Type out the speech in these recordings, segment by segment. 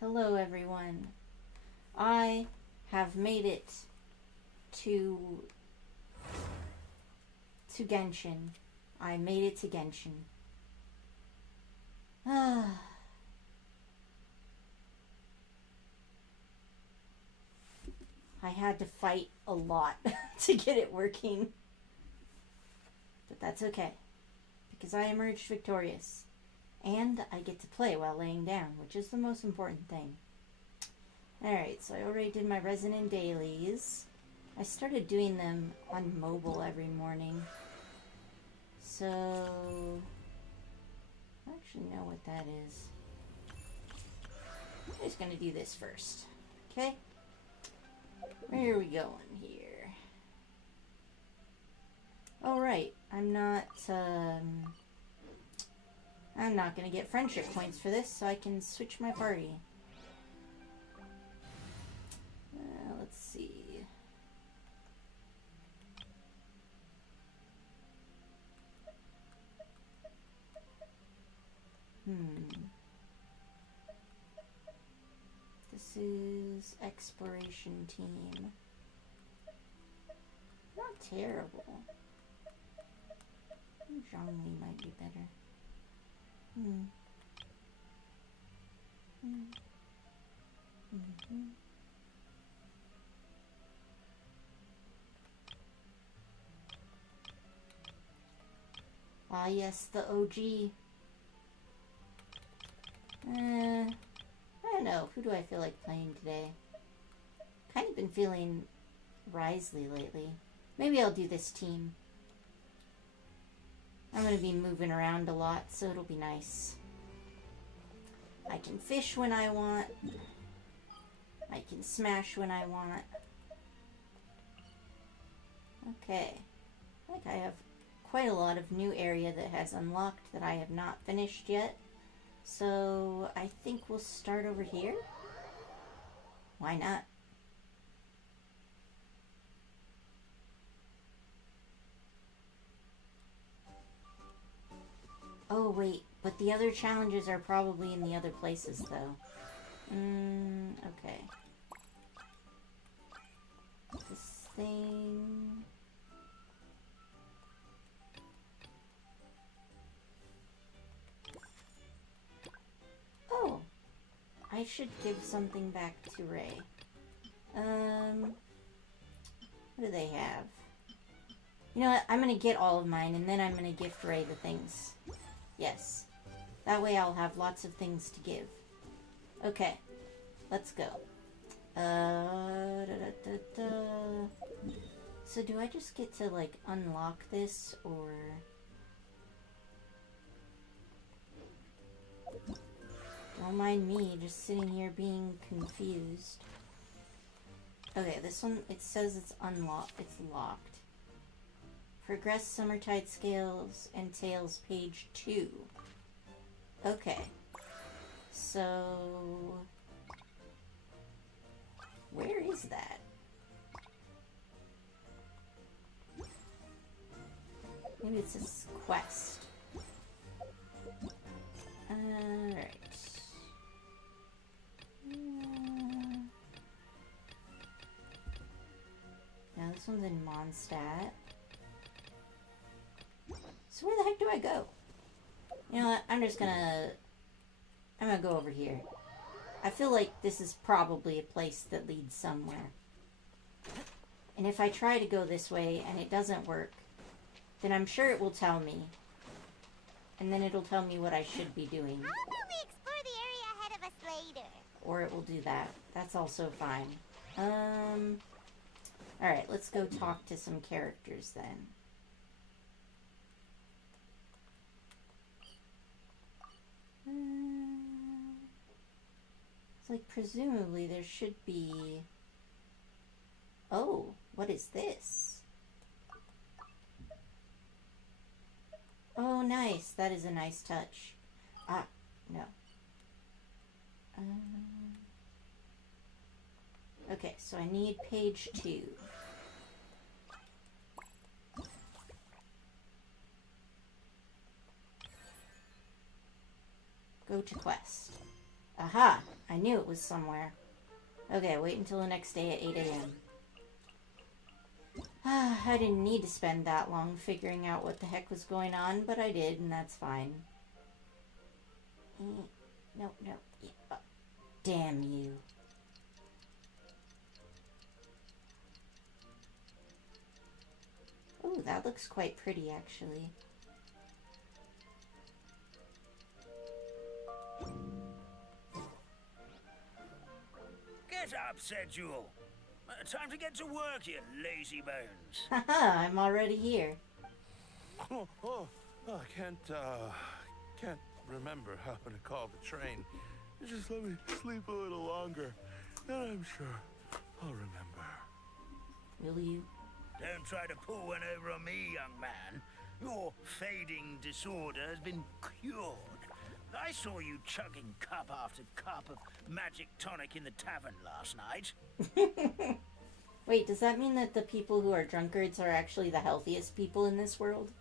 Hello everyone. I have made it to Genshin. I made it to Genshin. I had to fight a lot to get it working. But that's okay, because I emerged victorious. And I get to play while laying down, which is the most important thing. Alright, so I already did my resident dailies. I started doing them on mobile every morning. So, I actually know what that is. I'm just going to do this first. Okay? Where are we going here? Alright, I'm not going to get friendship points for this, so I can switch my party. Let's see. This is exploration team. Not terrible. Zhongli might be better. Ah, yes, the OG. I don't know. Who do I feel like playing today? Kind of been feeling Risley lately. Maybe I'll do this team. I'm going to be moving around a lot, so it'll be nice. I can fish when I want. I can smash when I want. Okay. I think I have quite a lot of new area that has unlocked that I have not finished yet. So I think we'll start over here. Why not? Oh wait, but the other challenges are probably in the other places though. Okay. This thing... Oh! I should give something back to Ray. What do they have? You know what? I'm gonna get all of mine and then I'm gonna gift Ray the things. Yes. That way I'll have lots of things to give. Okay. Let's go. So do I just get to, like, unlock this, or... Don't mind me just sitting here being confused. Okay, this one, it says it's unlocked. It's locked. Progress Summertide Scales and Tales, page 2. Okay. So... where is that? Maybe it's this quest. Alright. Now this one's in Mondstadt. So where the heck do I go? You know what? I'm gonna go over here. I feel like this is probably a place that leads somewhere. And if I try to go this way and it doesn't work, then I'm sure it will tell me. And then it'll tell me what I should be doing. How about we explore the area ahead of us later? Or it will do that. That's also fine. Alright, let's go talk to some characters then. It's like, presumably there should be... Oh, what is this? Oh, nice. That is a nice touch. Ah, no. Okay, so I need page 2. Go to quest. Aha! I knew it was somewhere. Okay, wait until the next day at 8 a.m. I didn't need to spend that long figuring out what the heck was going on, but I did, and that's fine. No. Damn you. Ooh, that looks quite pretty, actually. Get up, said Jewel. Time to get to work, you lazy bones. Haha, I'm already here. I can't remember how to call the train. Just let me sleep a little longer, and I'm sure I'll remember. Will you? Don't try to pull one over on me, young man. Your fading disorder has been cured. I saw you chugging cup after cup of magic tonic in the tavern last night. Wait, does that mean that the people who are drunkards are actually the healthiest people in this world?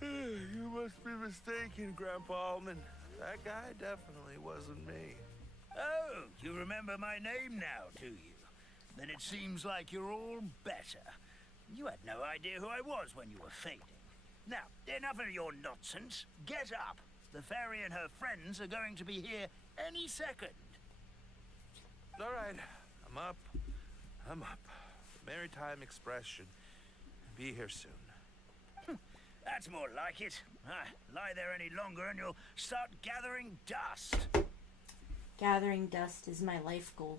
You must be mistaken, Grandpa Almond. That guy definitely wasn't me. Oh, you remember my name now, do you? Then it seems like you're all better. You had no idea who I was when you were fading. Now, enough of your nonsense. Get up. The fairy and her friends are going to be here any second. All right, I'm up. The Maritime Express should be here soon. That's more like it. Lie there any longer and you'll start gathering dust. Gathering dust is my life goal.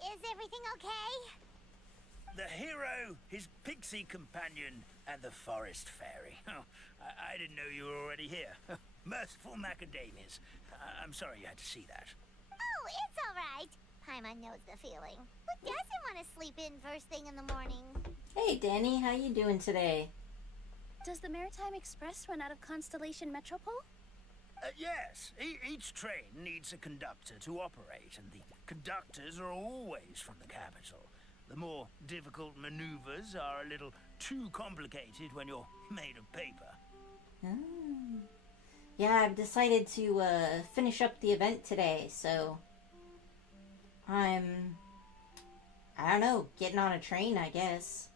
Is everything okay? The hero, his pixie companion, and the forest fairy. Oh, I didn't know you were already here. Merciful macadamias. I'm sorry you had to see that. Oh, it's all right. Paimon knows the feeling. Who doesn't want to sleep in first thing in the morning? Hey, Danny, how you doing today? Does the Maritime Express run out of Constellation Metropole? Yes, each train needs a conductor to operate, and the conductors are always from the capital. The more difficult maneuvers are a little too complicated when you're made of paper. Oh. Yeah, I've decided to finish up the event today, so I don't know, getting on a train, I guess.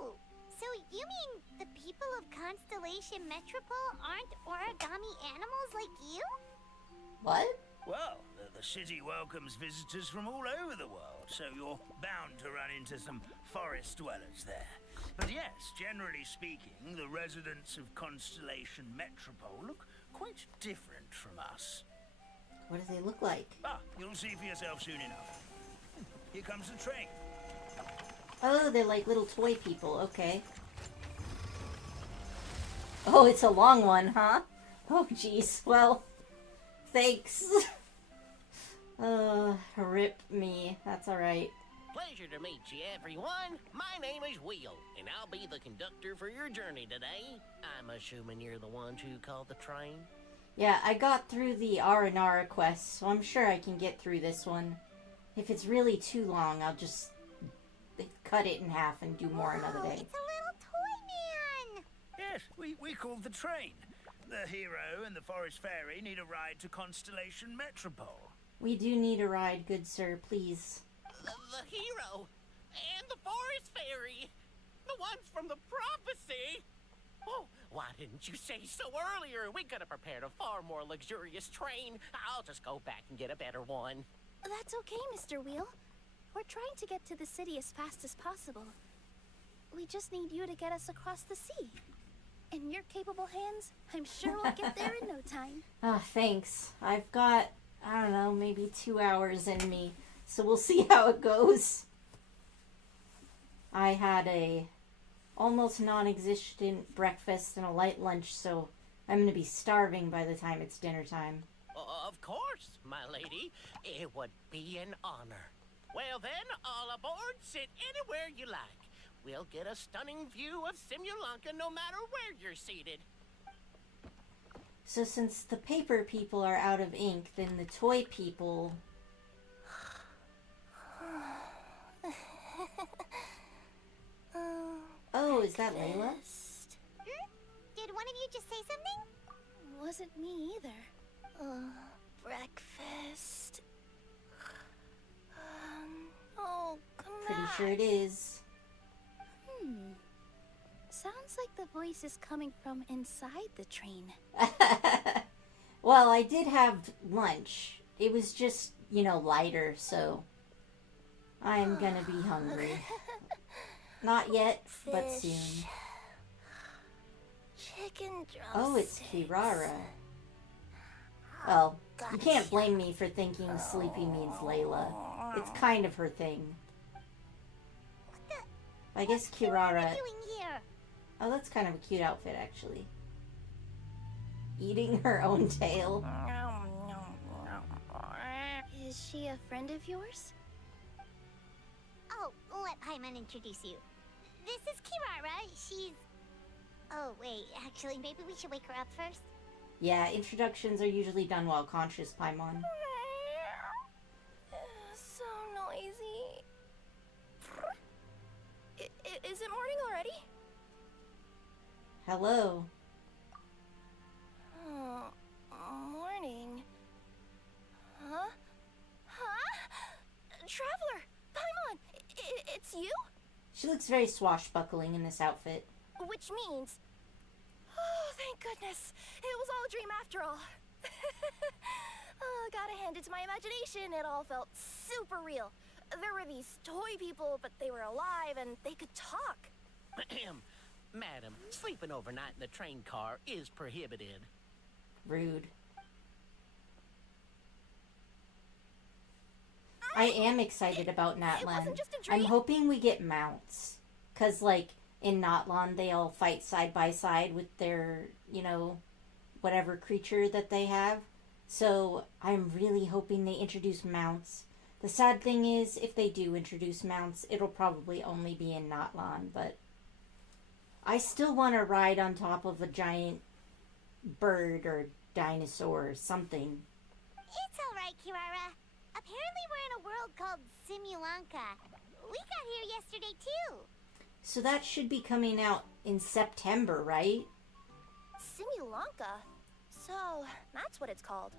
Oh, so you mean the people of Constellation Metropole aren't origami animals like you? What? Well, the city welcomes visitors from all over the world, so you're bound to run into some forest dwellers there. But yes, generally speaking, the residents of Constellation Metropole look quite different from us. What do they look like? You'll see for yourself soon enough. Here comes the train. Oh, they're like little toy people, okay. Oh, it's a long one, huh? Oh, jeez. Well, thanks. Rip me. That's alright. Pleasure to meet you, everyone. My name is Will, and I'll be the conductor for your journey today. I'm assuming you're the ones who called the train? Yeah, I got through the Aranara quest, so I'm sure I can get through this one. If it's really too long, I'll just cut it in half and do more another day. It's a little toy man! Yes, we called the train. The hero and the forest fairy need a ride to Constellation Metropole. We do need a ride, good sir, please. The hero and the forest fairy, the ones from the prophecy. Oh, why didn't you say so earlier? We could have prepared a far more luxurious train. I'll just go back and get a better one. That's okay, Mr. Wheel. We're trying to get to the city as fast as possible. We just need you to get us across the sea. In your capable hands, I'm sure we'll get there in no time. Ah, thanks. I've got, I don't know, maybe 2 hours in me, so we'll see how it goes. I had a almost non-existent breakfast and a light lunch, so I'm gonna be starving by the time it's dinner time. Of course, my lady. It would be an honor. Well then, all aboard, sit anywhere you like. We'll get a stunning view of Simulanka no matter where you're seated. So since the paper people are out of ink, then the toy people... Oh, is that Layla? Did one of you just say something? Wasn't me either. Breakfast. Oh, Pretty sure it is. Sounds like the voice is coming from inside the train. Well, I did have lunch. It was just, lighter, so I'm gonna be hungry. Not yet, but soon. Chicken drumsticks. Oh, it's Kirara. Well, you can't blame me for thinking sleepy means Layla. It's kind of her thing. I guess Kirara... What are you doing here? Oh, that's kind of a cute outfit, actually. Eating her own tail. Is she a friend of yours? Oh, let Paimon introduce you. This is Kirara. She's... Oh, wait. Actually, maybe we should wake her up first. Yeah, introductions are usually done while conscious, Paimon. So noisy. Is it morning already? Hello. Oh, morning. Huh? Traveler! Paimon! It's you? She looks very swashbuckling in this outfit. Which means... Oh, thank goodness. It was all a dream after all. Oh, gotta hand it to my imagination. It all felt super real. There were these toy people, but they were alive and they could talk. Madam, sleeping overnight in the train car is prohibited. Rude. I am excited about It Natlan. wasn't just a dream. I'm hoping we get mounts. Because, in Natlan, they all fight side by side with their, whatever creature that they have. So, I'm really hoping they introduce mounts. The sad thing is, if they do introduce mounts, it'll probably only be in Natlan, but I still want to ride on top of a giant bird or dinosaur or something. It's alright, Kirara. Apparently we're in a world called Simulanka. We got here yesterday, too. So that should be coming out in September, right? Simulanka? So, that's what it's called.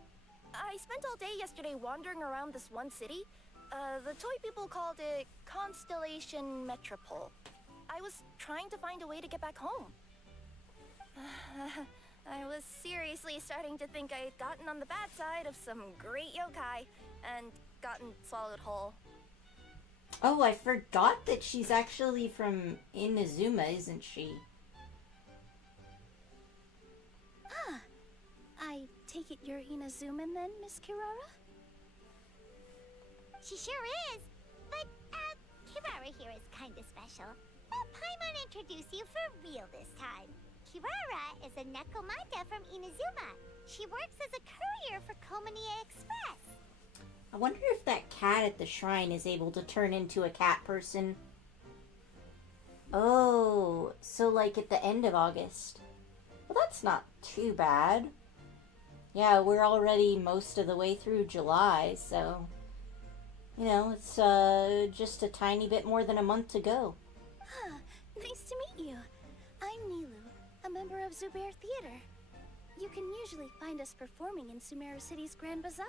I spent all day yesterday wandering around this one city. The toy people called it Constellation Metropole. I was trying to find a way to get back home. I was seriously starting to think I had gotten on the bad side of some great yokai and gotten swallowed whole. Oh, I forgot that she's actually from Inazuma, isn't she? I take it you're Inazuman then, Miss Kirara? She sure is. But, Kirara here is kinda special. Let Paimon introduce you for real this time. Kirara is a Nekomata from Inazuma. She works as a courier for Komanie Express. I wonder if that cat at the shrine is able to turn into a cat person. Oh, so at the end of August. Well, that's not too bad. Yeah, we're already most of the way through July, so... it's just a tiny bit more than a month to go. Nice to meet you. I'm Nilu, a member of Zubair Theater. You can usually find us performing in Sumeru City's Grand Bazaar.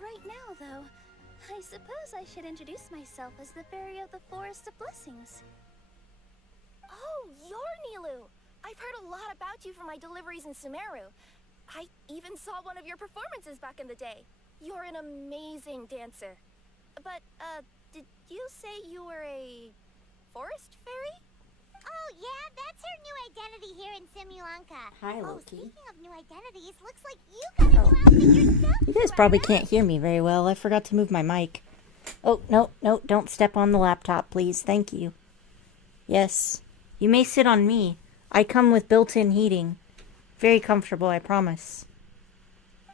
Right now, though, I suppose I should introduce myself as the Fairy of the Forest of Blessings. Oh, you're Nilu! I've heard a lot about you from my deliveries in Sumeru. I even saw one of your performances back in the day. You're an amazing dancer. But, did you say you were a forest fairy? Oh, yeah, that's her new identity here in Simulanka. Hi, Oh, Loki. speaking of new identities, looks like you got a new outfit yourself, You guys probably Kirara. can't hear me very well. I forgot to move my mic. Oh, no, don't step on the laptop, please. Thank you. Yes, you may sit on me. I come with built-in heating. Very comfortable, I promise.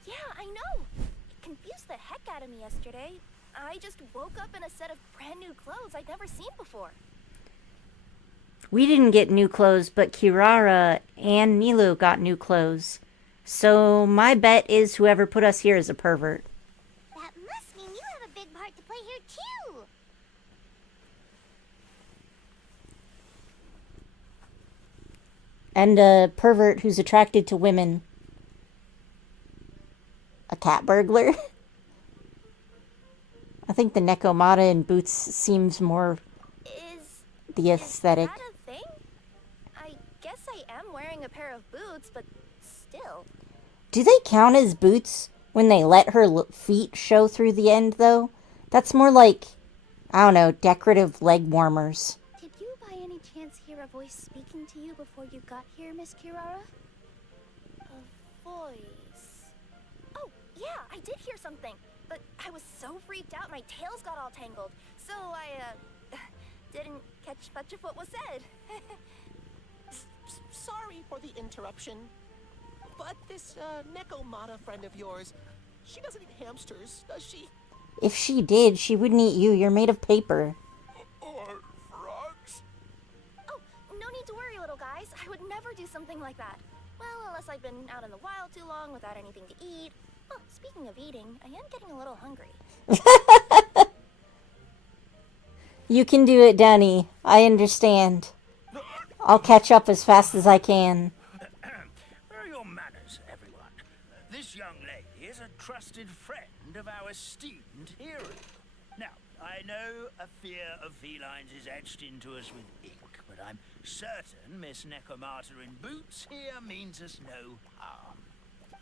Yeah, I know. It confused the heck out of me yesterday. I just woke up in a set of brand new clothes I'd never seen before. We didn't get new clothes, but Kirara and Nilu got new clothes. So my bet is whoever put us here is a pervert. That must mean you have a big part to play here, too. And a pervert who's attracted to women. A cat burglar? I think the Nekomata in boots seems more Is the aesthetic. that a thing? I guess I am wearing a pair of boots, but still. Do they count as boots when they let her feet show through the end, though? That's more like, I don't know, decorative leg warmers. Did you by any chance hear a voice speaking to you before you got here, Miss Kirara? A voice. Oh, yeah, I did hear something. But I was so freaked out, my tails got all tangled. So I, didn't catch much of what was said. Sorry for the interruption. But this Nekomata friend of yours, she doesn't eat hamsters, does she? If she did, she wouldn't eat you. You're made of paper. Or frogs? Oh, no need to worry, little guys. I would never do something like that. Well, unless I've been out in the wild too long without anything to eat. Oh, speaking of eating, I am getting a little hungry. You can do it, Danny. I understand. I'll catch up as fast as I can. Where are your manners, everyone? This young lady is a trusted friend of our esteemed hero. Now, I know a fear of felines is etched into us with ink, but I'm certain Miss Nekomata in boots here means us no harm.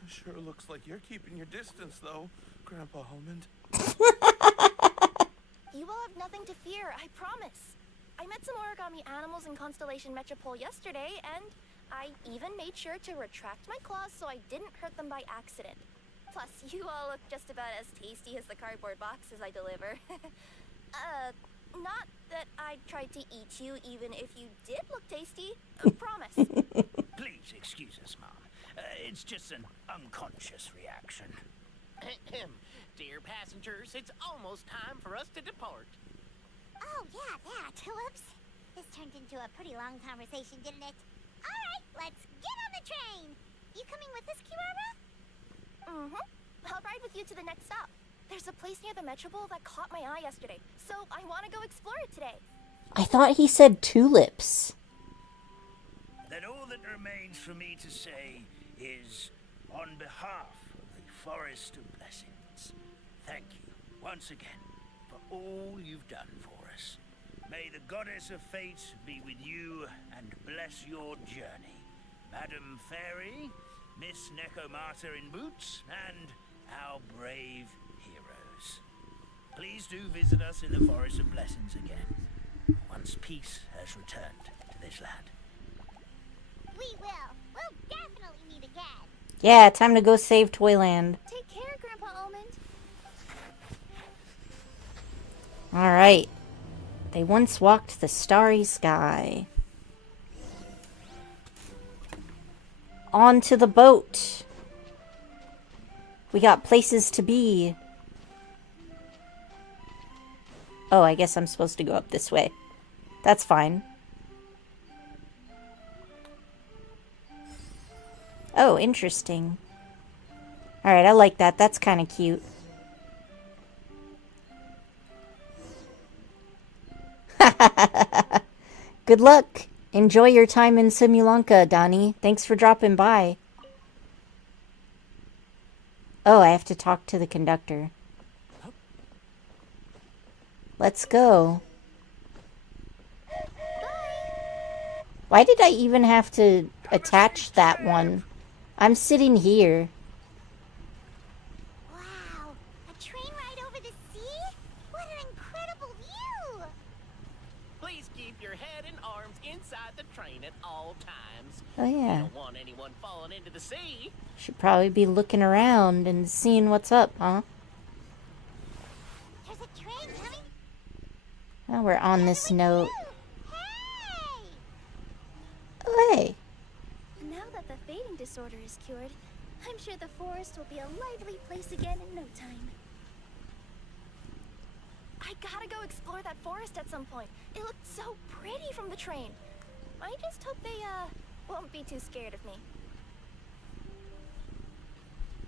Sure looks like you're keeping your distance, though, Grandpa Almond. You will have nothing to fear, I promise. I met some origami animals in Constellation Metropole yesterday, and I even made sure to retract my claws so I didn't hurt them by accident. Plus, you all look just about as tasty as the cardboard boxes I deliver. Not that I tried to eat you, even if you did look tasty. Promise. Please excuse us, Mom. It's just an unconscious reaction. Dear passengers, it's almost time for us to depart. Oh, yeah, that. Whoops. This turned into a pretty long conversation, didn't it? All right, let's get on the train. You coming with us, Kirara? Mm-hmm. I'll ride with you to the next stop. There's a place near the Metropole that caught my eye yesterday, so I want to go explore it today. I thought he said tulips. Then all that remains for me to say is, on behalf of the Forest of Blessings, thank you once again for all you've done for us. May the Goddess of Fate be with you and bless your journey. Madam Fairy, Miss Nekomata in boots, and our brave heroes. Please do visit us in the Forest of Blessings again, once peace has returned to this land. We will. We'll definitely meet again. Yeah, time to go save Toyland. Take care, Grandpa Almond. Alright. They once walked the starry sky. On to the boat. We got places to be. Oh, I guess I'm supposed to go up this way. That's fine. Oh, interesting. Alright, I like that. That's kind of cute. Good luck. Enjoy your time in Simulanka, Donnie. Thanks for dropping by. Oh, I have to talk to the conductor. Let's go. Why did I even have to attach that one? I'm sitting here. Wow, a train ride over the sea? What an incredible view! Please keep your head and arms inside the train at all times. Oh, yeah. You don't want anyone falling into the sea. Should probably be looking around and seeing what's up, huh? There's a train coming. Well, we're on this note. Hey! Oh, hey. Now that the fading disorder is cured, I'm sure the forest will be a lively place again in no time. I gotta go explore that forest at some point. It looked so pretty from the train. I just hope they, won't be too scared of me.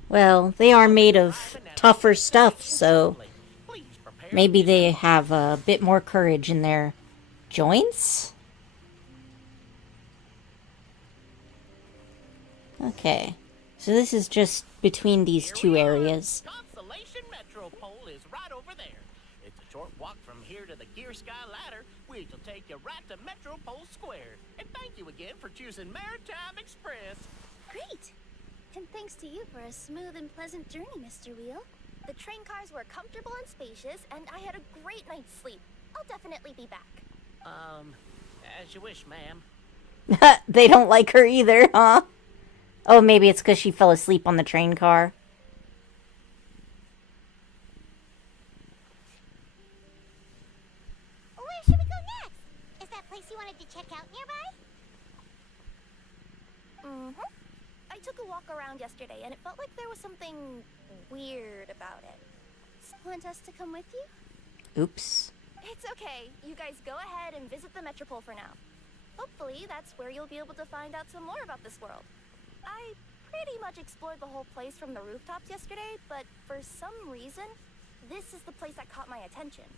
Well, they are made of tougher stuff, so Please prepare maybe they have a bit more courage in their joints? Okay. So this is just between these Here two we are. areas. Constellation Metropole is right over there. It's a short walk from here to the Gear Sky Ladder, which will take you right to Metropole Square. And thank you again for choosing Maritime Express. Great! And thanks to you for a smooth and pleasant journey, Mr. Wheel. The train cars were comfortable and spacious, and I had a great night's sleep. I'll definitely be back. As you wish, ma'am. They don't like her either, huh? Oh, maybe it's because she fell asleep on the train car. Where should we go next? Is that place you wanted to check out nearby? Mm-hmm. I took a walk around yesterday, and it felt like there was something weird about it. Want us to come with you? Oops. It's okay. You guys go ahead and visit the Metropole for now. Hopefully, that's where you'll be able to find out some more about this world. I pretty much explored the whole place from the rooftops yesterday, but for some reason, this is the place that caught my attention.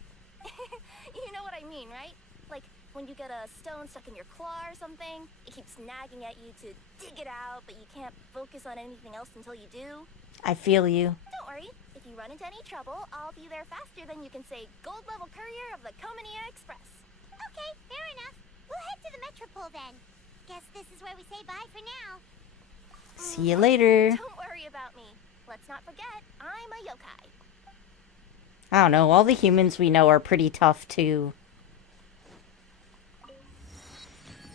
You know what I mean, right? Like, when you get a stone stuck in your claw or something, it keeps nagging at you to dig it out, but you can't focus on anything else until you do. I feel you. Don't worry. If you run into any trouble, I'll be there faster than you can say gold level courier of the Comania Express. Okay, fair enough. We'll head to the Metropole then. Guess this is where we say bye for now. See you later. Don't worry about me. Let's not forget, I'm a yokai. I don't know, all the humans we know are pretty tough too.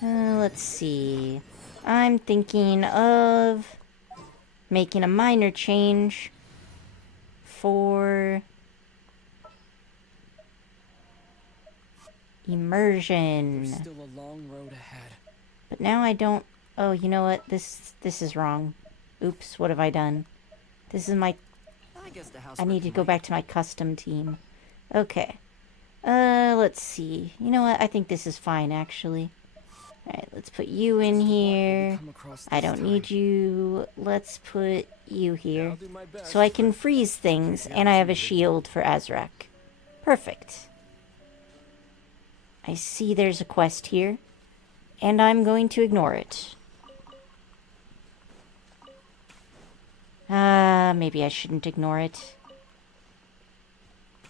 Let's see. I'm thinking of making a minor change for immersion. There's still a long road ahead. But now I don't... Oh, you know what? This is wrong. Oops, what have I done? This is my... I guess the house. I need to go back to my custom team. Okay. Let's see. You know what? I think this is fine, actually. Alright, let's put you in here. I don't need you. Let's put you here. So I can freeze things, and I have a shield for Azrak. Perfect. I see there's a quest here, and I'm going to ignore it. Maybe I shouldn't ignore it.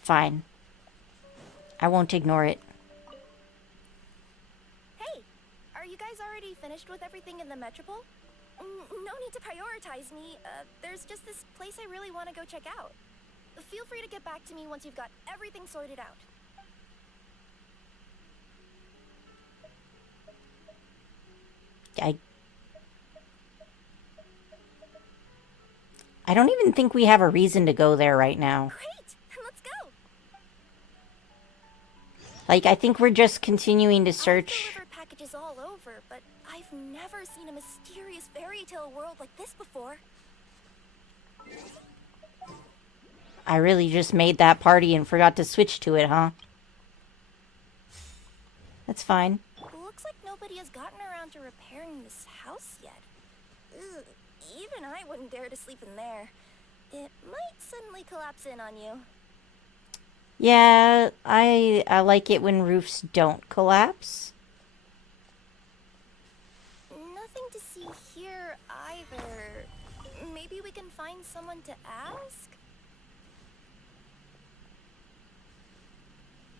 Fine. I won't ignore it. Hey, are you guys already finished with everything in the Metropole? No need to prioritize me. There's just this place I really want to go check out. Feel free to get back to me once you've got everything sorted out. I don't even think we have a reason to go there right now. Great! Let's go! Like, I think we're just continuing to search. I've delivered packages all over, but I've never seen a mysterious fairy tale world like this before. I really just made that party and forgot to switch to it, huh? That's fine. Looks like nobody has gotten around to repairing this house yet. Ugh, even I wouldn't dare to sleep in there. It might suddenly collapse in on you. Yeah, I like it when roofs don't collapse. Nothing to see here either. Maybe we can find someone to ask?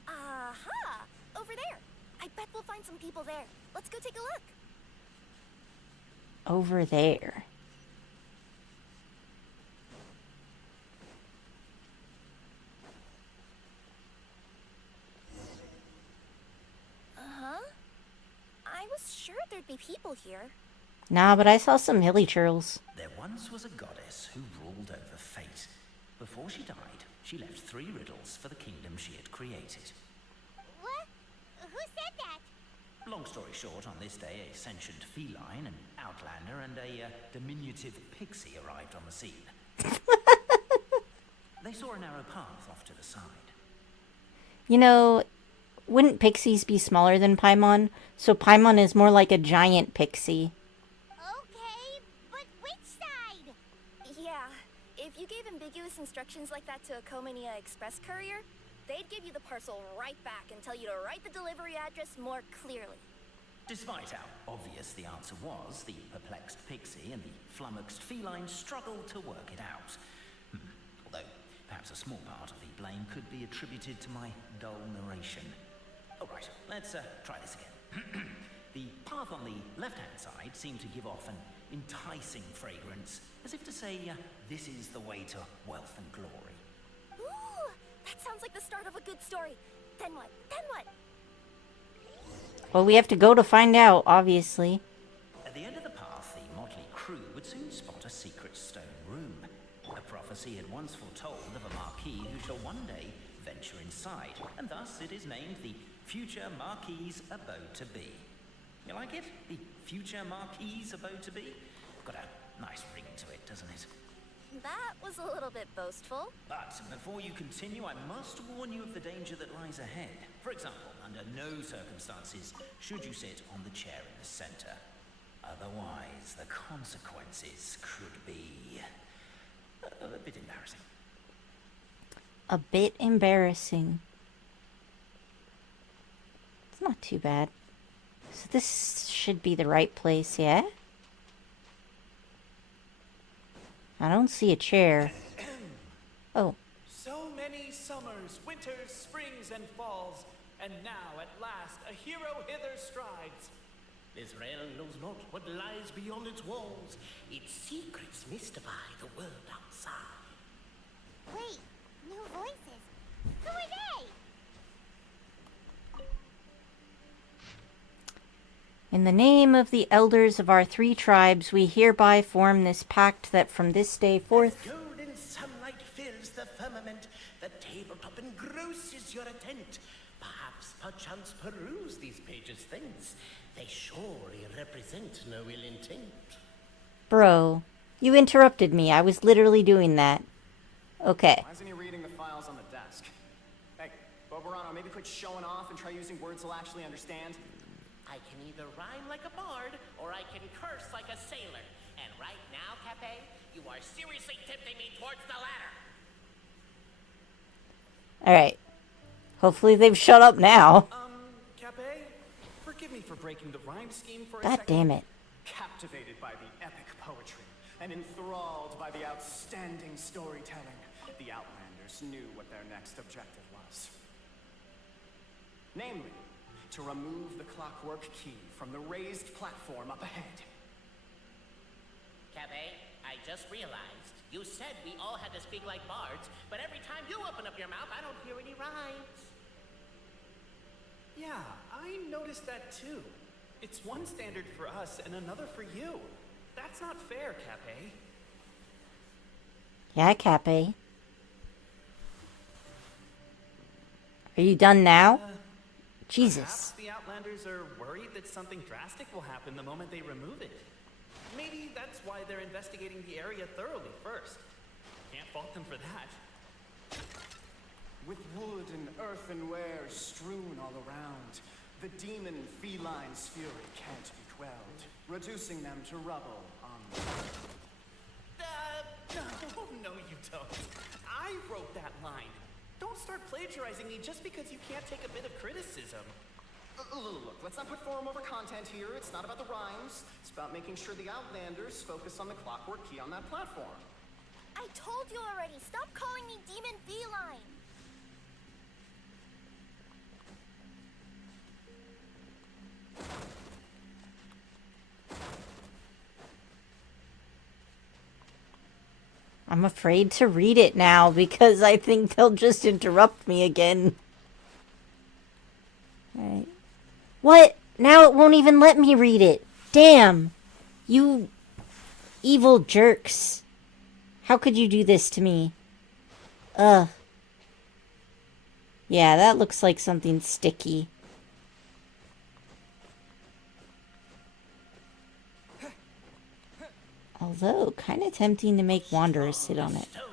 Aha! Over there! I bet we'll find some people there. Let's go take a look. Over there. Uh-huh. I was sure there'd be people here. Nah, but I saw some hilly churls. There once was a goddess who ruled over fate. Before she died, she left 3 riddles for the kingdom she had created. What? Who said that? Long story short, on this day, a sentient feline, an outlander, and a diminutive pixie arrived on the scene. They saw a narrow path off to the side. You know, wouldn't pixies be smaller than Paimon? So Paimon is more like a giant pixie. Okay, but which side? Yeah, if you gave ambiguous instructions like that to a Comania Express courier, they'd give you the parcel right back and tell you to write the delivery address more clearly. Despite how obvious the answer was, the perplexed pixie and the flummoxed feline struggled to work it out. Although, perhaps a small part of the blame could be attributed to my dull narration. All right, let's try this again. The path on the left-hand side seemed to give off an enticing fragrance, as if to say, this is the way to wealth and glory. Ooh, that sounds like the start of a good story. Then what? Then what? Well, we have to go to find out, obviously. At the end of the path, the motley crew would soon spot a secret stone room. A prophecy had once foretold of a marquis who shall one day venture inside, and thus it is named the future Marquis's abode to be. You like it? The future Marquis's abode to be? Got a nice ring to it, doesn't it? That was a little bit boastful. But before you continue, I must warn you of the danger that lies ahead. For example, under no circumstances should you sit on the chair in the center. Otherwise, the consequences could be a bit embarrassing. A bit embarrassing. It's not too bad. So this should be the right place, yeah? I don't see a chair. Oh. So many summers, winters, springs, and falls, and now at last a hero hither strides. This realm knows not what lies beyond its walls. Its secrets mystify the world outside. Wait, new voices. Who are they? In the name of the elders of our 3 tribes, we hereby form this pact that from this day forth... Golden sunlight fills the firmament. The tabletop engrosses your attent. Perchance peruse these pages thence. They surely represent no ill intent. Bro, you interrupted me. I was literally doing that. Okay. Why isn't he reading the files on the desk? Hey, Bobarano, maybe quit showing off and try using words he'll actually understand. I can either rhyme like a bard, or I can curse like a sailor. And right now, Cape, you are seriously tempting me towards the latter. Alright. Hopefully they've shut up now. Cape, forgive me for breaking the rhyme scheme for a God second. damn it. Captivated by the epic poetry and enthralled by the outstanding storytelling, the Outlanders knew what their next objective was. Namely, to remove the clockwork key from the raised platform up ahead. Cabe, I just realized you said we all had to speak like bards, but every time you open up your mouth, I don't hear any rhymes. Yeah, I noticed that too. It's one standard for us and another for you. That's not fair, Cape. Yeah, Cappy. Are you done now? Perhaps Jesus. the Outlanders are worried that something drastic will happen the moment they remove it. Maybe that's why they're investigating the area thoroughly first. Can't fault them for that. With wood and earthenware strewn all around, the demon feline's fury can't be quelled, reducing them to rubble on the No, you don't. I wrote that line. Don't start plagiarizing me just because you can't take a bit of criticism. Look, let's not put form over content here. It's not about the rhymes. It's about making sure the Outlanders focus on the clockwork key on that platform. I told you already. Stop calling me Demon Feline. I'm afraid to read it now because I think they'll just interrupt me again. Alright. What? Now it won't even let me read it. Damn. You evil jerks. How could you do this to me? Ugh. Yeah, that looks like something sticky. Although, kind of tempting to make Wanderer sit on it. Stone,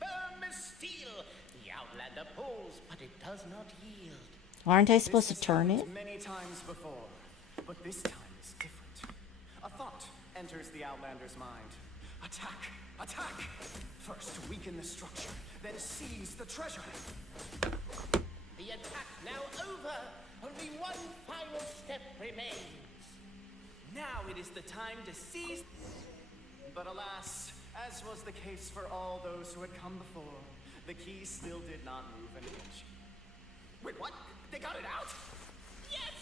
firm as steel. The Outlander pulls, but it does not yield. Aren't I supposed to turn it? Many times before, but this time is different. A thought enters the Outlander's mind. Attack! Attack! First weaken the structure, then seize the treasure. The attack now over. Only one final step remains. Now it is the time to seize. But alas, as was the case for all those who had come before, the key still did not move an inch. Wait, what? They got it out? Yes!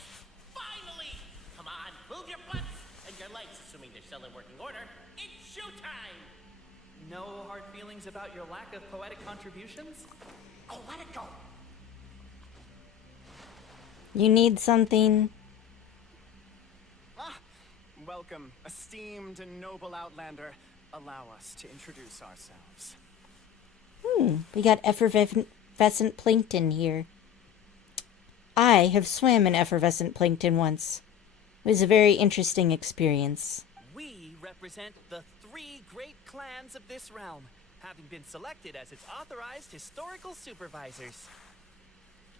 Finally! Come on, move your butts and your legs, assuming they're still in working order. It's showtime! No hard feelings about your lack of poetic contributions? Oh, let it go! You need something? Ah, welcome, esteemed and noble Outlander. Allow us to introduce ourselves. We got effervescent plankton here. I have swam in effervescent plankton once. It was a very interesting experience. We represent the 3 great clans of this realm, having been selected as its authorized historical supervisors.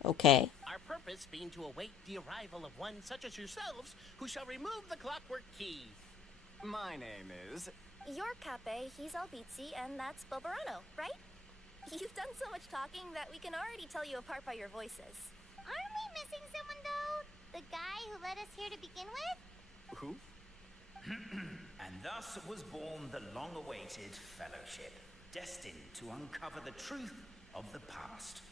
Okay. Our purpose being to await the arrival of one such as yourselves who shall remove the clockwork key. My name is... You're Cape, he's Albizzi, and that's Bobarano, right? You've done so much talking that we can already tell you apart by your voices. Aren't we missing someone, though? The guy who led us here to begin with? Who? And thus was born the long-awaited fellowship, destined to uncover the truth of the past.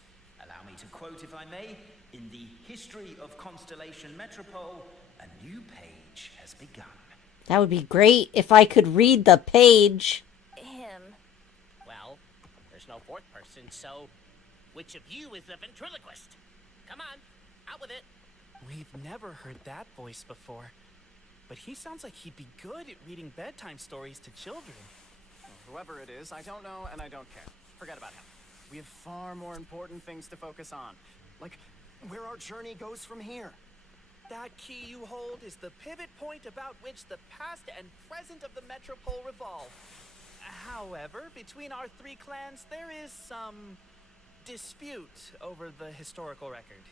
Allow me to quote, if I may, in the history of Constellation Metropole, a new page has begun. That would be great if I could read the page. Him. Well, there's no 4th person, so which of you is the ventriloquist? Come on, out with it. We've never heard that voice before. But he sounds like he'd be good at reading bedtime stories to children. Whoever it is, I don't know and I don't care. Forget about him. We have far more important things to focus on. Like, where our journey goes from here. That key you hold is the pivot point about which the past and present of the Metropole revolve. However, between our 3 clans, there is some dispute over the historical record.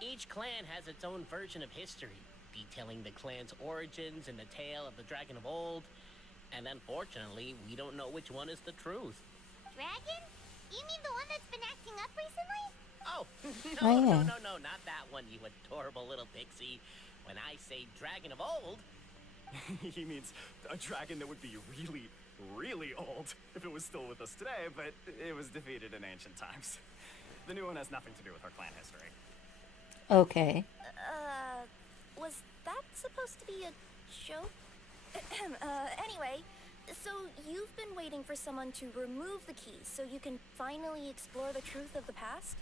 Each clan has its own version of history, detailing the clan's origins and the tale of the dragon of old. And unfortunately, we don't know which one is the truth. Dragon? You mean the one that's been acting up recently? Oh, Oh, no, yeah. no, not that one, you adorable little pixie. When I say dragon of old, He means a dragon that would be really, really old if it was still with us today, but it was defeated in ancient times. The new one has nothing to do with our clan history. Okay. Was that supposed to be a joke? Anyway, so you've been waiting for someone to remove the key so you can finally explore the truth of the past?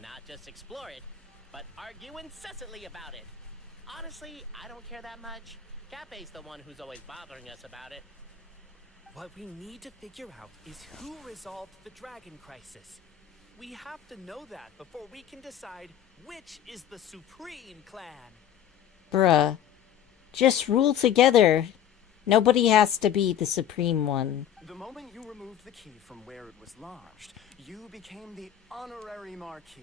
not just explore it, but argue incessantly about it. Honestly, I don't care that much. Cape's the one who's always bothering us about it. What we need to figure out is who resolved the dragon crisis. We have to know that before we can decide which is the supreme clan. Bruh. Just rule together. Nobody has to be the supreme one. The moment you removed the key from where it was lodged, you became the honorary Marquis.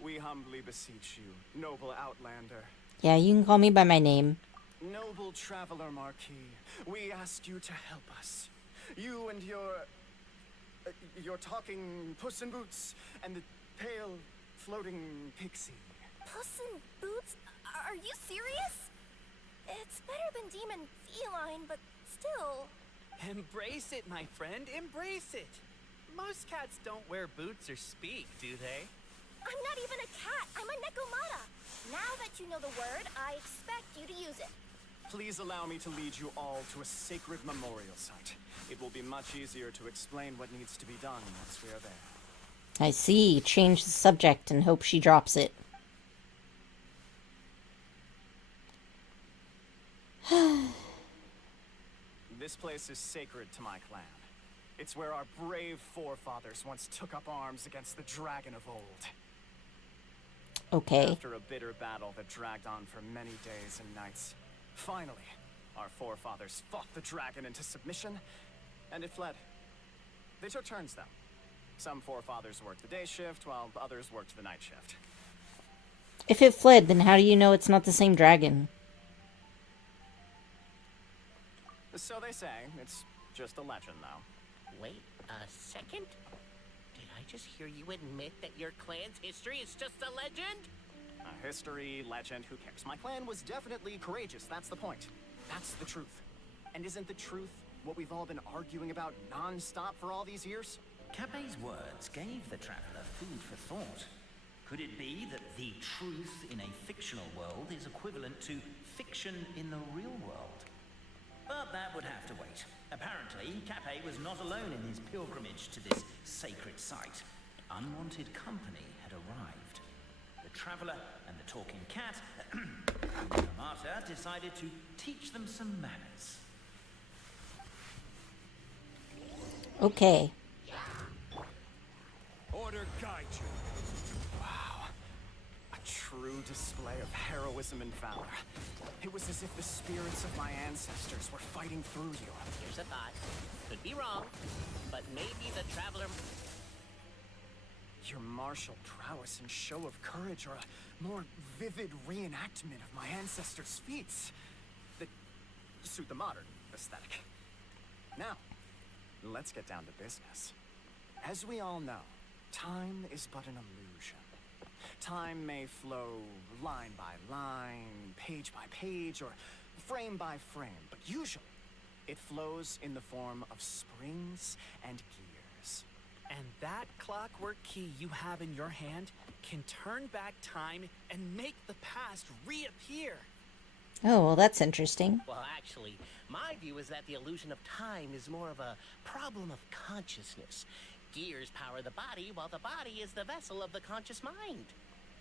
We humbly beseech you, noble Outlander. Yeah, you can call me by my name. Noble Traveler Marquis, we ask you to help us. You and your talking Puss in Boots and the pale floating pixie. Puss in Boots? Are you serious? It's better than Demon Feline, but still. Embrace it, my friend, embrace it. Most cats don't wear boots or speak, do they? I'm not even a cat, I'm a Nekomata. Now that you know the word, I expect you to use it. Please allow me to lead you all to a sacred memorial site. It will be much easier to explain what needs to be done once we are there. I see. Change the subject and hope she drops it. This place is sacred to my clan. It's where our brave forefathers once took up arms against the dragon of old. Okay. After a bitter battle that dragged on for many days and nights, finally, our forefathers fought the dragon into submission, and it fled. They took turns, though. Some forefathers worked the day shift, while others worked the night shift. If it fled, then how do you know it's not the same dragon? So they say. It's just a legend, though. Wait a second? Did I just hear you admit that your clan's history is just a legend? History, legend, who cares? My clan was definitely courageous, that's the point. That's the truth. And isn't the truth what we've all been arguing about non-stop for all these years? Capet's words gave the traveler food for thought. Could it be that the truth in a fictional world is equivalent to fiction in the real world? But that would have to wait. Apparently, Capet was not alone in his pilgrimage to this sacred site. Unwanted company had arrived. The traveler and the talking cat, Amata, decided to teach them some manners. Okay. Order guide you. Wow. A true display of heroism and valor. It was as if the spirits of my ancestors were fighting through you. Here's a thought. Could be wrong, but maybe the traveler... Your martial prowess and show of courage are a more vivid reenactment of my ancestors' feats that suit the modern aesthetic. Now, let's get down to business. As we all know, time is but an illusion. Time may flow line by line, page by page, or frame by frame, but usually it flows in the form of springs and gears. And that clockwork key you have in your hand can turn back time and make the past reappear. Oh, well, that's interesting. Well, actually, my view is that the illusion of time is more of a problem of consciousness. Gears power the body, while the body is the vessel of the conscious mind.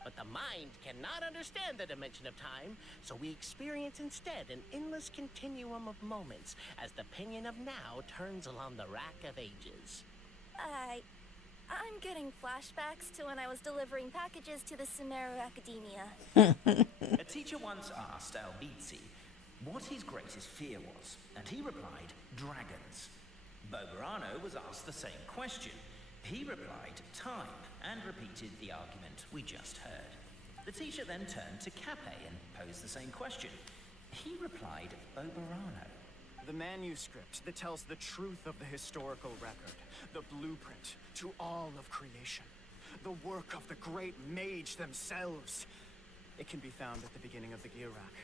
But the mind cannot understand the dimension of time, so we experience instead an endless continuum of moments as the pinion of now turns along the rack of ages. I'm getting flashbacks to when I was delivering packages to the Sumeru Academia. A teacher once asked Albizzi what his greatest fear was, and he replied, dragons. Boberano was asked the same question. He replied, time, and repeated the argument we just heard. The teacher then turned to Capet and posed the same question. He replied, Boberano. The manuscript that tells the truth of the historical record, the blueprint to all of creation, the work of the great mage themselves. It can be found at the beginning of the Girak,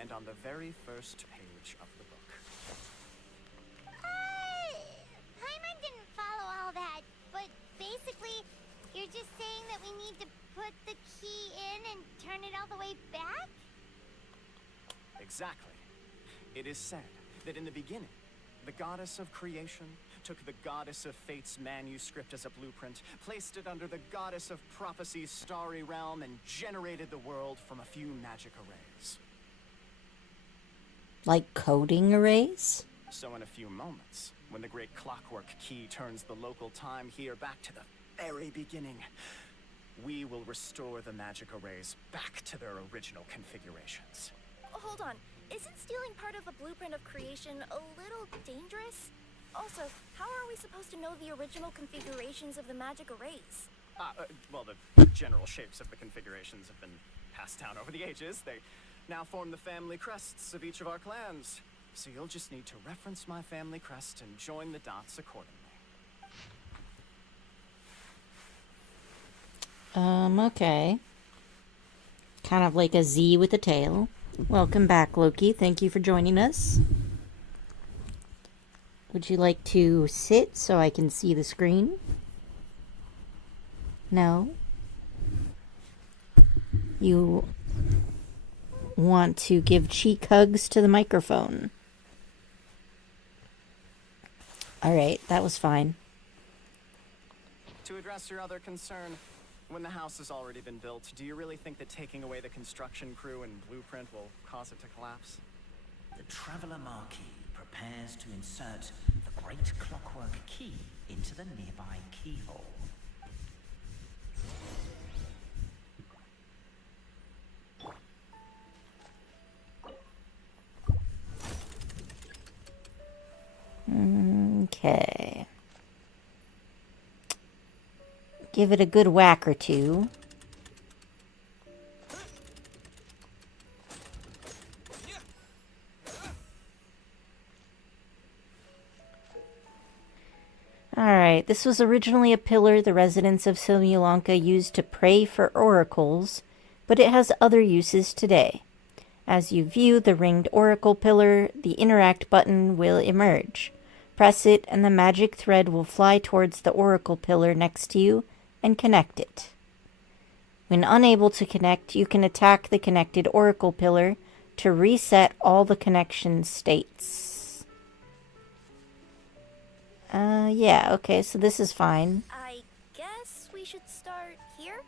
and on the very first page of the book. Paimon didn't follow all that, but basically, you're just saying that we need to put the key in and turn it all the way back? Exactly. It is said that in the beginning, the goddess of creation took the goddess of fate's manuscript as a blueprint, placed it under the goddess of prophecy's starry realm, and generated the world from a few magic arrays. Like coding arrays? So in a few moments, when the great clockwork key turns the local time here back to the very beginning, we will restore the magic arrays back to their original configurations. Hold on. Isn't stealing part of the blueprint of creation a little dangerous? Also, how are we supposed to know the original configurations of the magic arrays? Well, the general shapes of the configurations have been passed down over the ages. They now form the family crests of each of our clans. So you'll just need to reference my family crest and join the dots accordingly. Okay. Kind of like a Z with a tail. Welcome back, Loki. Thank you for joining us. Would you like to sit so I can see the screen? No? You want to give cheek hugs to the microphone? Alright, that was fine. To address your other concern, when the house has already been built, do you really think that taking away the construction crew and blueprint will cause it to collapse? The Traveler Marquis prepares to insert the great clockwork key into the nearby keyhole. Okay. Give it a good whack or two. Alright, this was originally a pillar the residents of Simulanka used to pray for oracles, but it has other uses today. As you view the ringed oracle pillar, the interact button will emerge. Press it and the magic thread will fly towards the oracle pillar next to you and connect it. When unable to connect, you can attack the connected oracle pillar to reset all the connection states. Yeah, okay, so this is fine. I guess we should start here?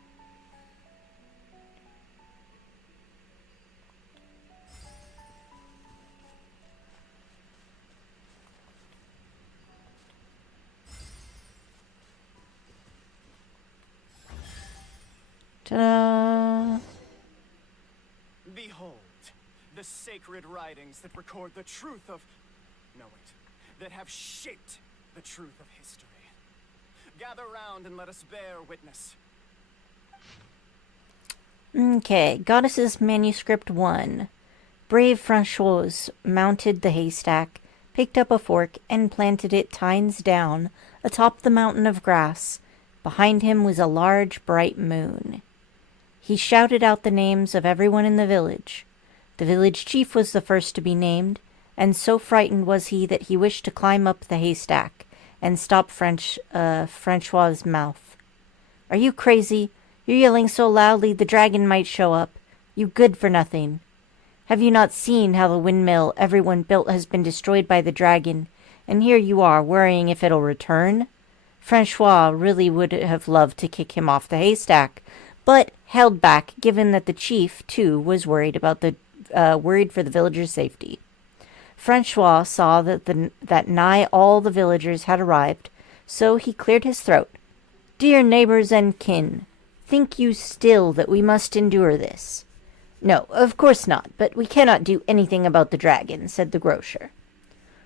Ta-da! Behold, the sacred writings that record the truth of... No, wait. That have shaped the truth of history. Gather round and let us bear witness. Okay, Goddess's Manuscript 1. Brave Françoise mounted the haystack, picked up a fork, and planted it tines down atop the mountain of grass. Behind him was a large, bright moon. He shouted out the names of everyone in the village. The village chief was the first to be named, and so frightened was he that he wished to climb up the haystack and stop François' mouth. "Are you crazy? You're yelling so loudly the dragon might show up. You good-for-nothing. Have you not seen how the windmill everyone built has been destroyed by the dragon, and here you are worrying if it'll return?" Francois really would have loved to kick him off the haystack, but held back, given that the chief, too, was worried for the villagers' safety. Francois saw that nigh all the villagers had arrived, so he cleared his throat. "Dear neighbors and kin, think you still that we must endure this?" "No, of course not, but we cannot do anything about the dragon," said the grocer.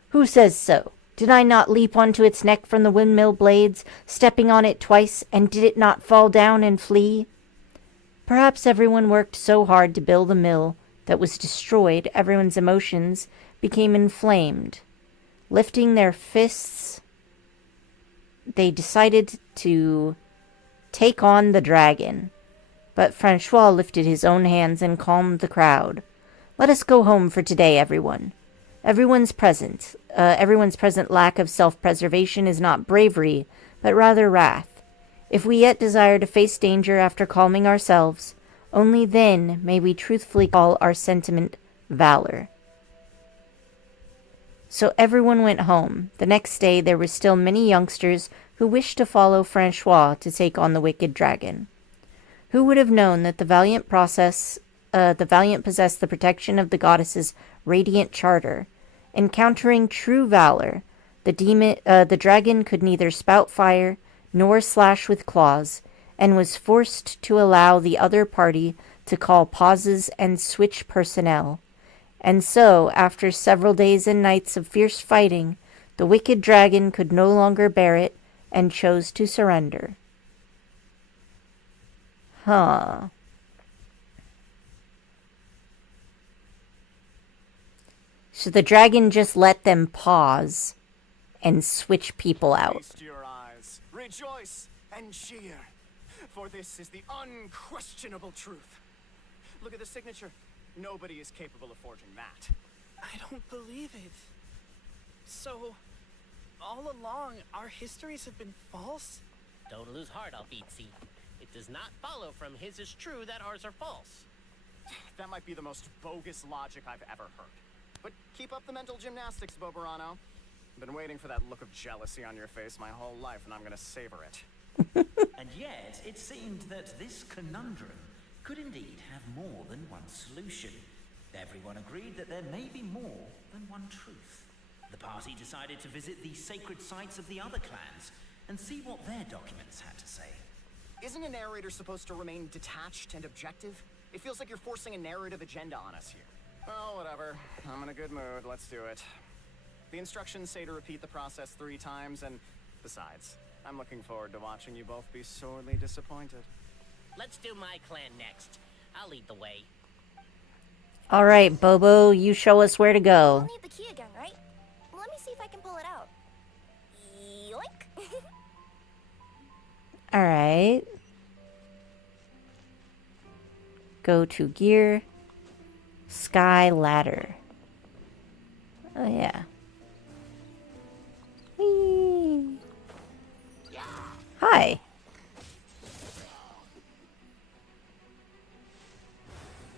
"Who says so? Did I not leap onto its neck from the windmill blades, stepping on it twice, and did it not fall down and flee?" Perhaps everyone worked so hard to build a mill that was destroyed, everyone's emotions became inflamed. Lifting their fists, they decided to take on the dragon. But Francois lifted his own hands and calmed the crowd. "Let us go home for today, everyone. Everyone's present lack of self-preservation is not bravery, but rather wrath. If we yet desire to face danger after calming ourselves, only then may we truthfully call our sentiment valor." So everyone went home. The next day there were still many youngsters who wished to follow Francois to take on the wicked dragon. Who would have known that the valiant possessed the protection of the goddess's radiant charter? Encountering true valor, the dragon could neither spout fire nor slash with claws, and was forced to allow the other party to call pauses and switch personnel. And so, after several days and nights of fierce fighting, the wicked dragon could no longer bear it and chose to surrender. Huh. So the dragon just let them pause and switch people out. Feast your eyes, rejoice, and cheer, for this is the unquestionable truth. Look at the signature. Nobody is capable of forging that. I don't believe it. So, all along, our histories have been false? Don't lose heart, Albeetsi. It does not follow from his is true that ours are false. That might be the most bogus logic I've ever heard. But keep up the mental gymnastics, Boberano. Been waiting for that look of jealousy on your face my whole life, and I'm gonna savor it. And yet, it seemed that this conundrum could indeed have more than one solution. Everyone agreed that there may be more than one truth. The party decided to visit the sacred sites of the other clans and see what their documents had to say. Isn't a narrator supposed to remain detached and objective? It feels like you're forcing a narrative agenda on us here. Well, whatever. I'm in a good mood. Let's do it. The instructions say to repeat the process 3 times, and besides, I'm looking forward to watching you both be sorely disappointed. Let's do my clan next. I'll lead the way. All right, Bobo, you show us where to We'll go. need the key again, right? Let me see if I can pull it out. Yoink! All right. Go to gear. Sky ladder. Oh, yeah. Whee! Hi.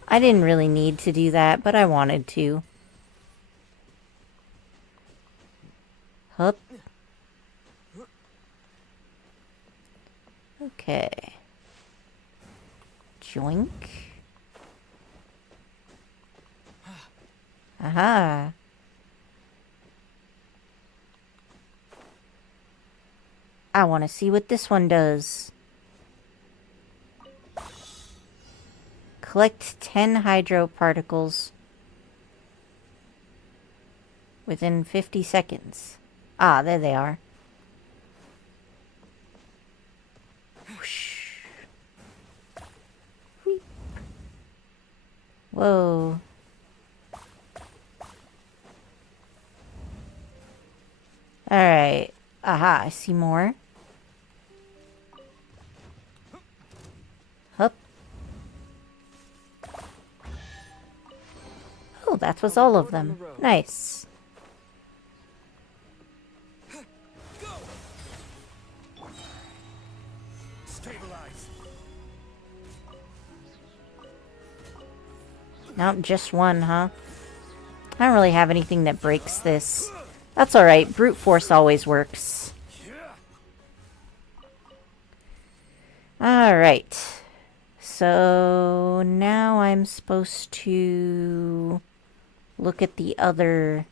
I didn't really need to do that, but I wanted to. Hup. Okay. Joink. Aha. I want to see what this one does. Collect 10 hydro particles within 50 seconds. Ah, there they are. Whoosh. Whee. Whoa. Alright. Aha, I see more. Hup. Oh, that was all of them. Nice. Not just one, huh? I don't really have anything that breaks this. That's alright. Brute force always works. Alright. So now I'm supposed to look at the other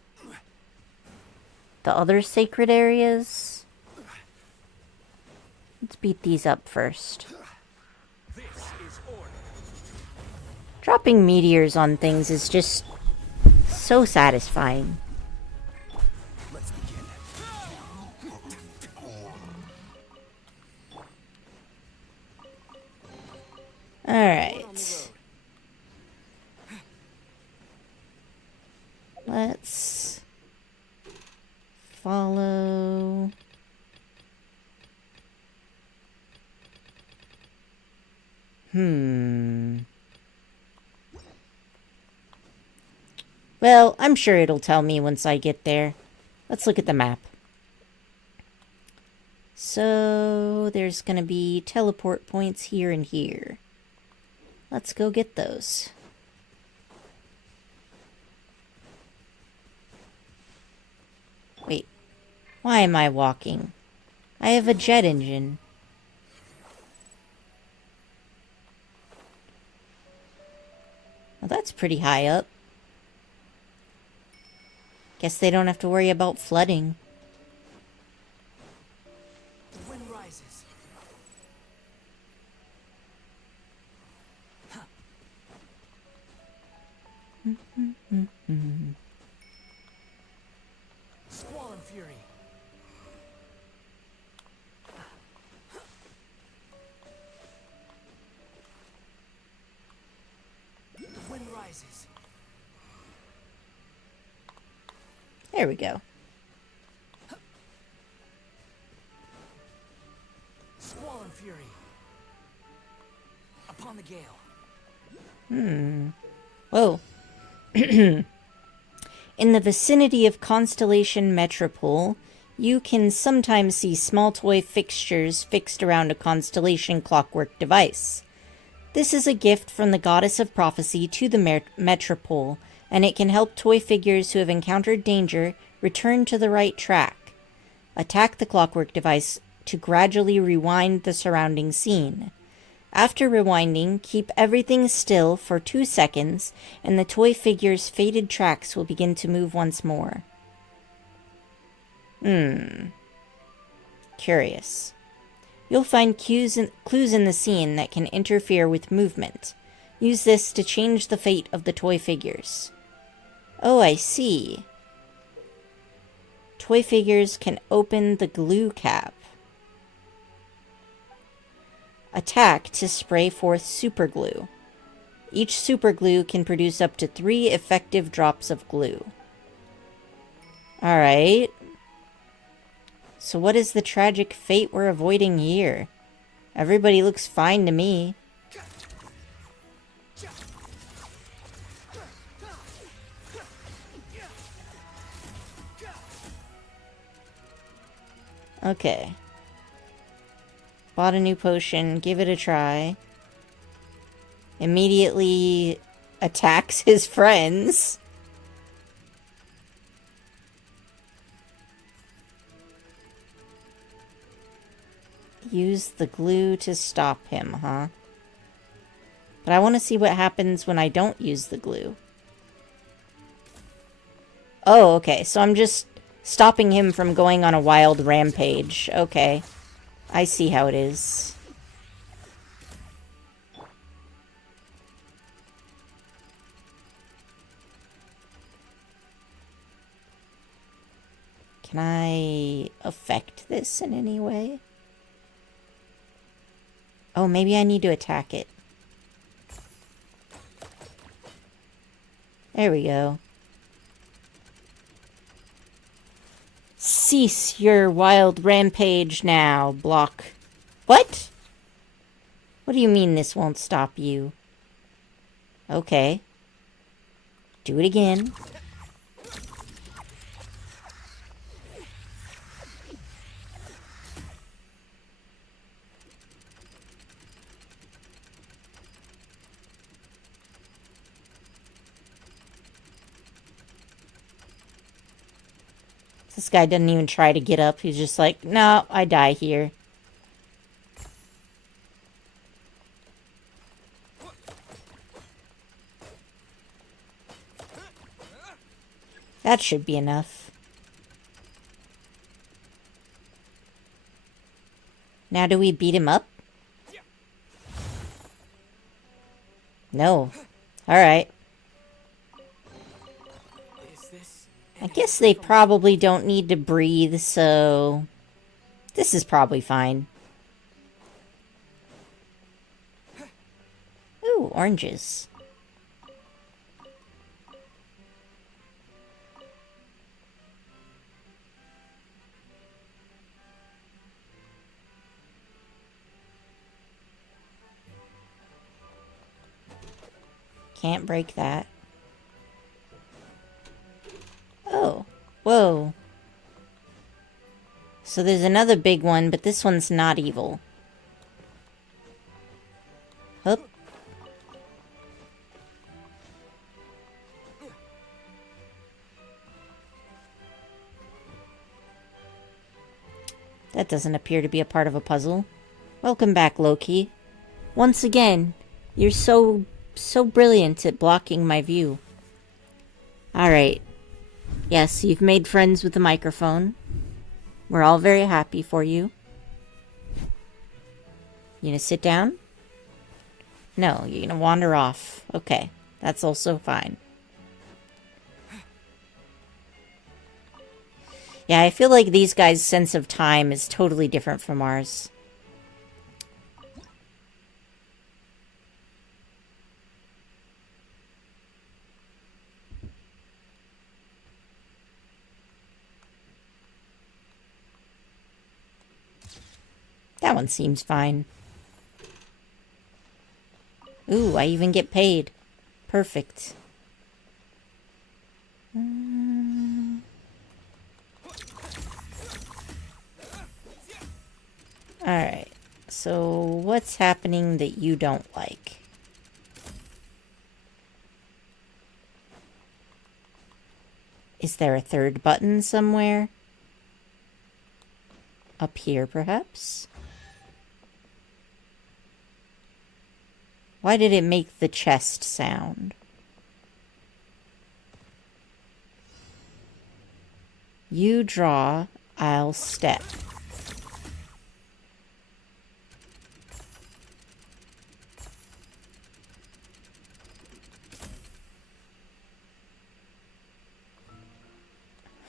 sacred areas. Let's beat these up first. Dropping meteors on things is just so satisfying. Alright. Let's follow. Well, I'm sure it'll tell me once I get there. Let's look at the map. So, there's gonna be teleport points here and here. Let's go get those. Wait, why am I walking? I have a jet engine. Well, that's pretty high up. Guess they don't have to worry about flooding. The wind rises. Squall and fury. The wind rises. There we go. Squall and fury. Upon the gale. Whoa. In the vicinity of Constellation Metropole, you can sometimes see small toy fixtures fixed around a constellation clockwork device. This is a gift from the goddess of prophecy to the Metropole, and it can help toy figures who have encountered danger return to the right track. Attack the clockwork device to gradually rewind the surrounding scene. After rewinding, keep everything still for 2 seconds, and the toy figure's faded tracks will begin to move once more. Curious. You'll find clues in the scene that can interfere with movement. Use this to change the fate of the toy figures. Oh, I see. Toy figures can open the glue cap. Attack to spray forth superglue. Each superglue can produce up to 3 effective drops of glue. Alright. So what is the tragic fate we're avoiding here? Everybody looks fine to me. Okay. Bought a new potion. Give it a try. Immediately attacks his friends. Use the glue to stop him, huh? But I want to see what happens when I don't use the glue. Oh, okay. So I'm just stopping him from going on a wild rampage. Okay. I see how it is. Can I affect this in any way? Oh, maybe I need to attack it. There we go. Cease your wild rampage now, block. What? What do you mean this won't stop you? Okay. Do it again. This guy doesn't even try to get up. He's just like, no, I die here. That should be enough. Now do we beat him up? No. Alright. I guess they probably don't need to breathe, so... This is probably fine. Ooh, oranges. Can't break that. Oh, whoa. So there's another big one, but this one's not evil. Hup. That doesn't appear to be a part of a puzzle. Welcome back, Loki. Once again, you're so brilliant at blocking my view. Alright. Yes, you've made friends with the microphone. We're all very happy for you. You gonna sit down? No, you're gonna wander off. Okay, that's also fine. Yeah, I feel like these guys' sense of time is totally different from ours. That one seems fine. Ooh, I even get paid. Perfect. Alright. So, what's happening that you don't like? Is there a third button somewhere? Up here, perhaps? Why did it make the chest sound? You draw, I'll step.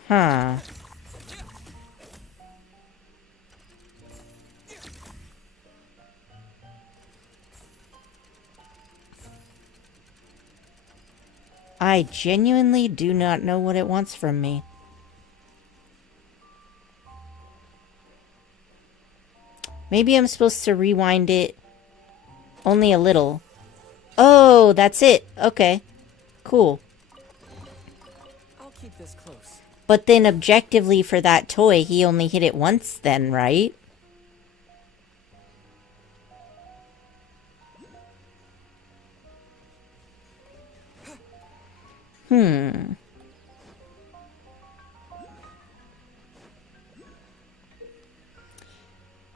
Huh. I genuinely do not know what it wants from me. Maybe I'm supposed to rewind it only a little. Oh, that's it. Okay. Cool. I'll keep this close. But then objectively for that toy, he only hit it once then, right?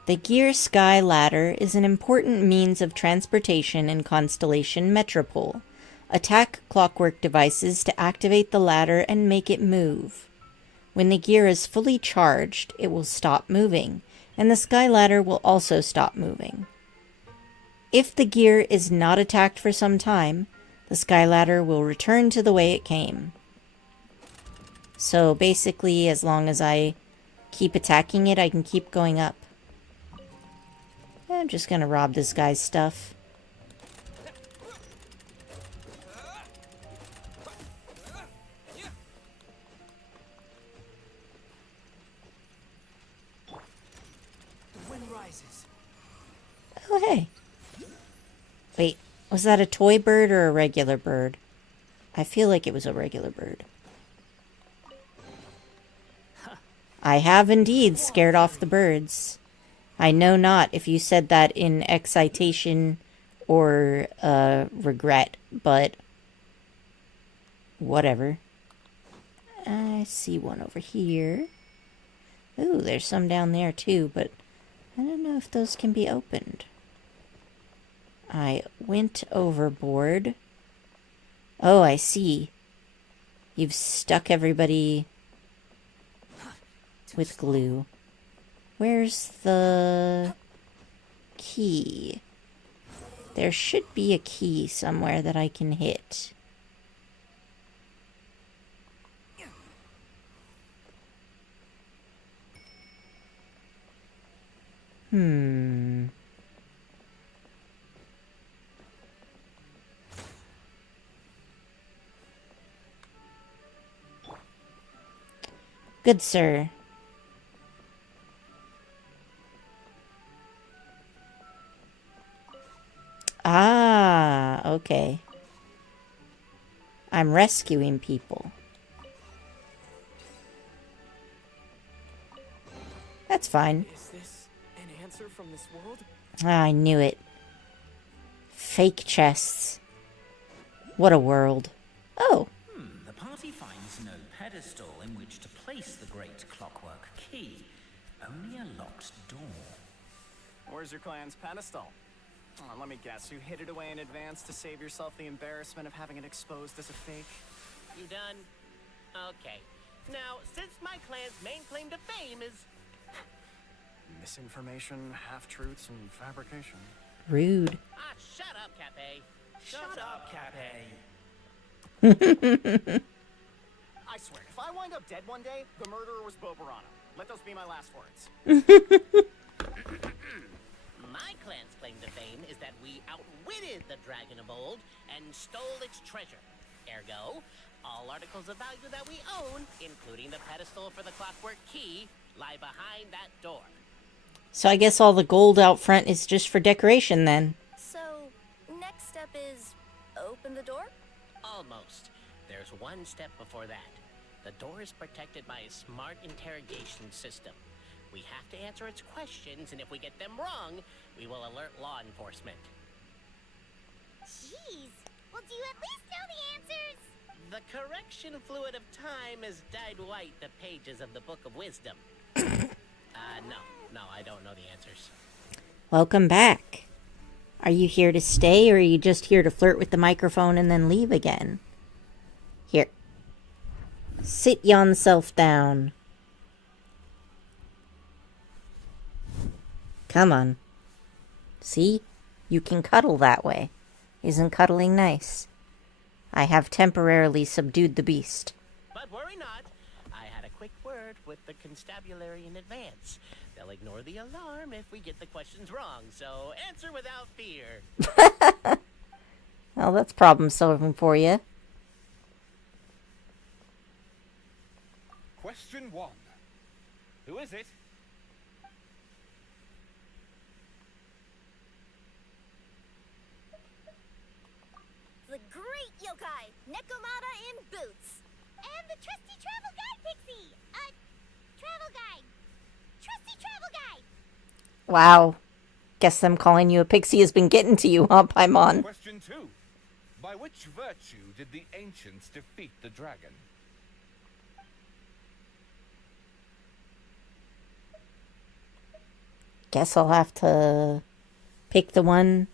The Gear Sky Ladder is an important means of transportation in Constellation Metropole. Attack clockwork devices to activate the ladder and make it move. When the gear is fully charged, it will stop moving, and the Sky Ladder will also stop moving. If the gear is not attacked for some time, the Sky Ladder will return to the way it came. So basically, as long as I keep attacking it, I can keep going up. I'm just gonna rob this guy's stuff. The wind rises. Oh, hey. Wait, was that a toy bird or a regular bird? I feel like it was a regular bird. I have indeed scared off the birds. I know not if you said that in excitation or regret, but whatever. I see one over here. Ooh, there's some down there too, but I don't know if those can be opened. I went overboard. Oh, I see. You've stuck everybody with glue. Where's the key? There should be a key somewhere that I can hit. Good sir. Ah, okay. I'm rescuing people. That's fine. Is this an answer from this world? Ah, I knew it. Fake chests. What a world. Oh. The party finds no pedestal in which to place the great clockwork key. Only a locked door. Where's your clan's pedestal? Let me guess, you hid it away in advance to save yourself the embarrassment of having it exposed as a fake? You done? Okay. Now, since my clan's main claim to fame is... Misinformation, half-truths, and fabrication. Rude. Ah, shut up, Cape. Shut up, Cape. I swear, if I wind up dead one day, the murderer was Bo Barano. Let those be my last words. My clan's claim to fame is that we outwitted the Dragon of Old and stole its treasure. Ergo, all articles of value that we own, including the pedestal for the clockwork key, lie behind that door. So I guess all the gold out front is just for decoration then. So, next step is open the door? Almost. There's one step before that. The door is protected by a smart interrogation system. We have to answer its questions, and if we get them wrong, we will alert law enforcement. Jeez. Well, do you at least know the answers? The correction fluid of time has dyed white the pages of the Book of Wisdom. No, I don't know the answers. Welcome back. Are you here to stay, or are you just here to flirt with the microphone and then leave again? Here. Sit yourself down. Come on. See? You can cuddle that way. Isn't cuddling nice? I have temporarily subdued the beast. But worry not. I had a quick word with the constabulary in advance. They'll ignore the alarm if we get the questions wrong, so answer without fear. Well, that's problem solving for you. Question 1. Who is it? The great yokai, Nekomata in boots. And the Trusty travel guide, Pixie! Travel guide. Trusty travel guide! Wow. Guess them calling you a pixie has been getting to you, huh, Paimon? Question 2. By which virtue did the ancients defeat the dragon? Guess I'll have to pick the one.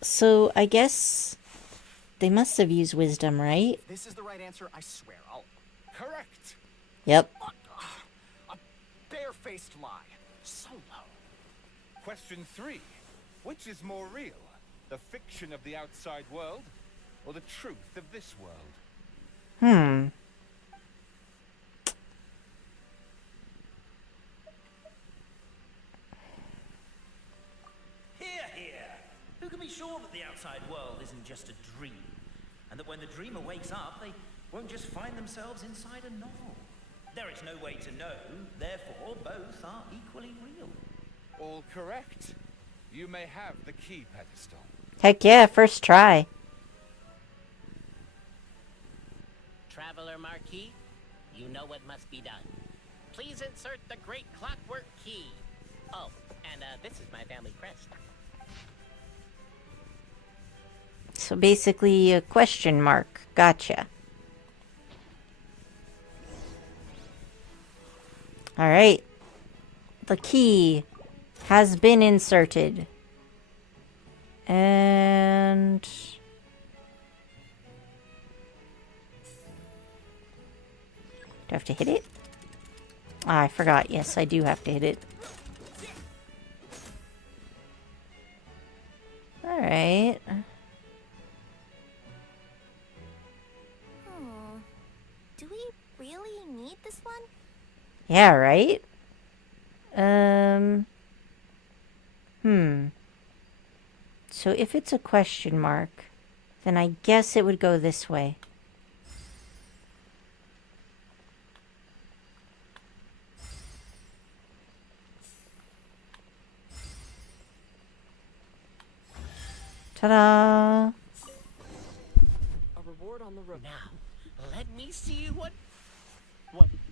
So I guess they must have used wisdom, right? If this is the right answer, I swear I'll... Correct. Yep. A barefaced lie. So low. Question 3. Which is more real? The fiction of the outside world or the truth of this world? Hear, hear! Who can be sure that the outside world isn't just a dream? And that when the dreamer wakes up, they won't just find themselves inside a novel? There is no way to know, therefore both are equally real. All correct. You may have the key pedestal. Heck yeah, first try. Traveler Marquis, you know what must be done. Please insert the great clockwork key. Oh, and this is my family crest. So basically a question mark. Gotcha. Alright. The key has been inserted. And... do I have to hit it? Ah, I forgot. Yes, I do have to hit it. Alright. Do we really need this one? Yeah, right? So if it's a question mark, then I guess it would go this way. Ta-da! A reward on the road. Now, let me see what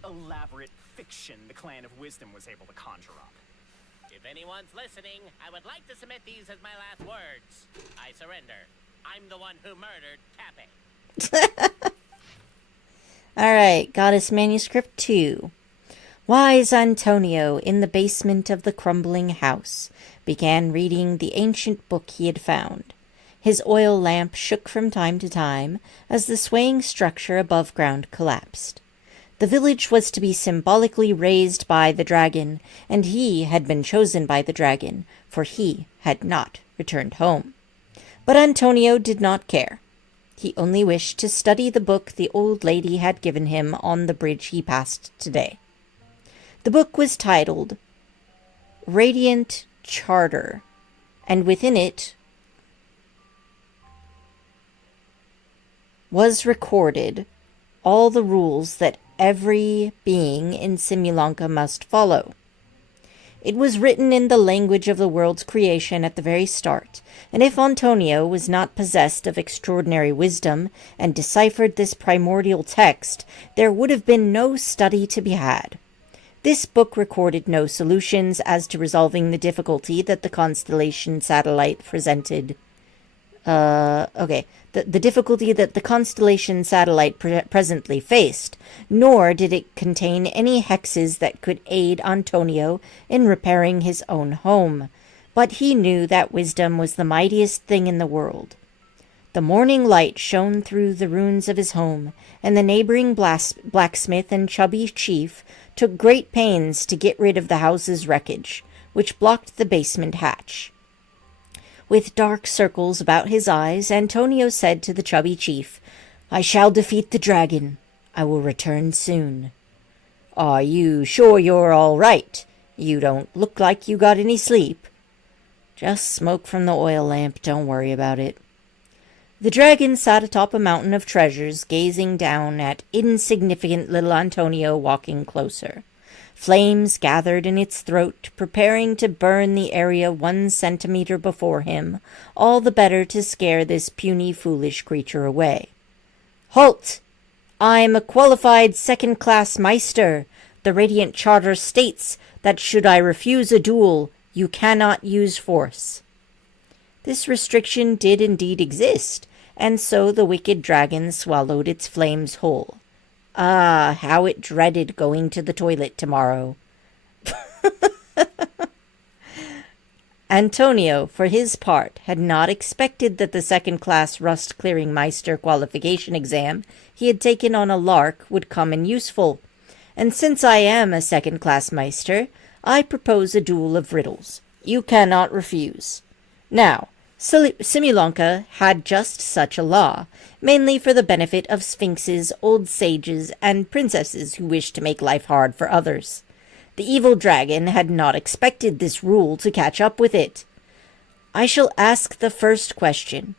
elaborate fiction the Clan of Wisdom was able to conjure up. If anyone's listening, I would like to submit these as my last words. I surrender. I'm the one who murdered Cappy. Alright, Goddess Manuscript 2. Wise Antonio, in the basement of the crumbling house, began reading the ancient book he had found. His oil lamp shook from time to time as the swaying structure above ground collapsed. The village was to be symbolically raised by the dragon, and he had been chosen by the dragon, for he had not returned home. But Antonio did not care. He only wished to study the book the old lady had given him on the bridge he passed today. The book was titled Radiant Charter, and within it was recorded all the rules that every being in Simulanka must follow. It was written in the language of the world's creation at the very start, and if Antonio was not possessed of extraordinary wisdom and deciphered this primordial text, there would have been no study to be had. This book recorded no solutions as to resolving the difficulty that the constellation satellite presented. The difficulty that the constellation satellite presently faced, nor did it contain any hexes that could aid Antonio in repairing his own home. But he knew that wisdom was the mightiest thing in the world. The morning light shone through the ruins of his home, and the neighboring blacksmith and chubby chief took great pains to get rid of the house's wreckage, which blocked the basement hatch. With dark circles about his eyes, Antonio said to the chubby chief, "I shall defeat the dragon. I will return soon." "Are you sure you're all right? You don't look like you got any sleep." "Just smoke from the oil lamp. Don't worry about it." The dragon sat atop a mountain of treasures, gazing down at insignificant little Antonio walking closer. Flames gathered in its throat, preparing to burn the area 1 centimeter before him, all the better to scare this puny, foolish creature away. Halt! I'm a qualified second-class Meister. The Radiant Charter states that should I refuse a duel, you cannot use force. This restriction did indeed exist, and so the wicked dragon swallowed its flames whole. Ah, how it dreaded going to the toilet tomorrow. Antonio, for his part, had not expected that the second-class rust-clearing Meister qualification exam he had taken on a lark would come in useful. And since I am a second-class Meister, I propose a duel of riddles. You cannot refuse. Now, Simulonka had just such a law, mainly for the benefit of sphinxes, old sages, and princesses who wished to make life hard for others. The evil dragon had not expected this rule to catch up with it. I shall ask the first question.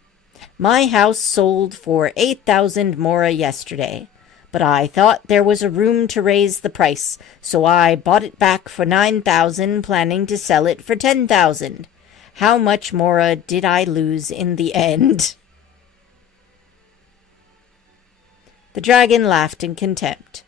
My house sold for 8,000 mora yesterday, but I thought there was a room to raise the price, so I bought it back for 9,000, planning to sell it for 10,000. How much mora did I lose in the end? The dragon laughed in contempt.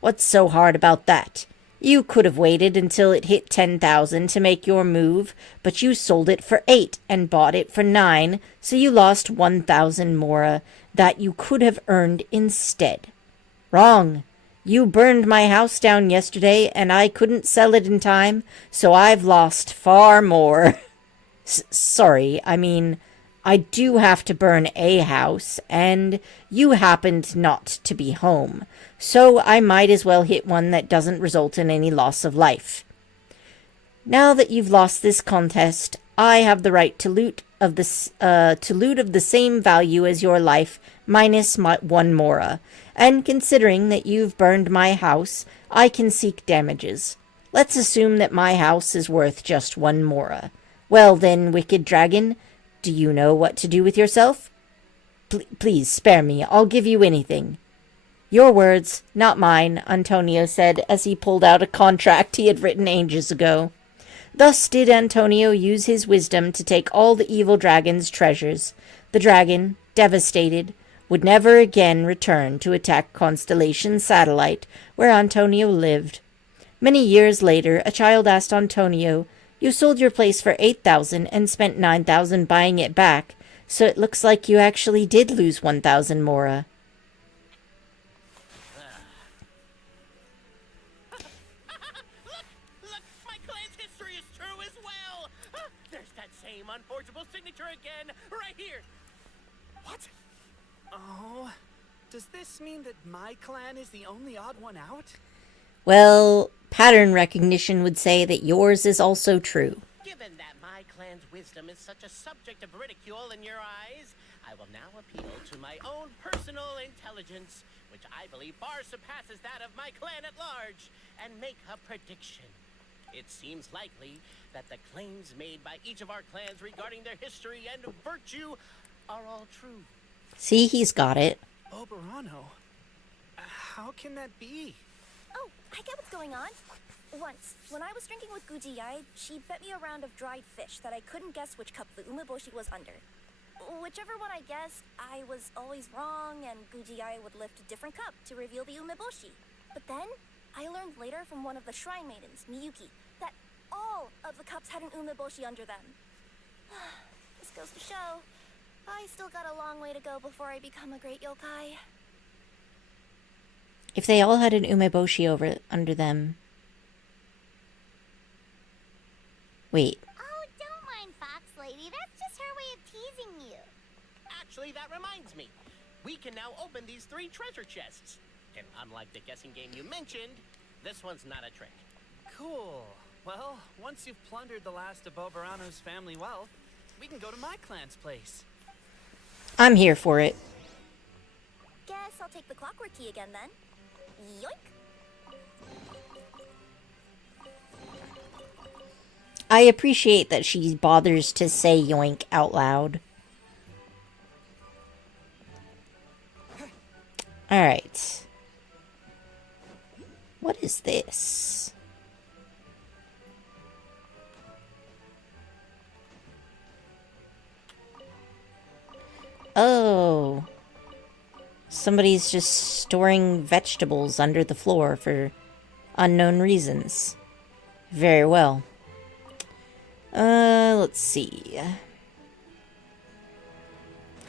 What's so hard about that? You could have waited until it hit 10,000 to make your move, but you sold it for 8 and bought it for 9, so you lost 1,000 mora that you could have earned instead. Wrong. You burned my house down yesterday, and I couldn't sell it in time, so I've lost far more. Sorry, I mean, I do have to burn a house, and you happened not to be home, so I might as well hit one that doesn't result in any loss of life. Now that you've lost this contest, I have the right to loot of the same value as your life, minus 1 mora, and considering that you've burned my house, I can seek damages. Let's assume that my house is worth just 1 mora. Well then, wicked dragon, do you know what to do with yourself? Please spare me. I'll give you anything. Your words, not mine, Antonio said as he pulled out a contract he had written ages ago. Thus did Antonio use his wisdom to take all the evil dragon's treasures. The dragon, devastated, would never again return to attack Constellation Satellite, where Antonio lived. Many years later, a child asked Antonio, "You sold your place for 8,000 and spent 9,000 buying it back, so it looks like you actually did lose 1,000 mora." Look, my clan's history is true as well. There's that same unforgeable signature again, right here. What? Oh, does this mean that my clan is the only odd one out? Well, pattern recognition would say that yours is also true. Given that my clan's wisdom is such a subject of ridicule in your eyes, I will now appeal to my own personal intelligence, which I believe far surpasses that of my clan at large, and make a prediction. It seems likely that the claims made by each of our clans regarding their history and virtue are all true. See, he's got it. Oberano, how can that be? Oh, I get what's going on. Once, when I was drinking with Gujiyai, she bet me a round of dried fish that I couldn't guess which cup the umeboshi was under. Whichever one I guessed, I was always wrong, and Gujiyai would lift a different cup to reveal the umeboshi. But then, I learned later from one of the shrine maidens, Miyuki, that all of the cups had an umeboshi under them. This goes to show, I still got a long way to go before I become a great yokai. If they all had an umeboshi under them. Wait. Oh, don't mind Fox Lady. That's just her way of teasing you. Actually, that reminds me. We can now open these 3 treasure chests. And unlike the guessing game you mentioned, this one's not a trick. Cool. Well, once you've plundered the last of Oberano's family wealth, we can go to my clan's place. I'm here for it. Guess I'll take the clockwork key again then. Yoink! I appreciate that she bothers to say yoink out loud. Alright. What is this? Oh. Somebody's just storing vegetables under the floor for unknown reasons. Very well. Let's see.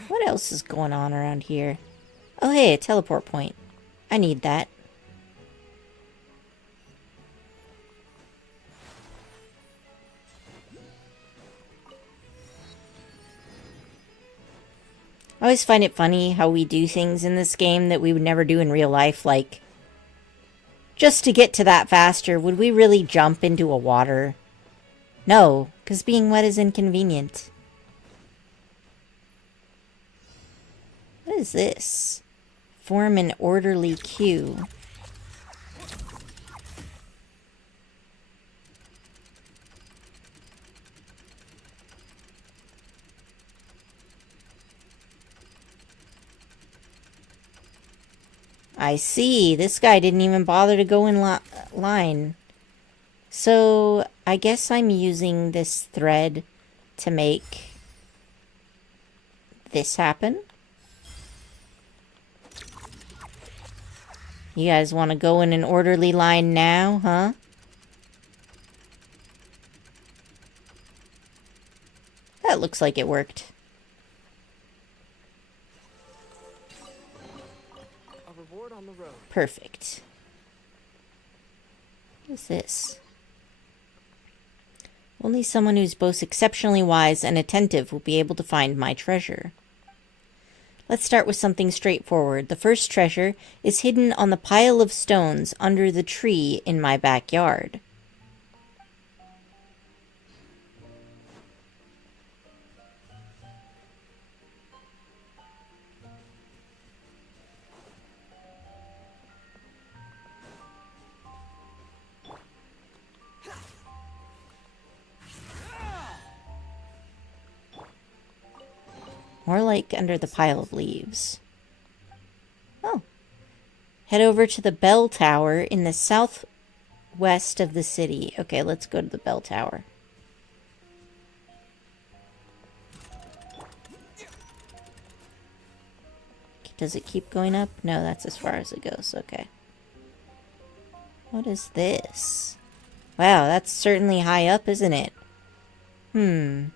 What else is going on around here? Oh, hey, a teleport point. I need that. I always find it funny how we do things in this game that we would never do in real life, like, just to get to that faster, would we really jump into a water? No, because being wet is inconvenient. What is this? Form an orderly queue. I see. This guy didn't even bother to go in line. So, I guess I'm using this thread to make this happen. You guys want to go in an orderly line now, huh? That looks like it worked. On the road. Perfect. What is this? Only someone who's both exceptionally wise and attentive will be able to find my treasure. Let's start with something straightforward. The first treasure is hidden on the pile of stones under the tree in my backyard. More like under the pile of leaves. Oh. Head over to the bell tower in the southwest of the city. Okay, let's go to the bell tower. Does it keep going up? No, that's as far as it goes. Okay. What is this? Wow, that's certainly high up, isn't it? Can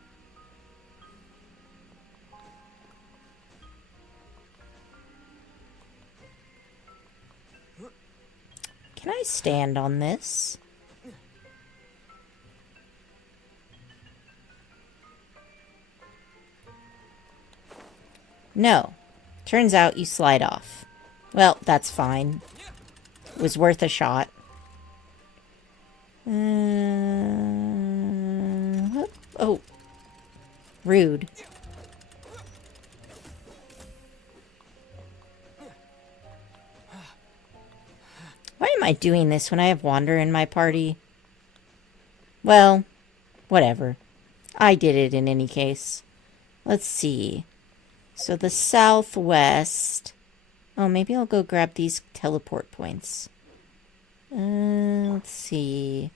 I stand on this? No. Turns out you slide off. Well, that's fine. It was worth a shot. Oh. Rude. Why am I doing this when I have Wander in my party? Well, whatever. I did it in any case. Let's see. So the southwest... Oh, maybe I'll go grab these teleport points. Let's see.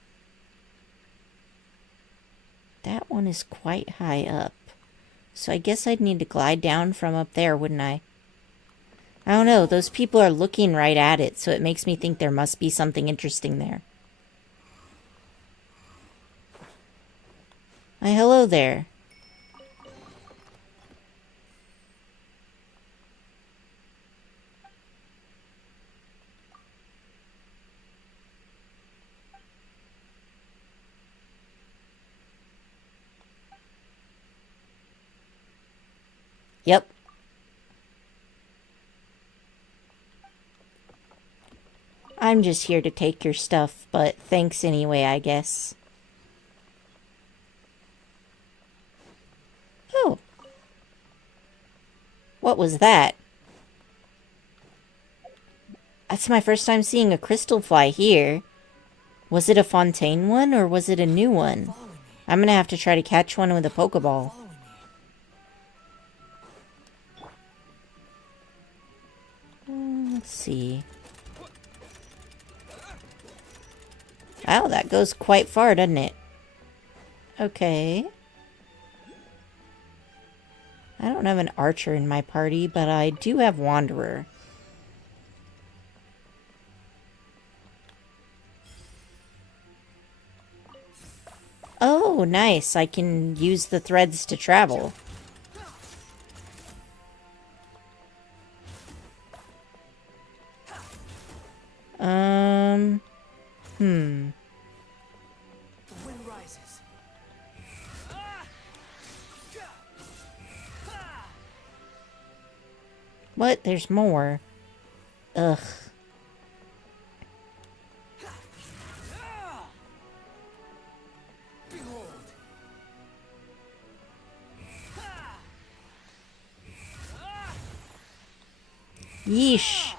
That one is quite high up. So I guess I'd need to glide down from up there, wouldn't I? I don't know. Those people are looking right at it, so it makes me think there must be something interesting there. Why, hello there. Yep. I'm just here to take your stuff, but thanks anyway, I guess. Oh. What was that? That's my first time seeing a crystal fly here. Was it a Fontaine one, or was it a new one? I'm gonna have to try to catch one with a Pokeball. Let's see. Wow, that goes quite far, doesn't it? Okay. I don't have an archer in my party, but I do have Wanderer. Oh, nice. I can use the threads to travel. Hmm. The wind rises. What? There's more. Ugh. Yeesh.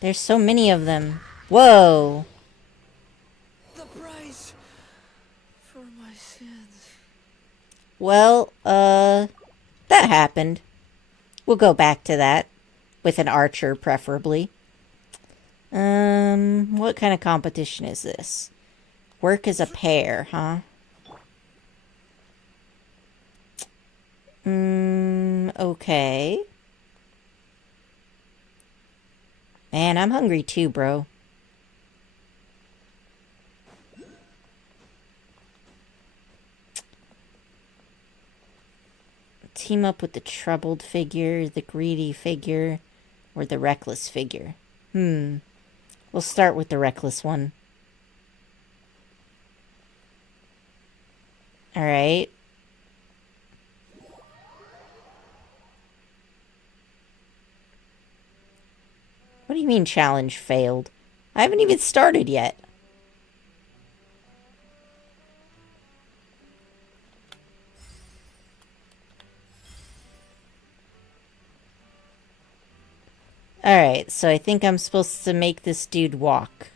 There's so many of them. Whoa. The price for my sins. Well, that happened. We'll go back to that. With an archer, preferably. What kind of competition is this? Work as a pair, huh? Okay. Man, I'm hungry too, bro. Team up with the troubled figure, the greedy figure, or the reckless figure. We'll start with the reckless one. Alright. What do you mean challenge failed? I haven't even started yet. Alright, so I think I'm supposed to make this dude walk.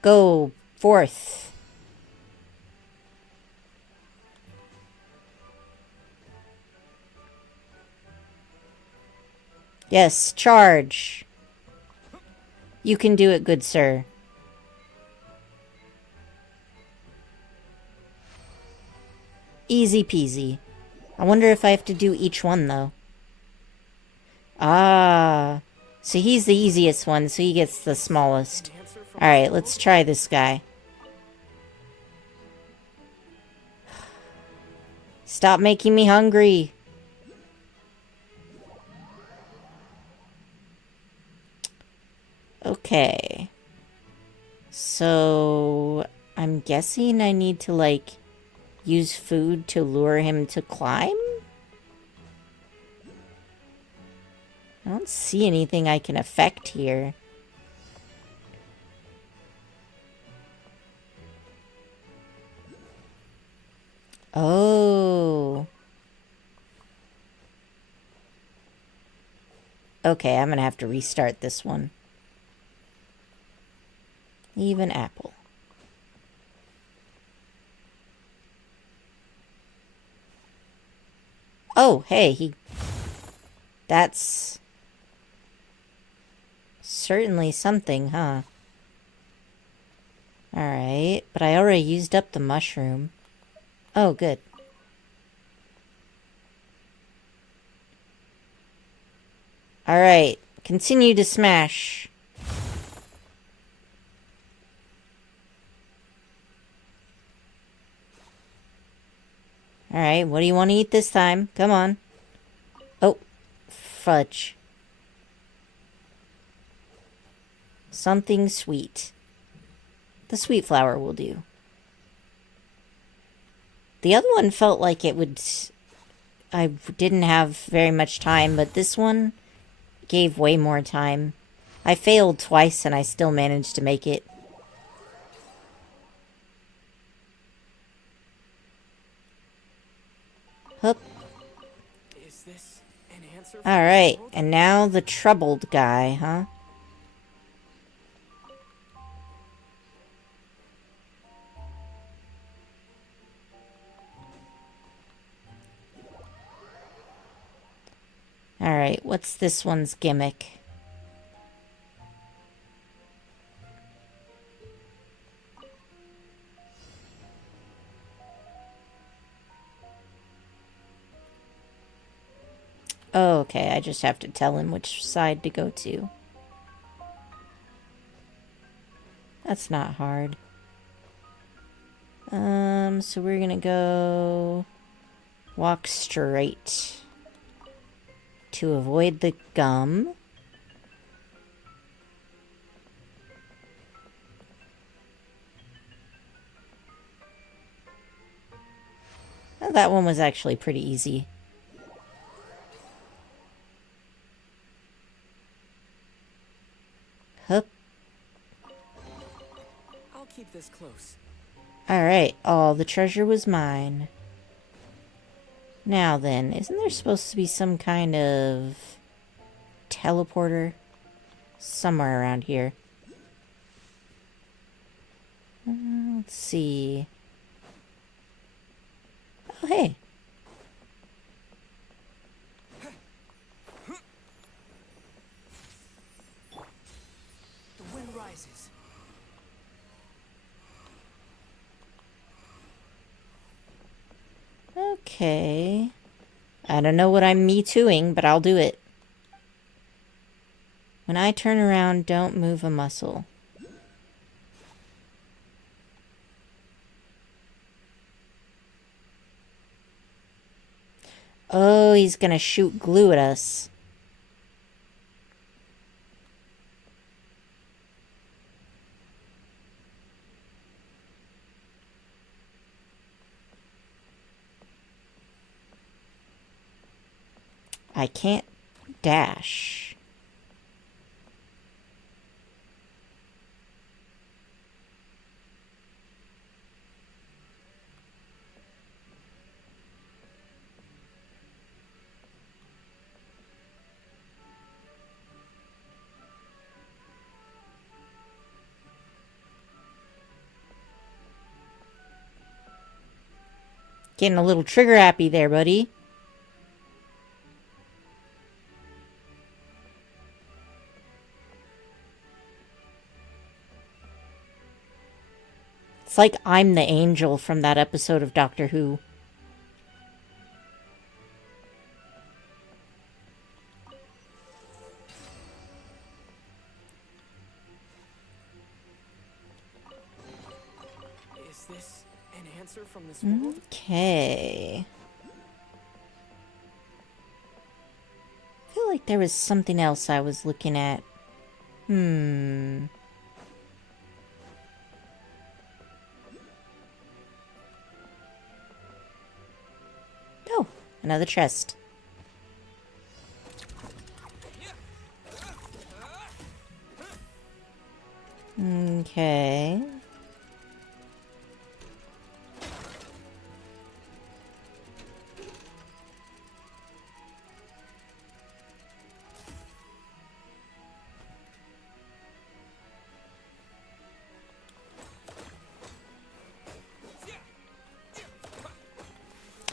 Go forth. Yes, charge. You can do it, good sir. Easy peasy. I wonder if I have to do each one, though. Ah. So he's the easiest one, so he gets the smallest. Alright, let's try this guy. Stop making me hungry. Okay. So, I'm guessing I need to, like, use food to lure him to climb? I don't see anything I can affect here. Oh. Okay, I'm gonna have to restart this one. Even apple. Oh, hey, that's certainly something, huh? Alright, but I already used up the mushroom. Oh, good. Alright, continue to smash. Alright, what do you want to eat this time? Come on. Oh, fudge. Something sweet. The sweet flower will do. The other one felt like it would... I didn't have very much time, but this one gave way more time. I failed twice and I still managed to make it. Hup. Is this an answer? Alright, and now the troubled guy, huh? Alright, what's this one's gimmick? Oh, okay, I just have to tell him which side to go to. That's not hard. So we're gonna go walk straight to avoid the gum. Oh, that one was actually pretty easy. Hup. I'll keep this close. Alright, all the treasure was mine. Now then, isn't there supposed to be some kind of teleporter somewhere around here? Let's see. Oh, hey. The wind rises. Okay. I don't know what I'm me tooing, but I'll do it. When I turn around, don't move a muscle. Oh, he's gonna shoot glue at us. I can't dash. Getting a little trigger happy there, buddy. It's like I'm the angel from that episode of Doctor Who. Is this an answer from this world? Okay. I feel like there was something else I was looking at. Oh, another chest. Okay.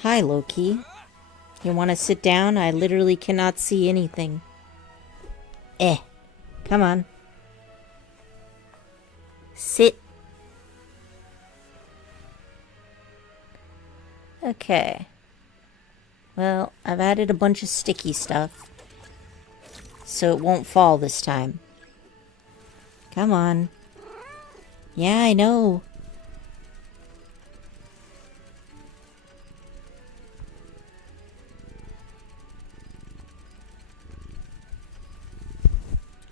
Hi, Loki. You want to sit down? I literally cannot see anything. Come on. Sit. Okay. Well, I've added a bunch of sticky stuff, so it won't fall this time. Come on. Yeah, I know.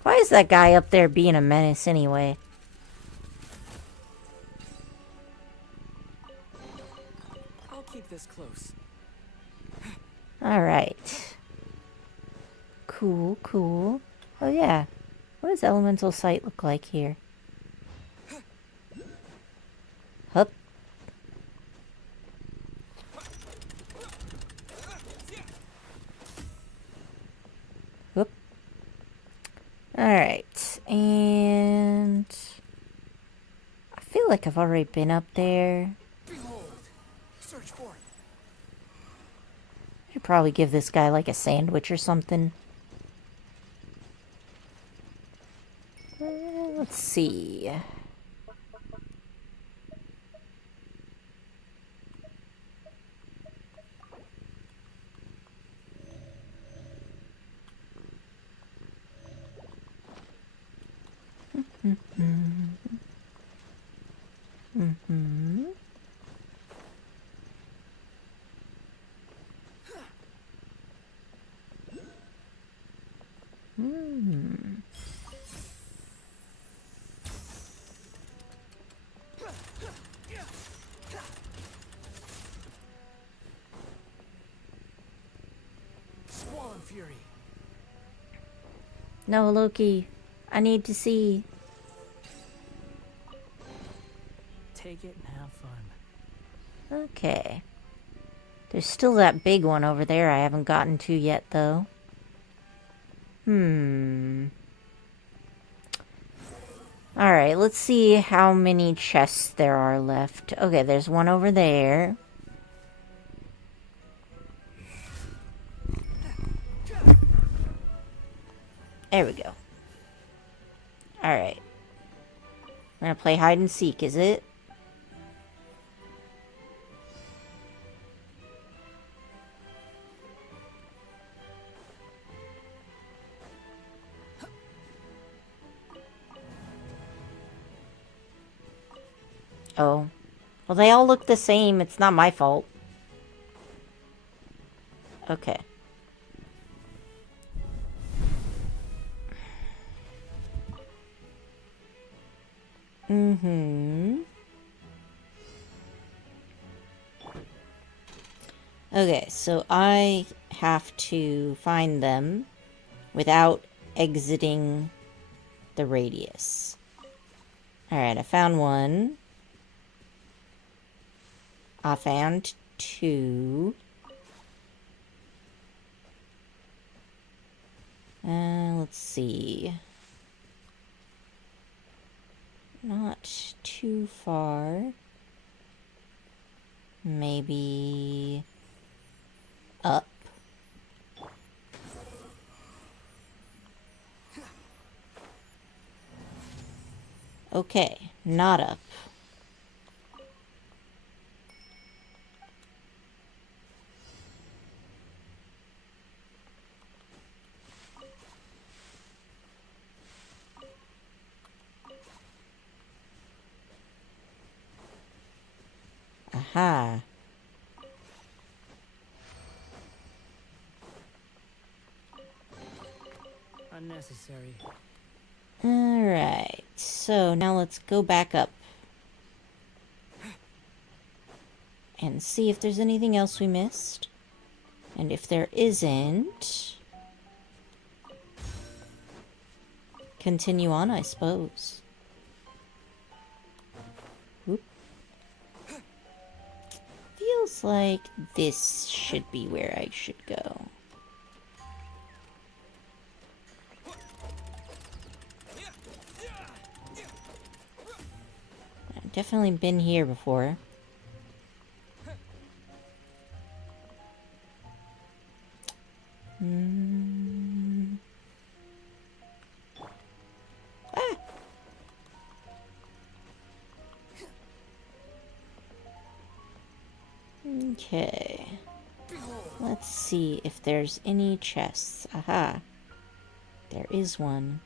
Why is that guy up there being a menace anyway? I'll keep this close. Alright. Cool, cool. Oh yeah. What does elemental sight look like here? Hup. Whoop. Alright. And I feel like I've already been up there. Behold. Search for it. I should probably give this guy like a sandwich or something. Let's see. No, Loki. I need to see. Take it and have fun. Okay. There's still that big one over there I haven't gotten to yet, though. Alright, let's see how many chests there are left. Okay, there's one over there. There we go. Alright. We're gonna play hide and seek, is it? Oh. Well, they all look the same. It's not my fault. Okay. Okay, so I have to find them without exiting the radius. Alright, I found one. I found two. Let's see. Not too far. Maybe up. Okay, not up. Aha. Unnecessary. Alright, so now let's go back up. And see if there's anything else we missed. And if there isn't... continue on, I suppose. Oop. Feels like this should be where I should go. I've definitely been here before. Okay. Let's see if there's any chests. Aha. There is one.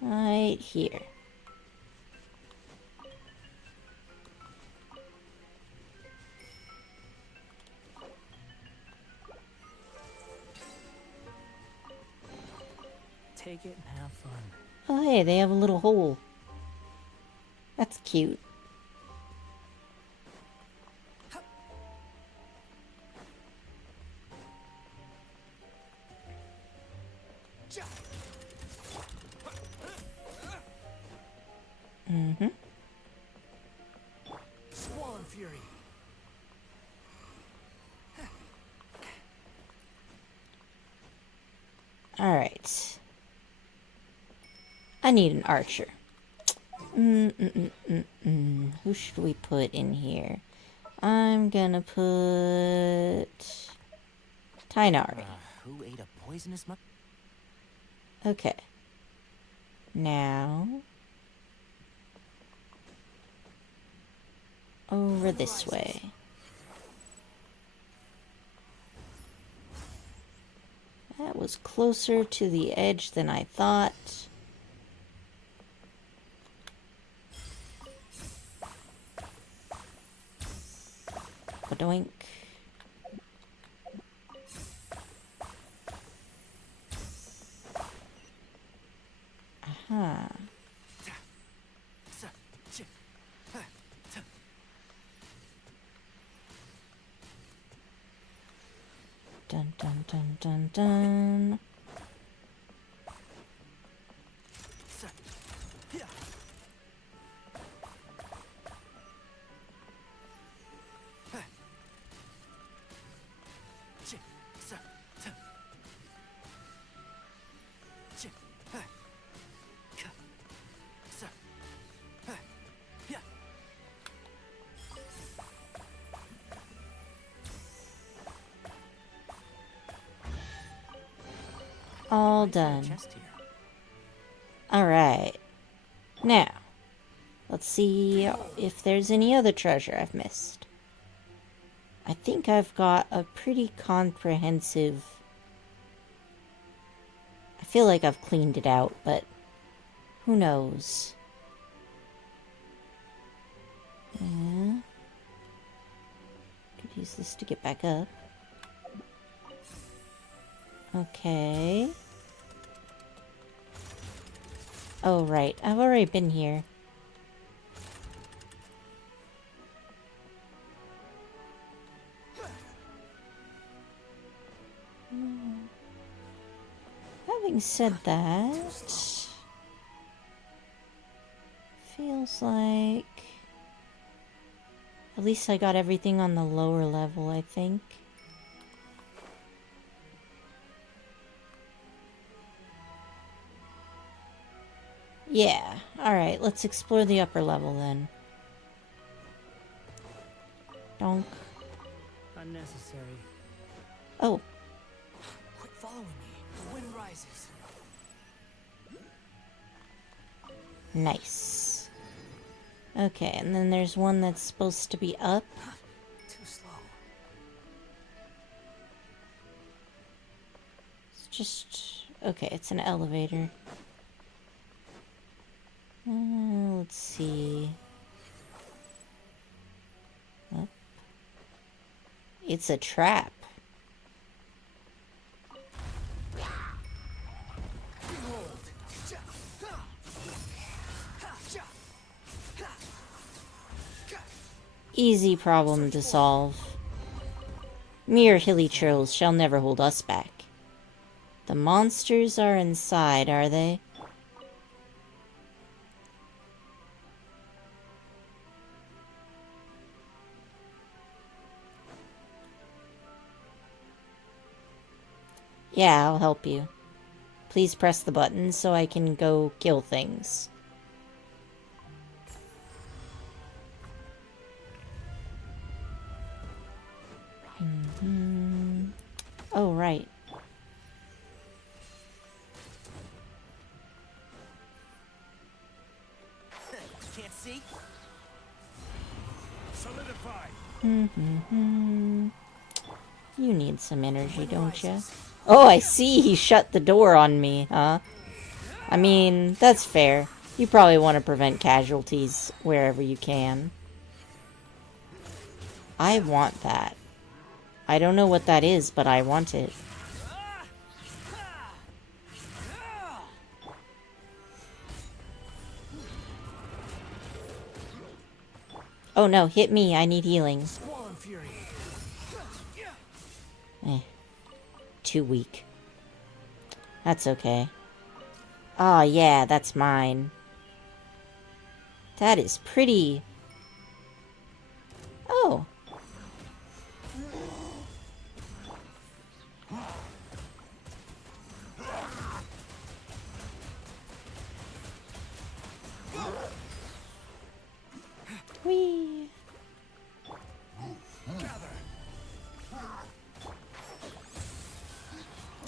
Right here. Take it and have fun. Oh, hey, they have a little hole. That's cute. Squall and Fury. Alright. I need an archer. Who should we put in here? I'm gonna put... Tainari. Who ate a poisonous mutt? Okay. Now... over this way. That was closer to the edge than I thought. Doink. Aha. Dun dun dun. All done. Alright. Now, let's see if there's any other treasure I've missed. I think I've got a pretty comprehensive... I feel like I've cleaned it out, but who knows? Yeah. Could use this to get back up. Okay. Oh, right. I've already been here. Having said that, feels like at least I got everything on the lower level, I think. Yeah, alright, let's explore the upper level then. Donk. Unnecessary. Oh. Quit following me. The wind rises. Nice. Okay, and then there's one that's supposed to be up. Too slow. It's just... okay, it's an elevator. Let's see. Up. It's a trap. Easy problem to solve. Mere hilly churls shall never hold us back. The monsters are inside, are they? Yeah, I'll help you. Please press the button so I can go kill things. Oh, right. Can't see? Solidify. You need some energy, don't you? Oh, I see he shut the door on me, huh? I mean, that's fair. You probably want to prevent casualties wherever you can. I want that. I don't know what that is, but I want it. Oh no, hit me. I need healing. Eh. Too weak. That's okay. Oh yeah, that's mine. That is pretty... oh. Whee!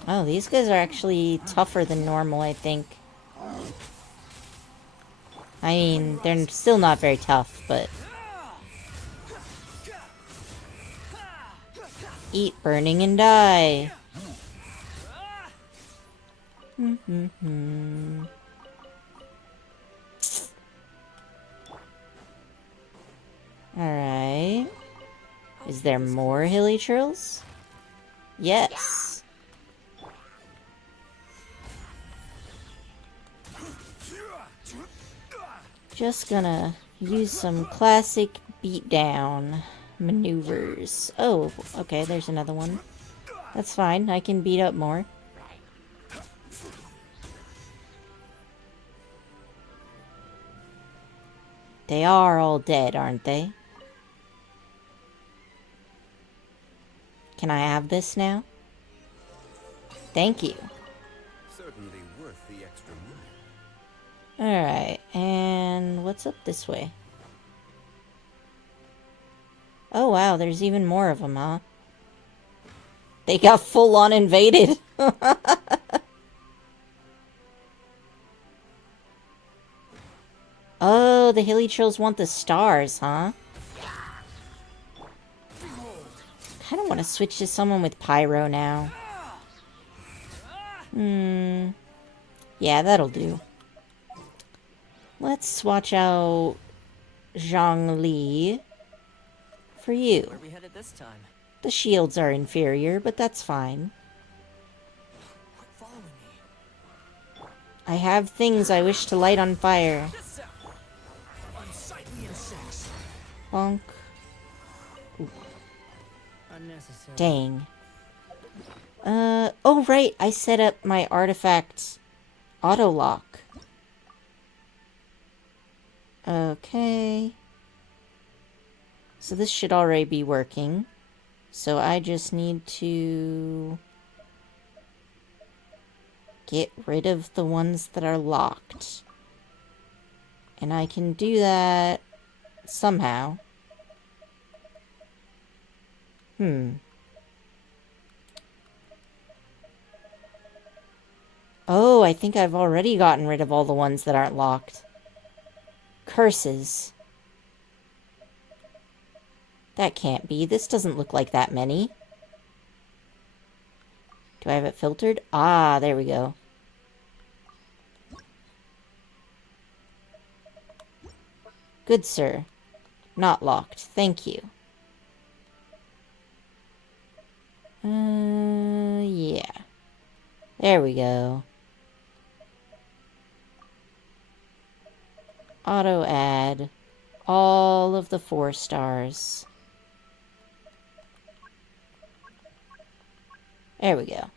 Oh, these guys are actually tougher than normal, I think. I mean, they're still not very tough, but... eat, burning, and die! Alright. Is there more hilly churls? Yes. Just gonna use some classic beatdown maneuvers. Oh, okay, there's another one. That's fine. I can beat up more. They are all dead, aren't they? Can I have this now? Thank you. Certainly worth the extra money. Alright, and what's up this way? Oh wow, there's even more of them, huh? They got full-on invaded. Oh, the Hilly-Trills want the stars, huh? Kinda want to switch to someone with Pyro now. Yeah, that'll do. Let's swatch out Zhongli for you. Where are we headed this time? The shields are inferior, but that's fine. Quit following me. I have things I wish to light on fire. Unsightly insects. Bonk. Unnecessary. Dang. Oh right, I set up my artifact auto-lock. Okay. So this should already be working. So I just need to get rid of the ones that are locked. And I can do that somehow. Oh, I think I've already gotten rid of all the ones that aren't locked. Curses. That can't be. This doesn't look like that many. Do I have it filtered? Ah, there we go. Good, sir. Not locked. Thank you. Yeah. There we go. Auto add all of the 4 stars. There we go.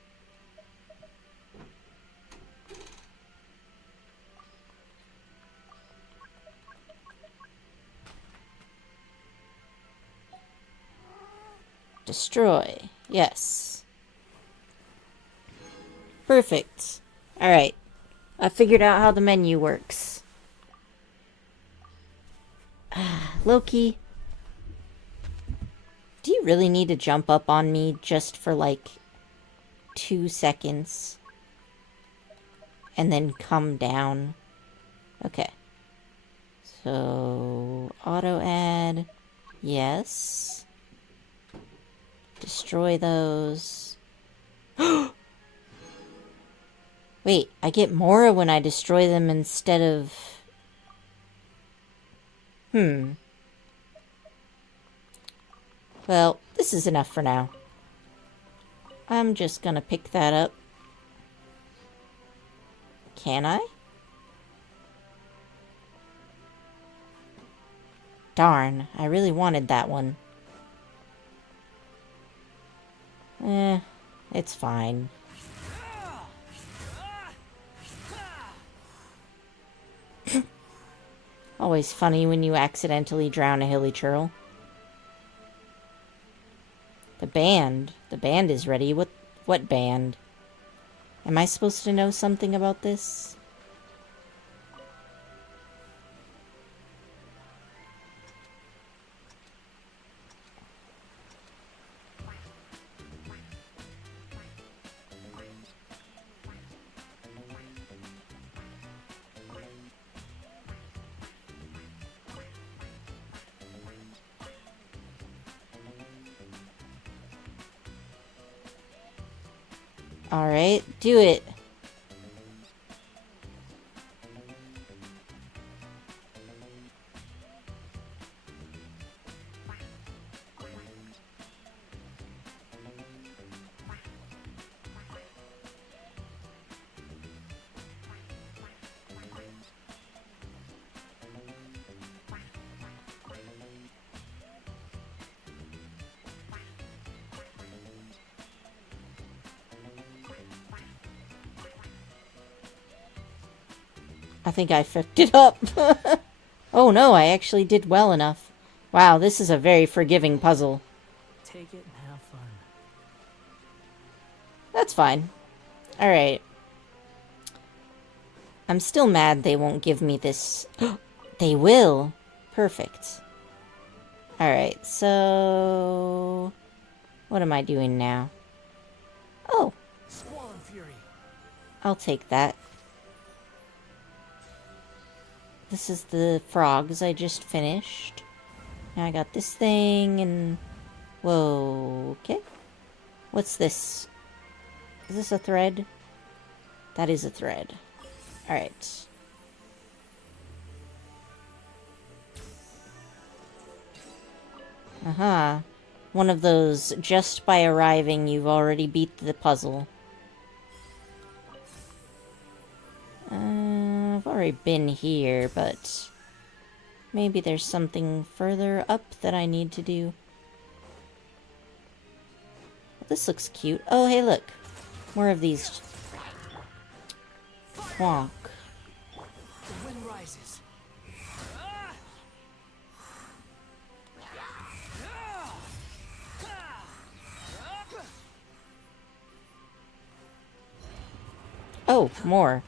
Destroy. Yes. Perfect. Alright. I figured out how the menu works. Loki. Do you really need to jump up on me just for like 2 seconds? And then come down? Okay. So, auto add. Yes. Destroy those. Wait, I get more when I destroy them instead of... Well, this is enough for now. I'm just gonna pick that up. Can I? Darn, I really wanted that one. It's fine. Always funny when you accidentally drown a hilly churl. The band. The band is ready. What band? Am I supposed to know something about this? Alright, do it. I think I fucked it up. Oh no, I actually did well enough. Wow, this is a very forgiving puzzle. Take it and have fun. That's fine. Alright. I'm still mad they won't give me this. They will. Perfect. Alright, so... what am I doing now? Oh. Squall and Fury. I'll take that. This is the frogs I just finished. Now I got this thing and... whoa, okay. What's this? Is this a thread? That is a thread. Alright. Aha. One of those, just by arriving, you've already beat the puzzle. I've already been here, but maybe there's something further up that I need to do. This looks cute. Oh, hey, look. More of these. Wonk. The wind rises. Oh, more.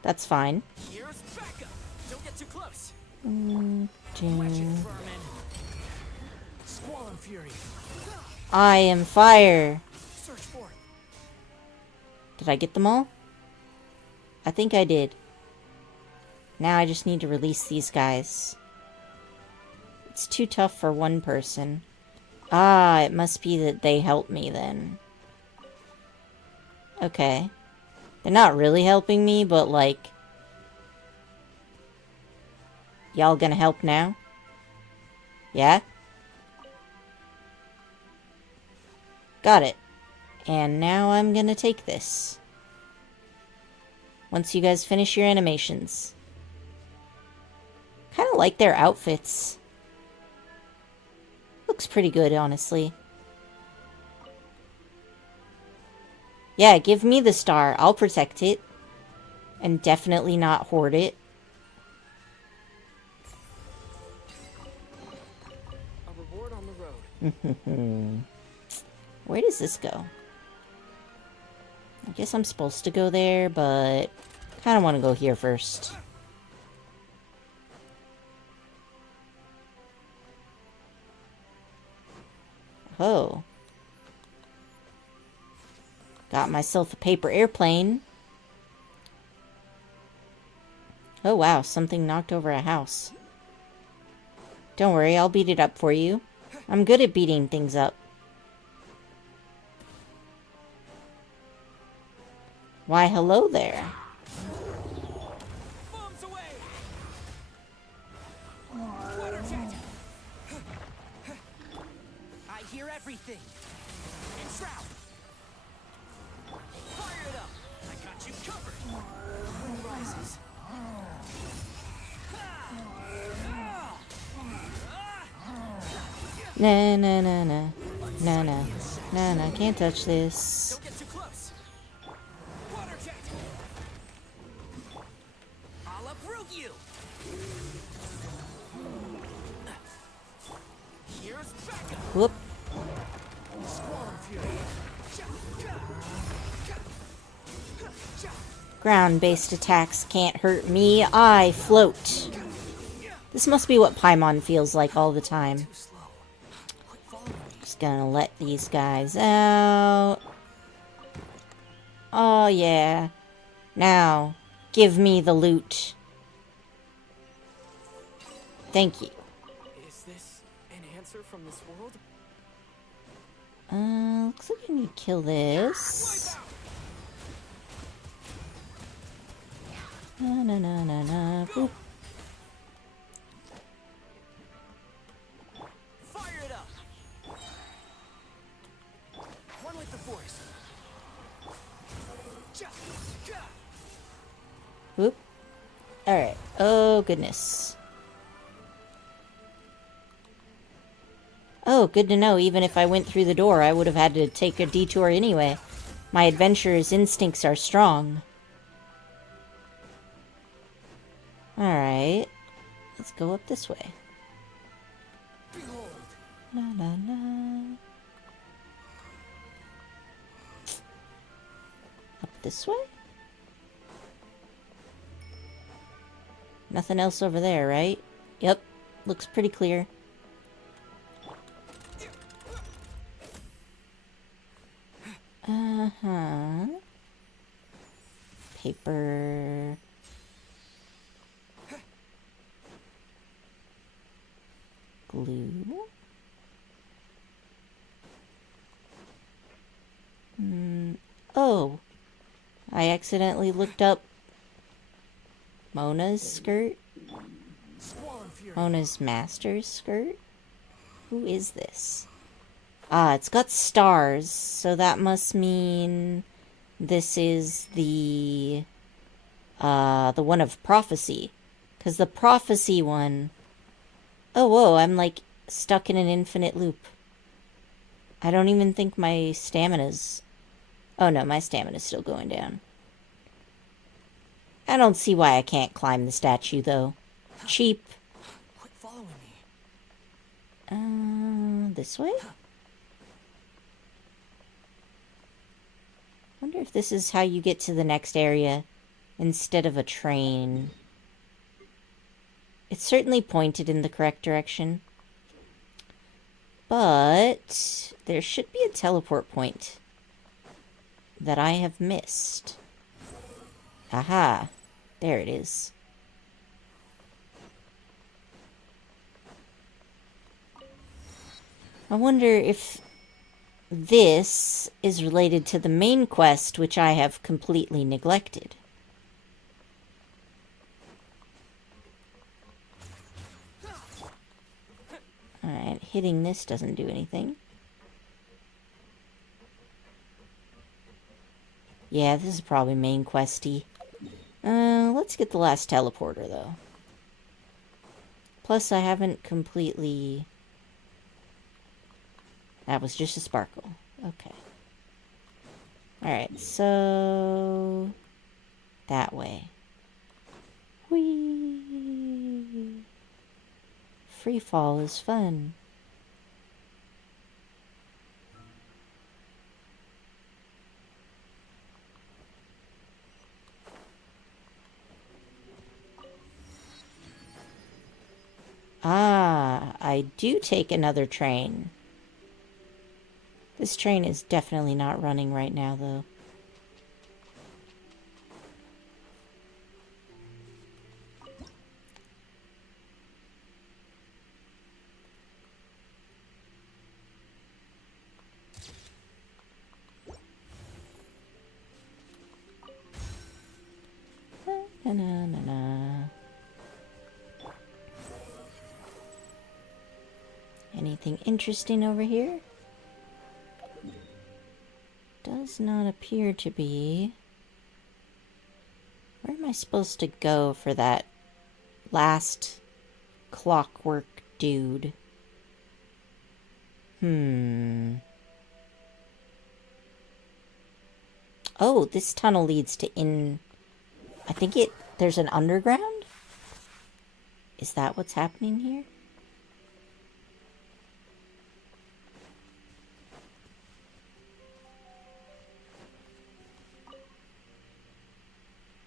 That's fine. Here's backup. Don't get too close. Wretched vermin. Squall and Fury. I am fire. Search for it. Did I get them all? I think I did. Now I just need to release these guys. It's too tough for one person. Ah, it must be that they help me then. Okay. They're not really helping me, but like... y'all gonna help now? Yeah? Got it. And now I'm gonna take this. Once you guys finish your animations. Kinda like their outfits. Looks pretty good, honestly. Yeah, give me the star. I'll protect it. And definitely not hoard it. A reward on the road. Where does this go? I guess I'm supposed to go there, but I kind of want to go here first. Oh. Got myself a paper airplane. Oh wow, something knocked over a house. Don't worry, I'll beat it up for you. I'm good at beating things up. Why, hello there. Bombs away. Water jet. I hear everything. And shroud. Fire it up. I got you covered. The wind rises. Na na na na. Na na. Na na. Can't touch this. Don't get too close. Water jet. I'll uproot you. Here's backup. Whoop. Squall and Fury. Ground-based attacks can't hurt me. I float. This must be what Paimon feels like all the time. Just gonna let these guys out. Oh, yeah. Now, give me the loot. Thank you. Is this an answer from this world? Looks like I need to kill this. Na na na na na. Boop. Fire it up. One with the force. Whoop. Alright. Oh, goodness. Oh, good to know. Even if I went through the door, I would have had to take a detour anyway. My adventurer's instincts are strong. Alright. Let's go up this way. Behold. La la la. Up this way? Nothing else over there, right? Yep. Looks pretty clear. Uh-huh. Paper. Glue. Oh. I accidentally looked up Mona's skirt. Mona's master's skirt? Who is this? Ah, it's got stars, so that must mean this is the one of prophecy. 'Cause the prophecy one... Oh, whoa, I'm like stuck in an infinite loop. I don't even think my stamina's... Oh no, my stamina's still going down. I don't see why I can't climb the statue, though. Cheap. Quit following me. This way? Wonder if this is how you get to the next area instead of a train. It's certainly pointed in the correct direction. But there should be a teleport point that I have missed. Aha. There it is. I wonder if this is related to the main quest, which I have completely neglected. Alright, hitting this doesn't do anything. Yeah, this is probably main questy. Let's get the last teleporter, though. Plus, I haven't completely... That was just a sparkle. Okay. Alright, so... That way. Whee! Free fall is fun. Ah, I do take another train. This train is definitely not running right now, though. Na, na, na, na. Anything interesting over here? Does not appear to be. Where am I supposed to go for that last clockwork dude? Oh, this tunnel leads to I think there's an underground? Is that what's happening here?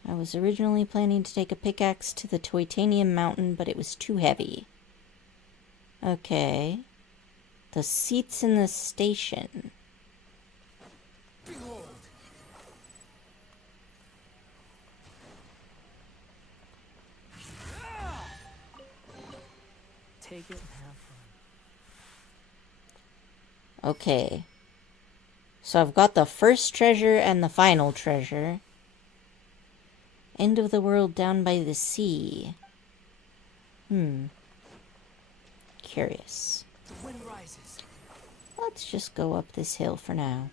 I was originally planning to take a pickaxe to the Titanium Mountain, but it was too heavy. Okay. The seats in the station. Behold. Take it and have fun. Okay. So I've got the first treasure and the final treasure. End of the world down by the sea. Curious. The wind rises. Let's just go up this hill for now.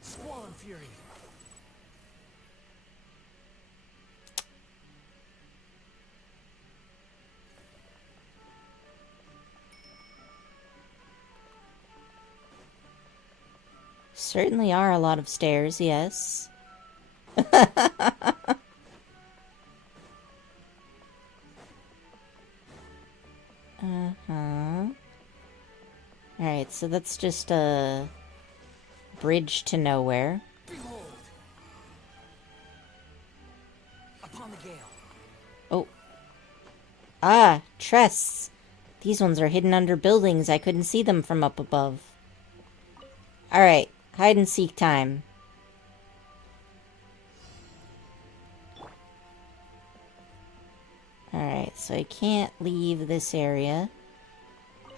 Squall and fury. Certainly are a lot of stairs, yes. Uh-huh. Alright, so that's just a bridge to nowhere. Behold! Upon the gale. Oh. Ah, chests. These ones are hidden under buildings. I couldn't see them from up above. Alright, hide and seek time. Alright, so I can't leave this area.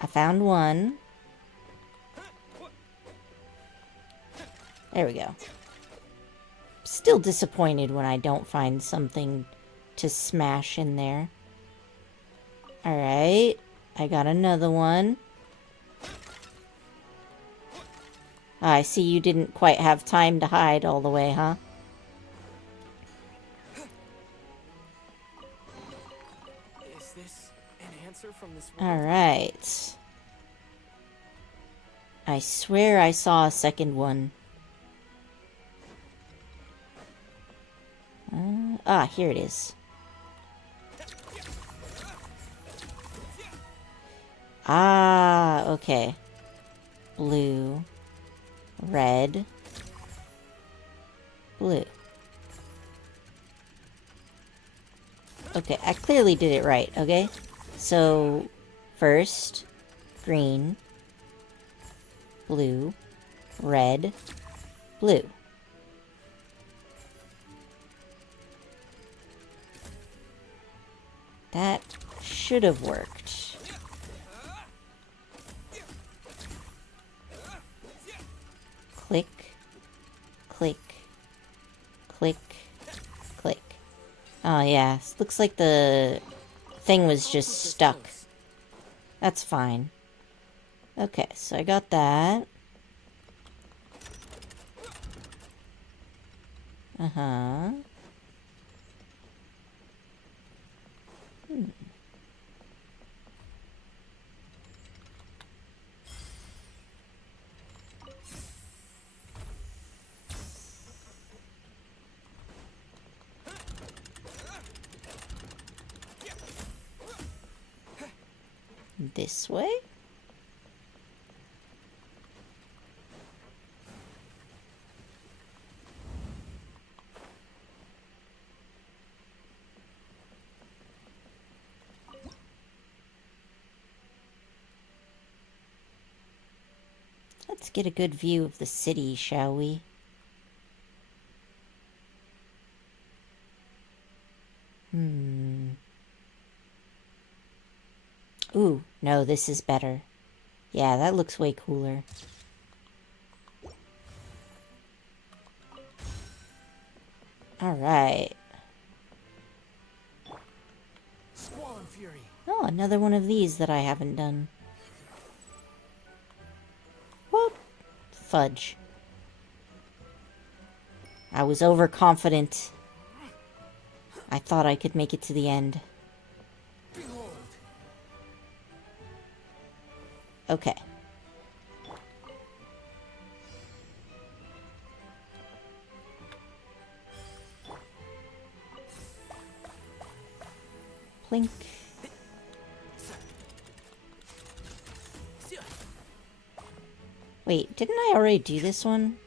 I found one. There we go. Still disappointed when I don't find something to smash in there. Alright, I got another one. I see you didn't quite have time to hide all the way, huh? Is this an answer from this Alright. I swear I saw a second one. Here it is. Ah, okay. Blue. Red. Blue. Okay, I clearly did it right, okay? So, first, green, blue, red, blue. That should have worked. Click, click, click, click. Oh yeah, looks like the thing was just stuck. That's fine. Okay, so I got that. Uh-huh. This way? Let's get a good view of the city, shall we? Ooh, no, this is better. Yeah, that looks way cooler. Alright. Squall and Fury. Oh, another one of these that I haven't done. Whoop. Fudge. I was overconfident. I thought I could make it to the end. Behold! Okay. Plink. Wait, didn't I already do this one?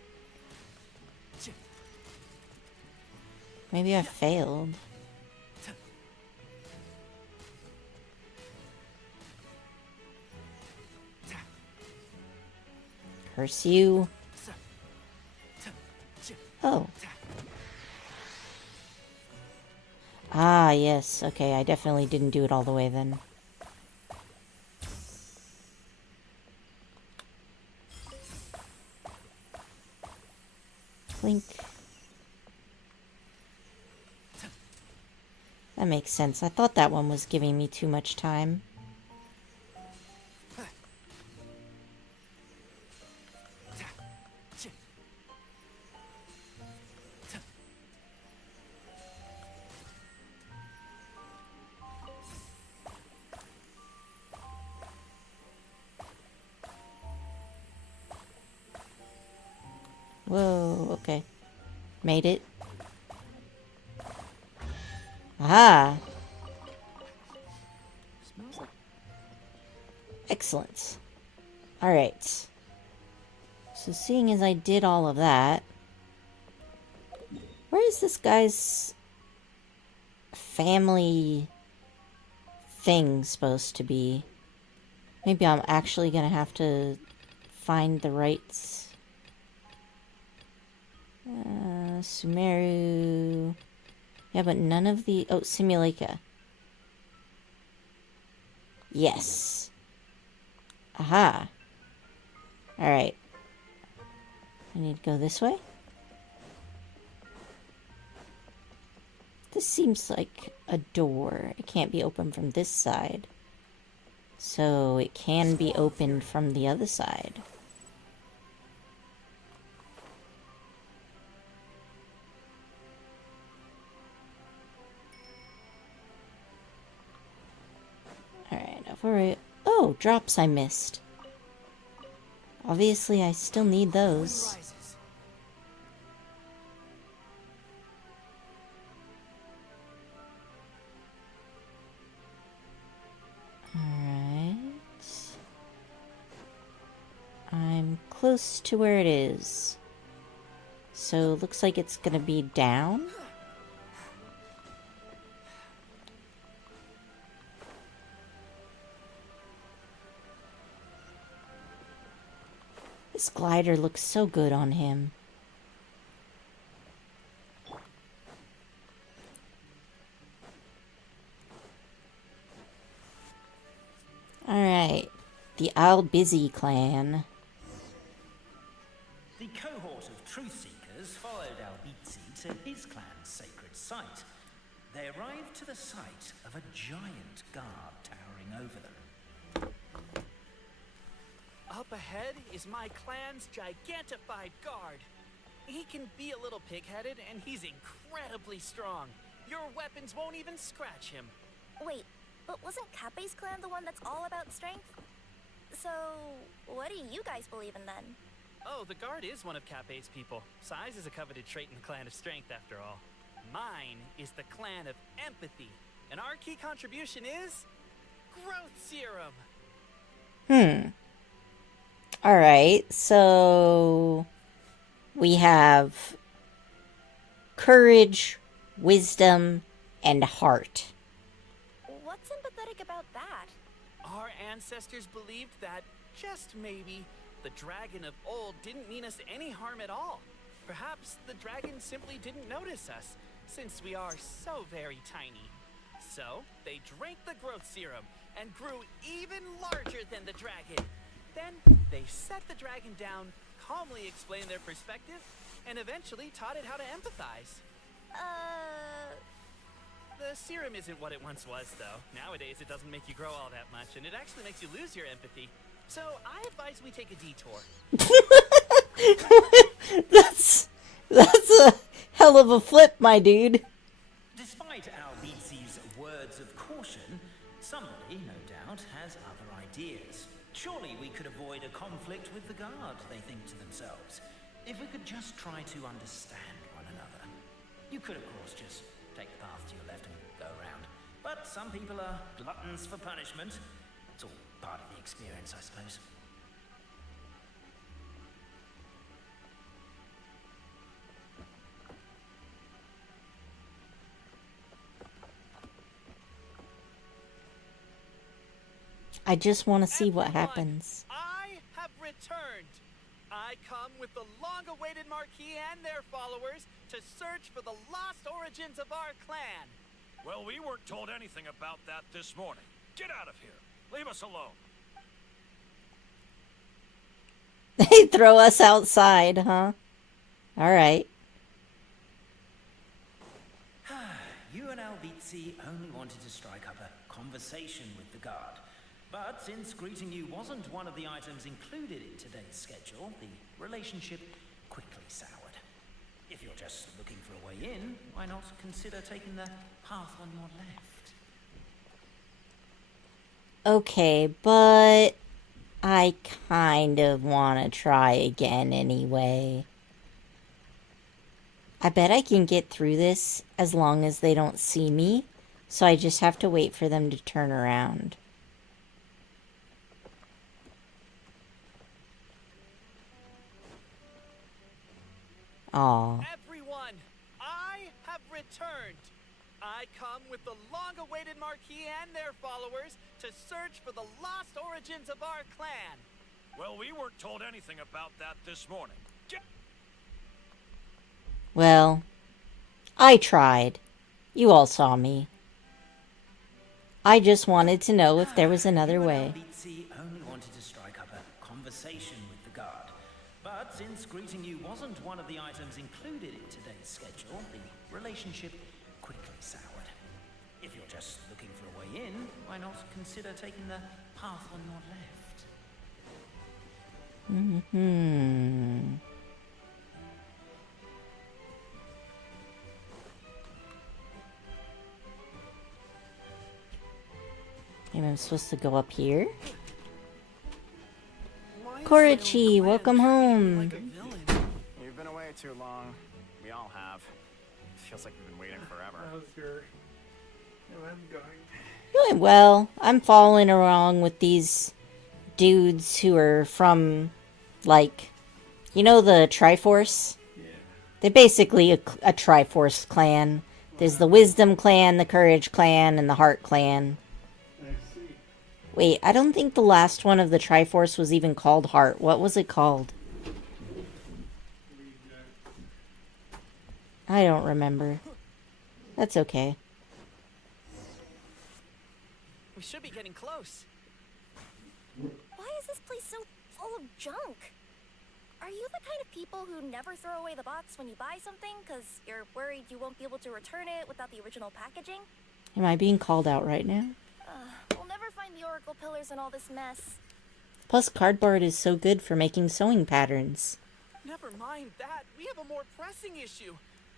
Maybe I failed. Curse you. Oh. Ah, yes. Okay, I definitely didn't do it all the way then. Blink. That makes sense. I thought that one was giving me too much time. Okay. Made it. Ah. Smells like... Excellent. Alright. So seeing as I did all of that, where is this guy's family thing supposed to be? Maybe I'm actually gonna have to find the rights. Sumeru. Yeah, but none of the... Oh, Simulacra. Yes. Aha. Alright. I need to go this way. This seems like a door. It can't be opened from this side. So it can be opened from the other side. Alright, alright. Oh, drops I missed. Obviously, I still need those. Alright. I'm close to where it is. So, looks like it's gonna be down. This glider looks so good on him. Alright. The Al-Busy clan. The cohort of truth seekers followed Albizzi to his clan's sacred site. They arrived to the site of a giant guard towering over them. Up ahead is my clan's gigantified guard. He can be a little pig-headed, and he's incredibly strong. Your weapons won't even scratch him. Wait, but wasn't Kappe's clan the one that's all about strength? So, what do you guys believe in then? Oh, the guard is one of Kappe's people. Size is a coveted trait in the clan of strength, after all. Mine is the clan of empathy, and our key contribution is... growth serum! Alright, so... we have... courage, wisdom, and heart. What's sympathetic about that? Our ancestors believed that, just maybe, the dragon of old didn't mean us any harm at all. Perhaps the dragon simply didn't notice us, since we are so very tiny. So, they drank the growth serum and grew even larger than the dragon. Then, they set the dragon down, calmly explained their perspective, and eventually taught it how to empathize. The serum isn't what it once was, though. Nowadays, it doesn't make you grow all that much, and it actually makes you lose your empathy. So, I advise we take a detour. That's a hell of a flip, my dude. Despite Albizzi's words of caution, somebody, no doubt, has other ideas. Surely we could avoid a conflict with the guard, they think to themselves, if we could just try to understand one another. You could, of course, just take the path to your left and go around. But some people are gluttons for punishment. It's all part of the experience, I suppose. I just want to see what Everyone, happens. I have returned. I come with the long-awaited Marquis and their followers to search for the lost origins of our clan. Well, we weren't told anything about that this morning. Get out of here. Leave us alone. They throw us outside, huh? Alright. You and Albizzi only wanted to strike up a conversation with the guard. But since greeting you wasn't one of the items included in today's schedule, the relationship quickly soured. If you're just looking for a way in, why not consider taking the path on your left? Okay, but I kind of want to try again anyway. I bet I can get through this as long as they don't see me. So I just have to wait for them to turn around. Aw. Everyone, I have returned. I come with the long-awaited Marquis and their followers to search for the lost origins of our clan. Well, we weren't told anything about that this morning. Well, I tried. You all saw me. I just wanted to know if there was another way. Beatsy only wanted to strike up a conversation with the guard. But since greeting you wasn't one of the items included in today's schedule, the relationship quickly soured. If you're just looking for a way in, why not consider taking the path on your left? Maybe I'm supposed to go up here? Korichi, welcome home. You've been away too long. We all have. Feels like we've been waiting forever. Doing well. I'm following along with these dudes who are from, like, you know the Triforce? Yeah. They're basically a Triforce clan. There's the Wisdom clan, the Courage clan, and the Heart clan. Wait, I don't think the last one of the Triforce was even called Heart. What was it called? I don't remember. That's okay. We should be getting close. Why is this place so full of junk? Are you the kind of people who never throw away the box when you buy something because you're worried you won't be able to return it without the original packaging? Am I being called out right now? We'll never find the Oracle pillars in all this mess. Plus, cardboard is so good for making sewing patterns. Never mind that. We have a more pressing issue.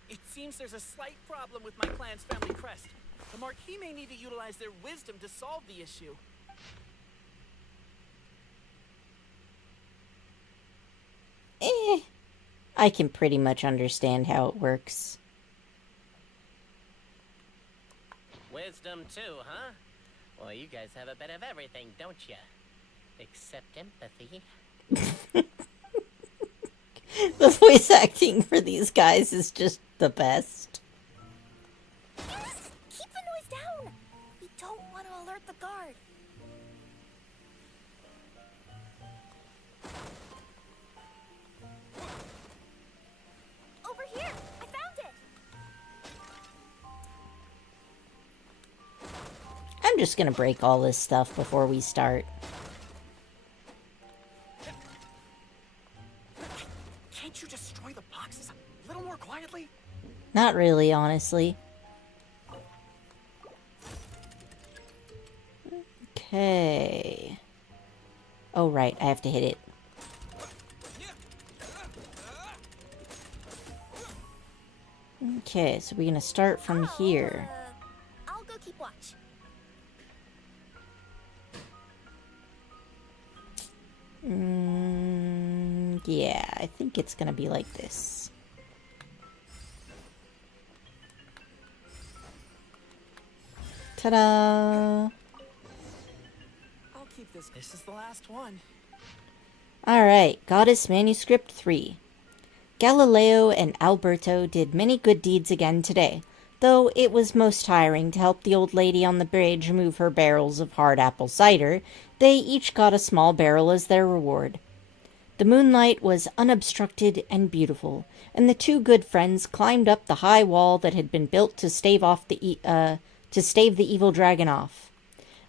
It seems there's a slight problem with my clan's family crest. The Marquis may need to utilize their wisdom to solve the issue. I can pretty much understand how it works. Wisdom too, huh? Well, you guys have a bit of everything, don't you? Except empathy. The voice acting for these guys is just the best. Keep the noise down! We don't want to alert the guard. Over here! I found it! I'm just gonna break all this stuff before we start. Can't you destroy the boxes a little more quietly? Not really, honestly. Okay. Oh, right, I have to hit it. Okay, so we're gonna start from here. I'll go keep watch. Yeah, I think it's gonna be like this. Ta-da! I'll keep this. This is the last one. Alright, Goddess Manuscript 3. Galileo and Alberto did many good deeds again today, though it was most tiring to help the old lady on the bridge move her barrels of hard apple cider. They each got a small barrel as their reward. The moonlight was unobstructed and beautiful, and the two good friends climbed up the high wall that had been built to stave the evil dragon off.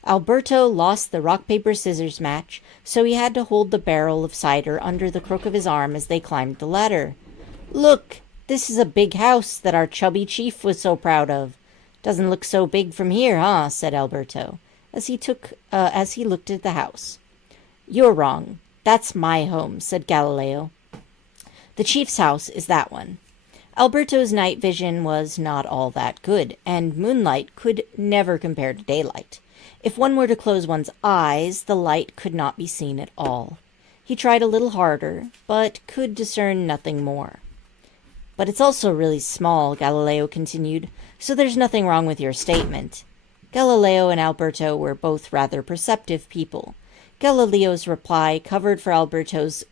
Alberto lost the rock-paper-scissors match, so he had to hold the barrel of cider under the crook of his arm as they climbed the ladder. "Look, this is a big house that our chubby chief was so proud of. Doesn't look so big from here, huh?" said Alberto, as he looked at the house. "You're wrong. That's my home," said Galileo. "The chief's house is that one." Alberto's night vision was not all that good, and moonlight could never compare to daylight. If one were to close one's eyes, the light could not be seen at all. He tried a little harder, but could discern nothing more. But it's also really small, Galileo continued, so there's nothing wrong with your statement. Galileo and Alberto were both rather perceptive people. Galileo's reply covered for Alberto's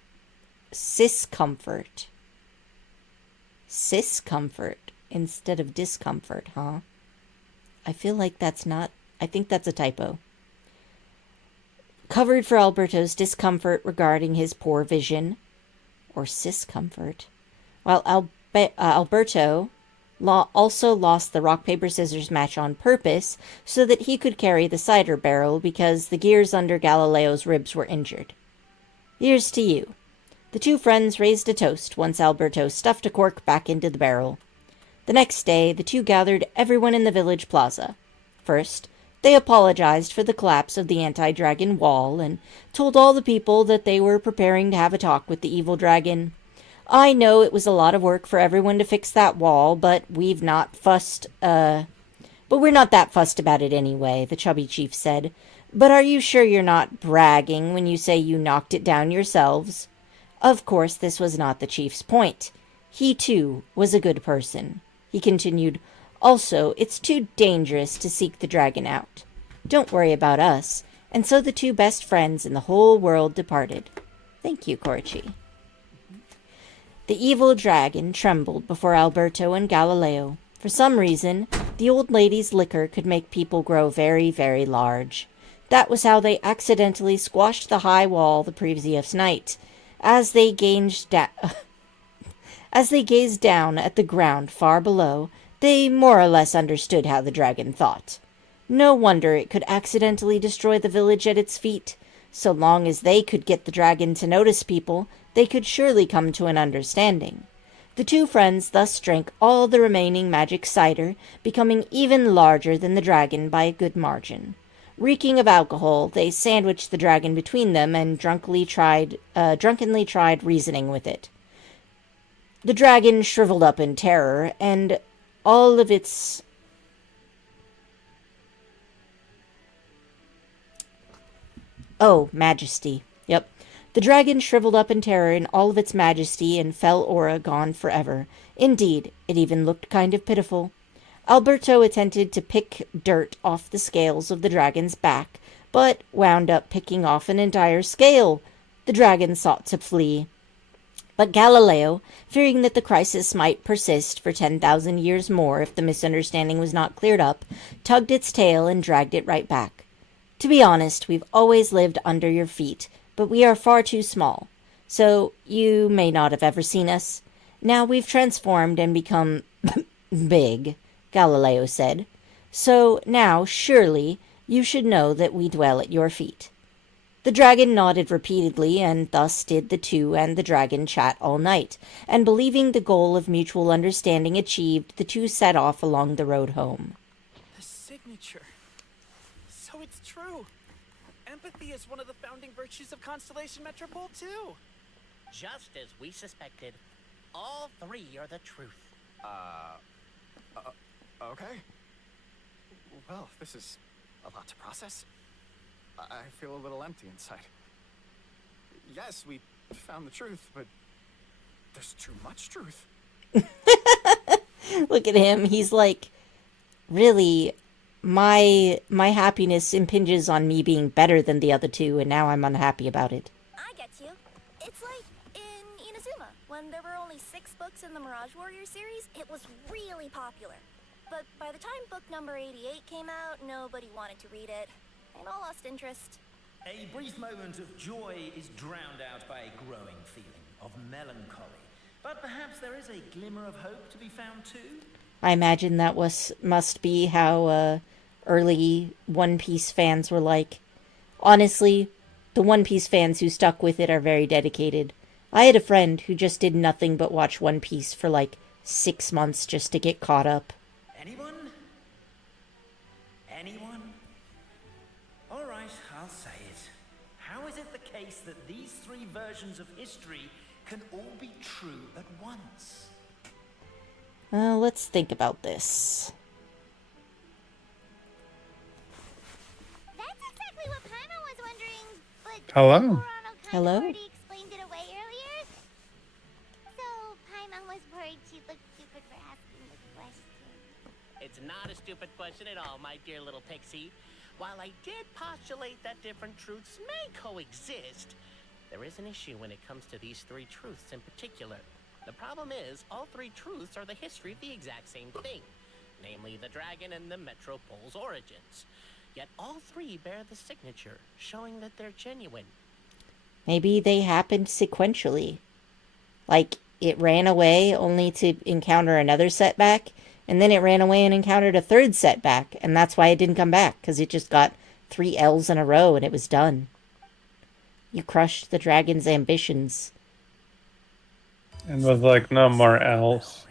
discomfort. Discomfort instead of discomfort, huh? I feel like that's not... I think that's a typo. Covered for Alberto's discomfort regarding his poor vision, or discomfort, while Alberto also lost the rock-paper-scissors match on purpose so that he could carry the cider barrel because the gears under Galileo's ribs were injured. Here's to you. The two friends raised a toast once Alberto stuffed a cork back into the barrel. The next day, the two gathered everyone in the village plaza. First, they apologized for the collapse of the anti-dragon wall and told all the people that they were preparing to have a talk with the evil dragon. I know it was a lot of work for everyone to fix that wall, but we're not that fussed about it anyway, the chubby chief said. But are you sure you're not bragging when you say you knocked it down yourselves? Of course, this was not the chief's point. He, too, was a good person. He continued, also, it's too dangerous to seek the dragon out. Don't worry about us. And so the two best friends in the whole world departed. Thank you, Corci. The evil dragon trembled before Alberto and Galileo. For some reason, the old lady's liquor could make people grow very, very large. That was how they accidentally squashed the high wall the previous night. As they gazed down at the ground far below, they more or less understood how the dragon thought. No wonder it could accidentally destroy the village at its feet. So long as they could get the dragon to notice people, they could surely come to an understanding. The two friends thus drank all the remaining magic cider, becoming even larger than the dragon by a good margin. Reeking of alcohol, they sandwiched the dragon between them and drunkenly tried reasoning with it. The dragon shriveled up in terror, and all of its... Oh, majesty. Yep. The dragon shriveled up in terror in all of its majesty and fell aura gone forever. Indeed, it even looked kind of pitiful. Alberto attempted to pick dirt off the scales of the dragon's back, but wound up picking off an entire scale. The dragon sought to flee. But Galileo, fearing that the crisis might persist for 10,000 years more if the misunderstanding was not cleared up, tugged its tail and dragged it right back. To be honest, we've always lived under your feet, but we are far too small, so you may not have ever seen us. Now we've transformed and become big, Galileo said. So now, surely, you should know that we dwell at your feet. The dragon nodded repeatedly, and thus did the two and the dragon chat all night, and believing the goal of mutual understanding achieved, the two set off along the road home. The signature. So it's true. Empathy is one of the founding virtues of Constellation Metropole, too. Just as we suspected, all three are the truth. Okay. Well, this is a lot to process. I feel a little empty inside. Yes, we found the truth, but there's too much truth. Look at him. He's like, really, my happiness impinges on me being better than the other two, and now I'm unhappy about it. I get you. It's like in Inazuma, when there were only 6 books in the Mirage Warrior series, it was really popular. But by the time book number 88 came out, nobody wanted to read it. And all lost interest. A brief moment of joy is drowned out by a growing feeling of melancholy. But perhaps there is a glimmer of hope to be found too? I imagine that must be how early One Piece fans were like. Honestly, the One Piece fans who stuck with it are very dedicated. I had a friend who just did nothing but watch One Piece for like 6 months just to get caught up. Anyone? Anyone? All right, I'll say it. How is it the case that these 3 versions of history can all be true at once? Let's think about this. That's exactly what Paimon was wondering, but Hello. Morano kind Hello. of already explained it away earlier. So Paimon was worried she'd look not a stupid question at all, my dear little pixie. While I did postulate that different truths may coexist, there is an issue when it comes to these three truths in particular. The problem is, all three truths are the history of the exact same thing, namely the dragon and the Metropole's origins. Yet all three bear the signature, showing that they're genuine. Maybe they happened sequentially. Like, it ran away only to encounter another setback, and then it ran away and encountered a third setback, and that's why it didn't come back, because it just got 3 L's in a row and it was done. You crushed the dragon's ambitions. And with, like, no more L's.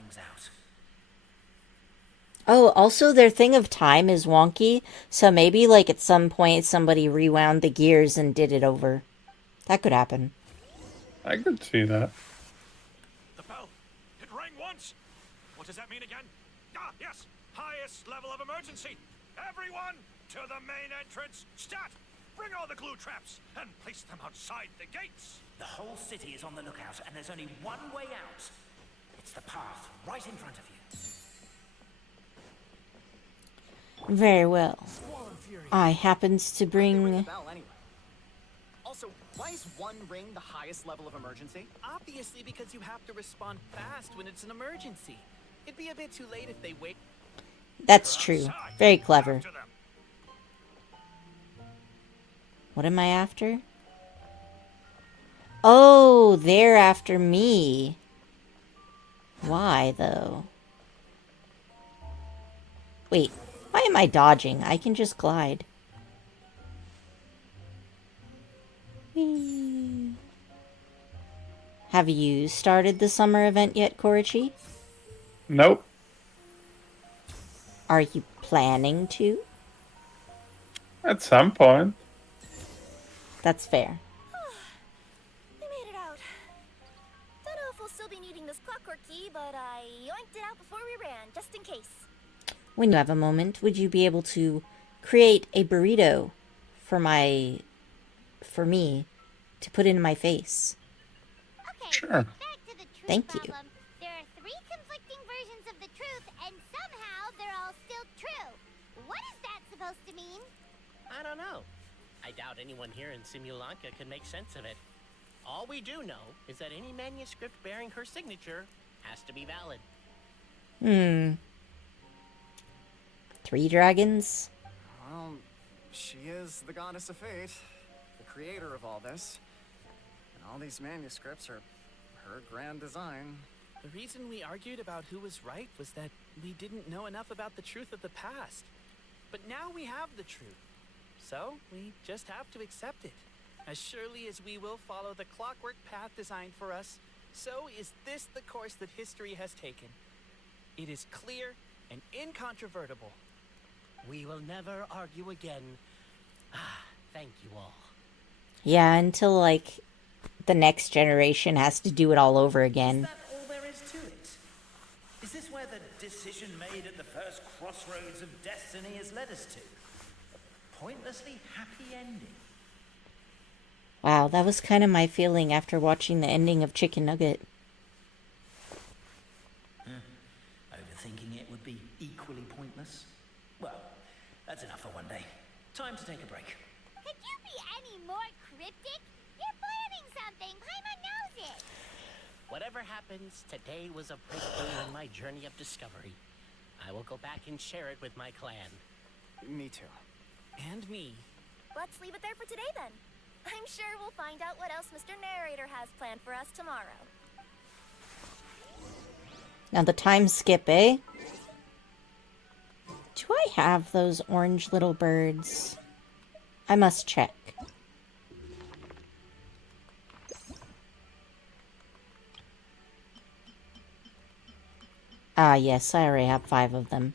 Oh, also their thing of time is wonky, so maybe, like, at some point somebody rewound the gears and did it over. That could happen. I could see that. The bell. It rang once. What does that mean again? Ah, yes. Highest level of emergency. Everyone to the main entrance. Stat. Bring all the glue traps and place them outside the gates. The whole city is on the lookout, and there's only one way out. It's the path right in front of you. Very well. I happens to bring... Also, why is 1 ring the highest level of emergency? Obviously because you have to respond fast when it's an emergency. It'd be a bit too late if they wait. That's true. Very clever. What am I after? Oh, they're after me. Why, though? Wait, why am I dodging? I can just glide. Whee. Have you started the summer event yet, Korichi? Nope. Are you planning to? At some point. That's fair. We made it out. Don't know if we'll still be needing this clockwork key, but I yoinked it out before we ran, just in case. When you have a moment, would you be able to create a burrito for me to put in my face? Okay, sure. Back to the truth Thank problem. you. There are 3 conflicting versions of the truth, and somehow they're all still true. What is that supposed to mean? I don't know. I doubt anyone here in Simulanka can make sense of it. All we do know is that any manuscript bearing her signature has to be valid. 3 dragons? Well, she is the goddess of fate, the creator of all this. And all these manuscripts are her grand design. The reason we argued about who was right was that we didn't know enough about the truth of the past. But now we have the truth. So we just have to accept it. As surely as we will follow the clockwork path designed for us, so is this the course that history has taken. It is clear and incontrovertible. We will never argue again. Thank you all. Yeah, until, like, the next generation has to do it all over again. Is that all there is to it? Is this where the decision made at the first crossroads of destiny has led us to? A pointlessly happy ending. Wow, that was kind of my feeling after watching the ending of Chicken Nugget. Overthinking it would be equally pointless. Well, that's enough for one day. Time to take a break. Could you be any more cryptic? You're planning something. Paimon knows it. Whatever happens, today was a breakthrough in my journey of discovery. I will go back and share it with my clan. Me too. And me. Let's leave it there for today, then. I'm sure we'll find out what else Mr. Narrator has planned for us tomorrow. Now the time skip, eh? Do I have those orange little birds? I must check. Ah, yes, I already have 5 of them.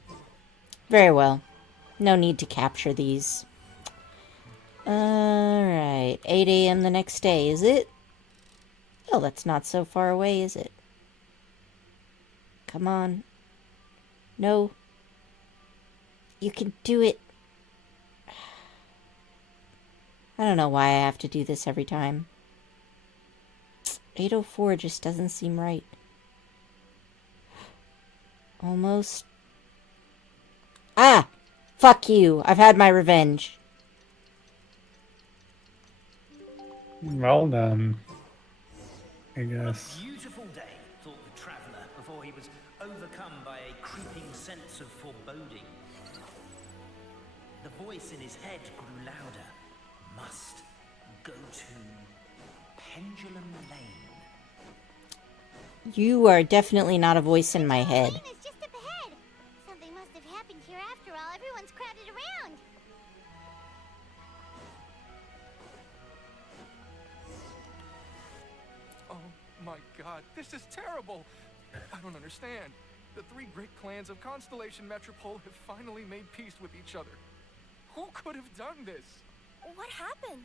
Very well. No need to capture these. Alright, 8 a.m. the next day, is it? Oh, that's not so far away, is it? Come on. No. You can do it. I don't know why I have to do this every time. 8:04 just doesn't seem right. Almost. Ah! Fuck you. I've had my revenge. Well done. I guess. A beautiful day, thought the traveller, before he was overcome by a creeping sense of foreboding. The voice in his head grew louder. Must go to Pendulum Lane. You are definitely not a voice in my head. Lane is just up ahead. Something must have happened here after all. Everyone's crowded around. Oh my god, this is terrible! I don't understand. The three great clans of Constellation Metropole have finally made peace with each other. Who could have done this? What happened?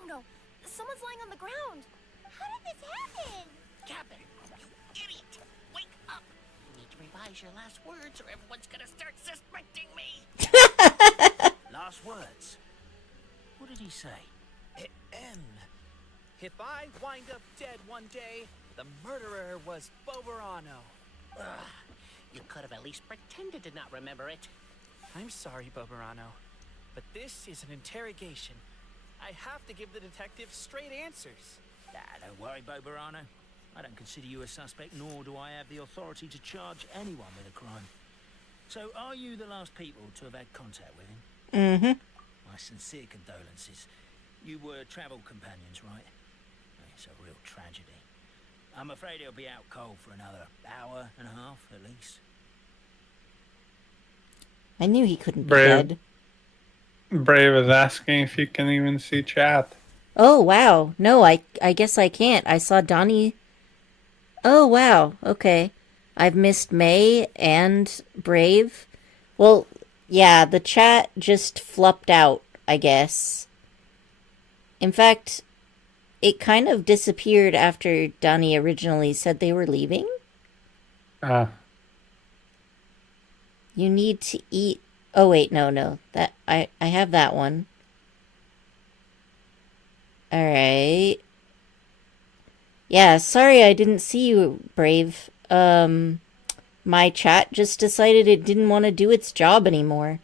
Oh no, someone's lying on the ground. How did this happen? Captain, you idiot! Wake up! You need to revise your last words or everyone's gonna start suspecting me! Last words. What did he say? If I wind up dead one day, the murderer was Boberano. You could have at least pretended to not remember it. I'm sorry, Boberano, but this is an interrogation. I have to give the detective straight answers. Don't worry, Boberano. I don't consider you a suspect, nor do I have the authority to charge anyone with a crime. So, are you the last people to have had contact with him? Mm-hmm. My sincere condolences. You were travel companions, right? It's a real tragedy. I'm afraid he'll be out cold for another hour and a half, at least. I knew he couldn't be Brave. dead. Brave is asking if you can even see chat. Oh, wow. No, I guess I can't. I saw Donnie. Oh, wow. Okay. I've missed May and Brave. Well, yeah, the chat just flopped out, I guess. In fact, it kind of disappeared after Donnie originally said they were leaving. You need to eat. Oh, wait, no. That I have that one. Alright. Yeah, sorry I didn't see you, Brave. My chat just decided it didn't want to do its job anymore.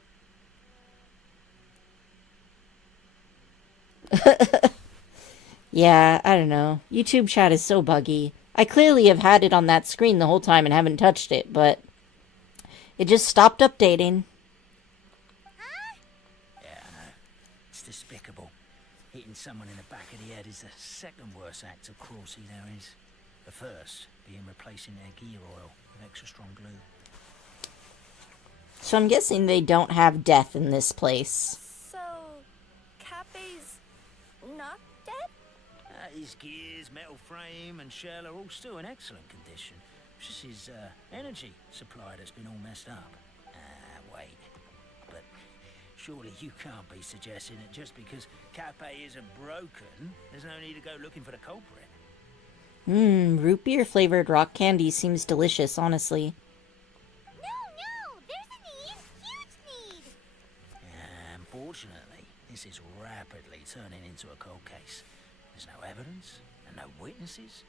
Yeah, I don't know. YouTube chat is so buggy. I clearly have had it on that screen the whole time and haven't touched it, but it just stopped updating. Yeah, I know. It's despicable. Hitting someone in the back of the head is the second worst act of cruelty there is. The first being replacing their gear oil with extra strong glue. So I'm guessing they don't have death in this place. So, Cape's not dead? His gears, metal frame and shell are all still in excellent condition. It's just his energy supply that's been all messed up. Wait. But surely you can't be suggesting that just because Cape isn't broken, there's no need to go looking for the culprit. Root beer flavored rock candy seems delicious, honestly. No, there's a need, huge need. Unfortunately, this is rapidly turning into a cold case. There's no evidence and no witnesses.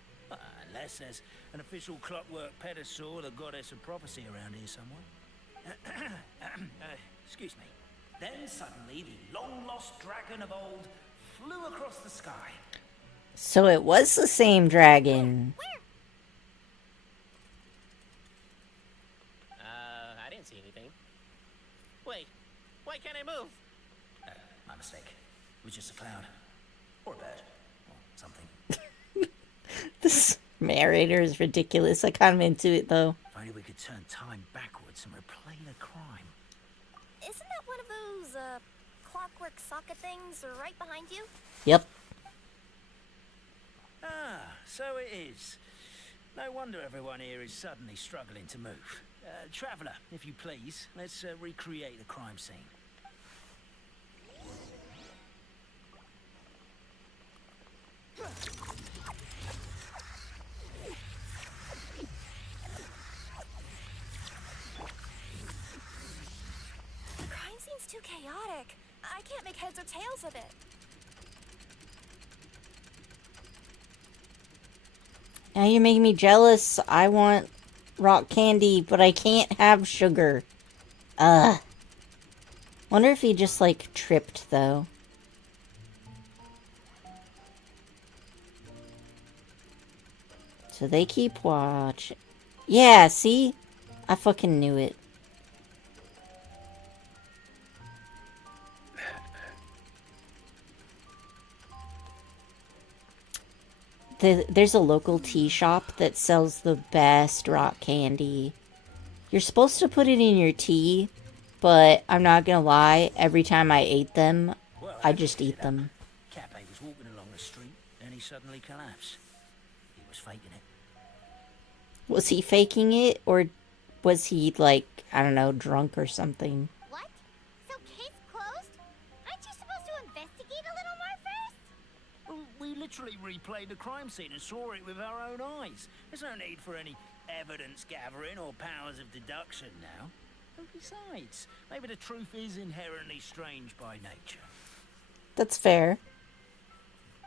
Unless there's an official clockwork pedestal or the goddess of prophecy around here somewhere. Excuse me. Then suddenly the long-lost dragon of old flew across the sky. So it was the same dragon. I didn't see anything. Wait, why can't I move? My mistake. It was just a cloud. Or a bird. Or something. This narrator is ridiculous. I kind of into it, though. If only we could turn time backwards and replay the crime. Isn't that one of those, clockwork socket things right behind you? Yep. So it is. No wonder everyone here is suddenly struggling to move. Traveller, if you please, let's recreate the crime scene. The crime scene's too chaotic. I can't make heads or tails of it. Now you're making me jealous. I want rock candy, but I can't have sugar. Wonder if he just, like, tripped, though. So they keep watch. Yeah, see? I fucking knew it. There's a local tea shop that sells the best rock candy. You're supposed to put it in your tea, but I'm not gonna lie, every time I ate them, I just eat them. Cape was walking along the street, and he suddenly collapsed. He was faking it. Was he faking it, or was he, like, I don't know, drunk or something? What? So case closed? Aren't you supposed to investigate a little more first? Well, we literally replayed the crime scene and saw it with our own eyes. There's no need for any evidence gathering or powers of deduction now. And besides, maybe the truth is inherently strange by nature. That's fair.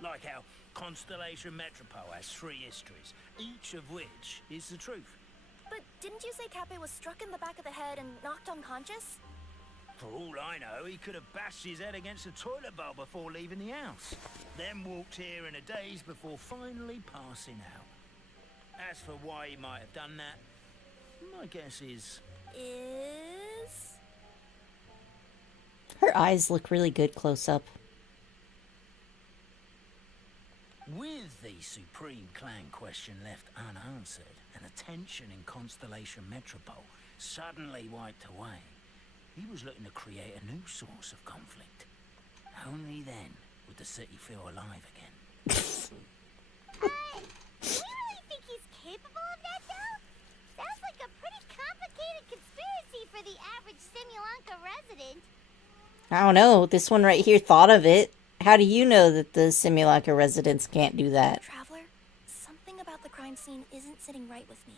Like how Constellation Metropole has 3 histories, each of which is the truth. But didn't you say Cape was struck in the back of the head and knocked unconscious? For all I know, he could have bashed his head against a toilet bowl before leaving the house. Then walked here in a daze before finally passing out. As for why he might have done that, my guess is... Her eyes look really good close up. With the Supreme Clan question left unanswered, and the tension in Constellation Metropole suddenly wiped away, he was looking to create a new source of conflict. Only then would the city feel alive again. Do you really think he's capable of that, though? Sounds like a pretty complicated conspiracy for the average Simulanka resident. I don't know. This one right here thought of it. How do you know that the Simulacra residents can't do that? Traveler, something about the crime scene isn't sitting right with me.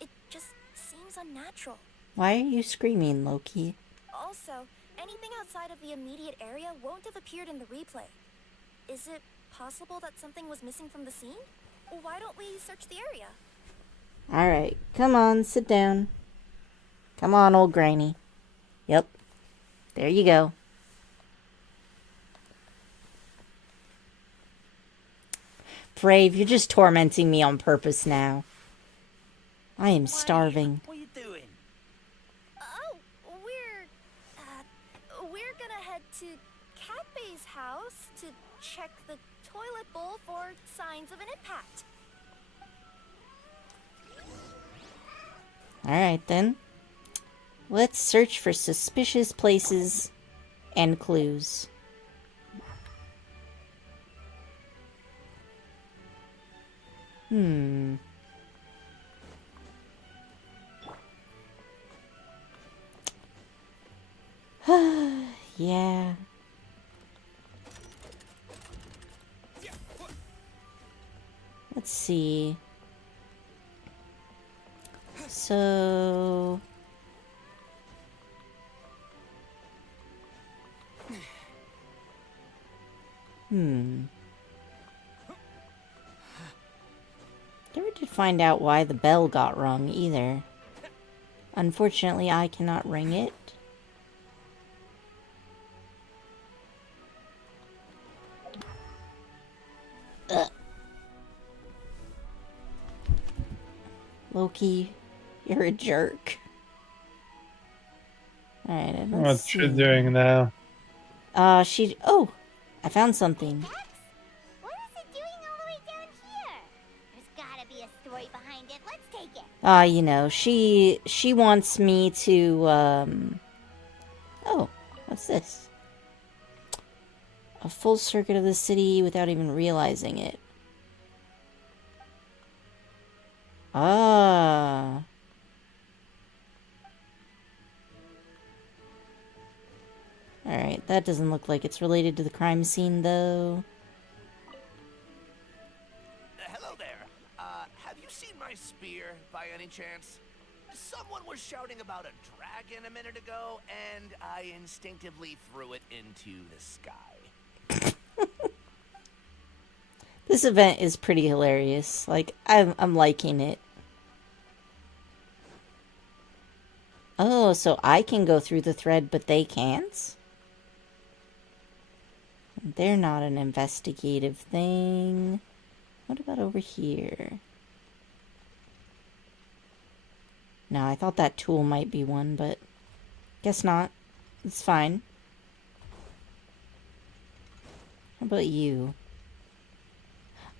It just seems unnatural. Why are you screaming, Loki? Also, anything outside of the immediate area won't have appeared in the replay. Is it possible that something was missing from the scene? Why don't we search the area? Alright, come on, sit down. Come on, old granny. Yep. There you go. Brave, you're just tormenting me on purpose now. I am starving. What are you doing? Oh, we're gonna head to Cape's house to check the toilet bowl for signs of an impact. Alright then. Let's search for suspicious places and clues. Yeah. Let's see. So... Never did find out why the bell got rung either. Unfortunately, I cannot ring it. Ugh. Loki, you're a jerk. Alright, What's she doing now? Oh, I found something. What is it doing all the way down here? There's gotta be a story behind it. Let's take it. You know, she wants me to, Oh, what's this? A full circuit of the city without even realizing it. Ah. Alright, that doesn't look like it's related to the crime scene, though. Hello there. Have you seen my spear by any chance? Someone was shouting about a dragon a minute ago, and I instinctively threw it into the sky. This event is pretty hilarious. Like, I'm liking it. Oh, so I can go through the thread, but they can't? They're not an investigative thing. What about over here? No, I thought that tool might be one, but guess not. It's fine. How about you?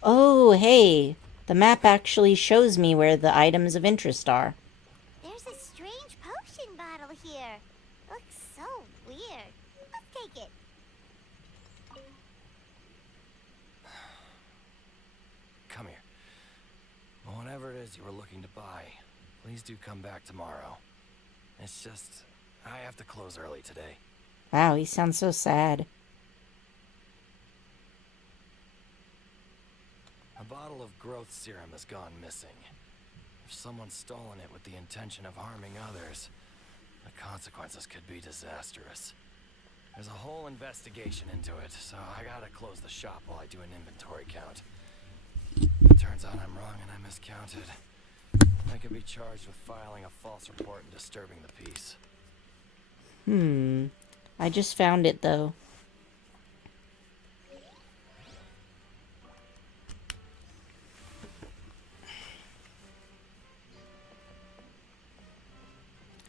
Oh, hey! The map actually shows me where the items of interest are. There's a strange potion bottle here. Looks so weird. Let's take it. Come here. Whatever it is you were looking to buy, please do come back tomorrow. It's just, I have to close early today. Wow, he sounds so sad. A bottle of growth serum has gone missing. If someone's stolen it with the intention of harming others, the consequences could be disastrous. There's a whole investigation into it, so I gotta close the shop while I do an inventory count. If it turns out I'm wrong and I miscounted, I could be charged with filing a false report and disturbing the peace. I just found it, though.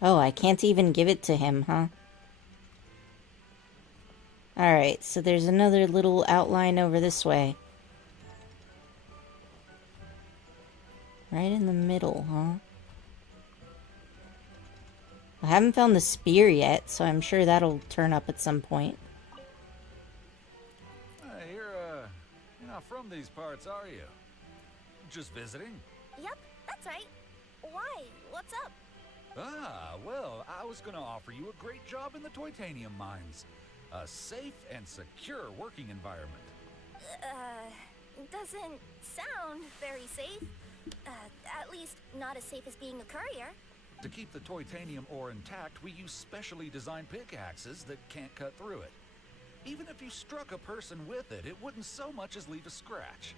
Oh, I can't even give it to him, huh? Alright, so there's another little outline over this way. Right in the middle, huh? I haven't found the spear yet, so I'm sure that'll turn up at some point. You're not from these parts, are you? Just visiting? Yep, that's right. Why? What's up? Ah, well, I was gonna offer you a great job in the Titanium mines. A safe and secure working environment. Doesn't sound very safe. At least not as safe as being a courier. To keep the titanium ore intact, we use specially designed pickaxes that can't cut through it. Even if you struck a person with it, it wouldn't so much as leave a scratch.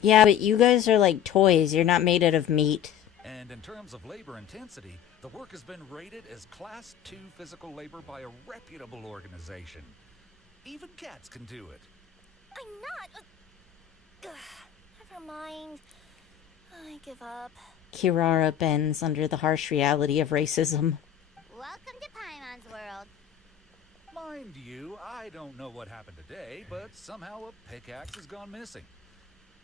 Yeah, but you guys are like toys. You're not made out of meat. And in terms of labor intensity, the work has been rated as Class 2 physical labor by a reputable organization. Even cats can do it. I'm not... Never mind. I give up. Kirara bends under the harsh reality of racism. Welcome to Paimon's world. Mind you, I don't know what happened today, but somehow a pickaxe has gone missing.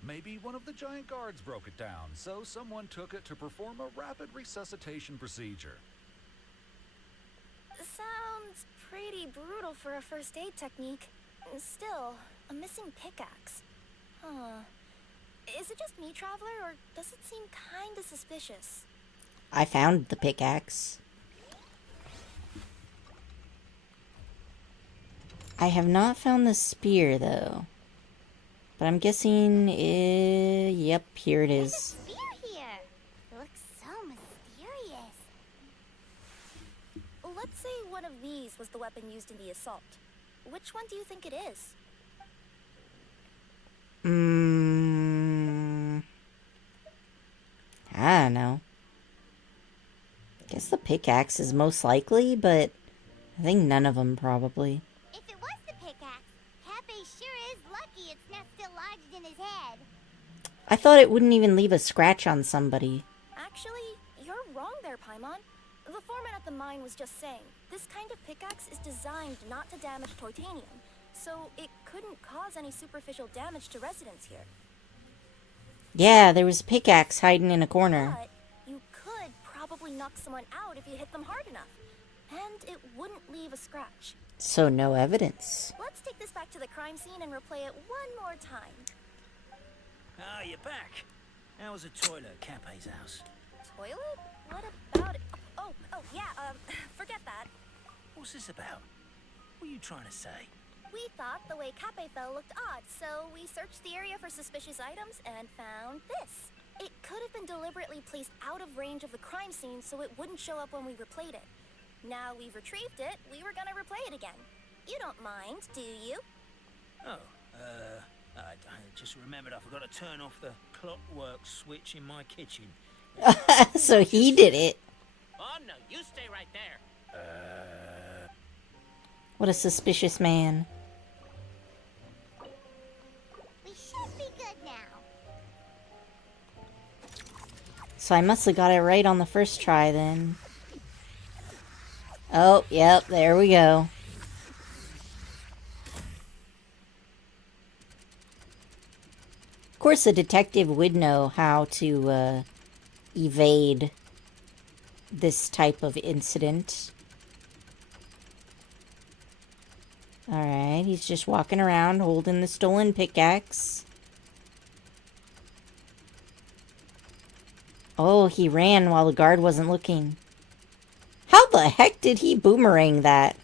Maybe one of the giant guards broke it down, so someone took it to perform a rapid resuscitation procedure. Sounds pretty brutal for a first aid technique. Still, a missing pickaxe. Huh. Is it just me, Traveler, or does it seem kinda suspicious? I found the pickaxe. I have not found the spear, though. But I'm guessing, yep, here it is. Spear here. It looks so mysterious. Let's say one of these was the weapon used in the assault. Which one do you think it is? I don't know. Guess the pickaxe is most likely, but I think none of them probably. If it was the pickaxe, Cafe sure is lucky it's not still lodged in his head. I thought it wouldn't even leave a scratch on somebody. Actually, you're wrong there, Paimon. The foreman at the mine was just saying, this kind of pickaxe is designed not to damage titanium, so it couldn't cause any superficial damage to residents here. Yeah, there was a pickaxe hiding in a corner. But you could probably knock someone out if you hit them hard enough, and it wouldn't leave a scratch. So no evidence. Let's take this back to the crime scene and replay it one more time. Ah, you're back. How was the toilet at Cape's house? Toilet? What about it? Oh, yeah, forget that. What's this about? What are you trying to say? We thought the way Cape fell looked odd, so we searched the area for suspicious items and found this. It could have been deliberately placed out of range of the crime scene so it wouldn't show up when we replayed it. Now we've retrieved it, we were gonna replay it again. You don't mind, do you? Oh, I just remembered I forgot to turn off the clockwork switch in my kitchen. So he did it. What a suspicious man. We should be good now. So I must have got it right on the first try then. Oh, yep, there we go. Of course, a detective would know how to evade this type of incident. Alright, he's just walking around holding the stolen pickaxe. Oh, he ran while the guard wasn't looking. How the heck did he boomerang that?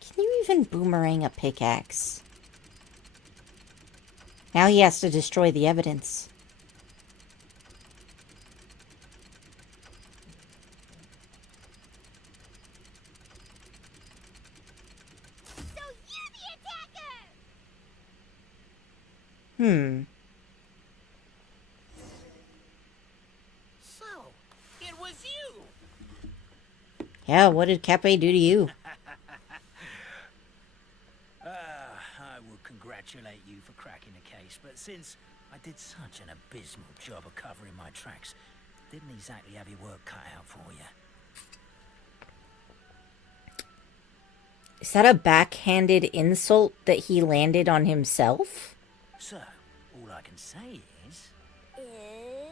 Can you even boomerang a pickaxe? Now he has to destroy the evidence. So you're the attacker! So, it was you! Yeah, what did Cappe do to you? I would congratulate you for cracking the case, but since I did such an abysmal job of covering my tracks, didn't exactly have your work cut out for you. Is that a backhanded insult that he landed on himself? So, all I can say is...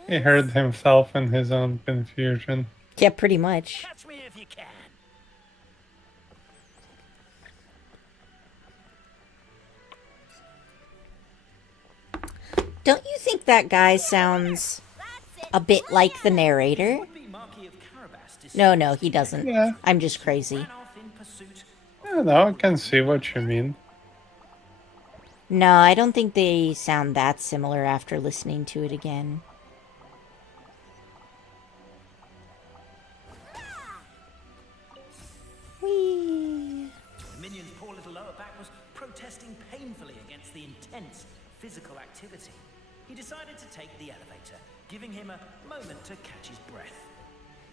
He heard himself in his own confusion. Yeah, pretty much. Catch me if you can. Don't you think that guy sounds a bit like the narrator? No, he doesn't. Yeah. I'm just crazy. Yeah, no, I can see what you mean. No, I don't think they sound that similar after listening to it again. Whee! The minion's poor little lower back was protesting painfully against the intense physical activity. He decided to take the elevator, giving him a moment to catch his breath.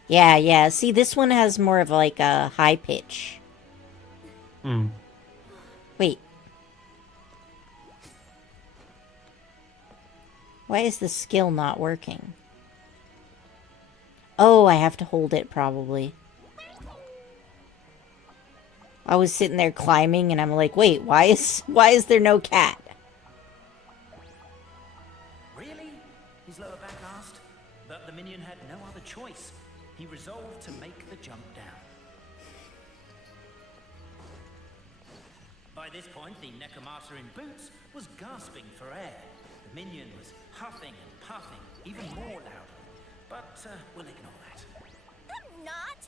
Yeah. See, this one has more of like a high pitch. Wait. Why is the skill not working? Oh, I have to hold it, probably. I was sitting there climbing, and I'm like, wait, why is there no cat? Really? His lower back asked. But the minion had no other choice. He resolved to make the jump down. By this point, the necromancer in boots was gasping for air. The minion was huffing and puffing, even more loudly. But we'll ignore that. I'm not!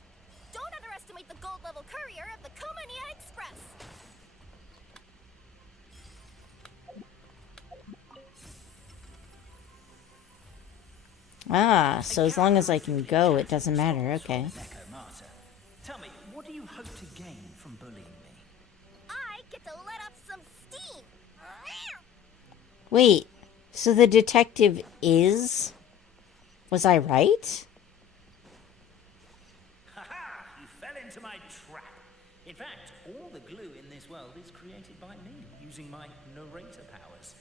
Don't underestimate the gold-level courier of the Komania Express! Ah, so as long as I can go, it doesn't matter. Okay. Necromancer, tell me, what do you hope to gain from bullying me? I get to let off some steam! Wait, so the detective is... Was I right? Ha-ha! You fell into my trap. In fact, all the glue in this world is created by me, using my narrator powers.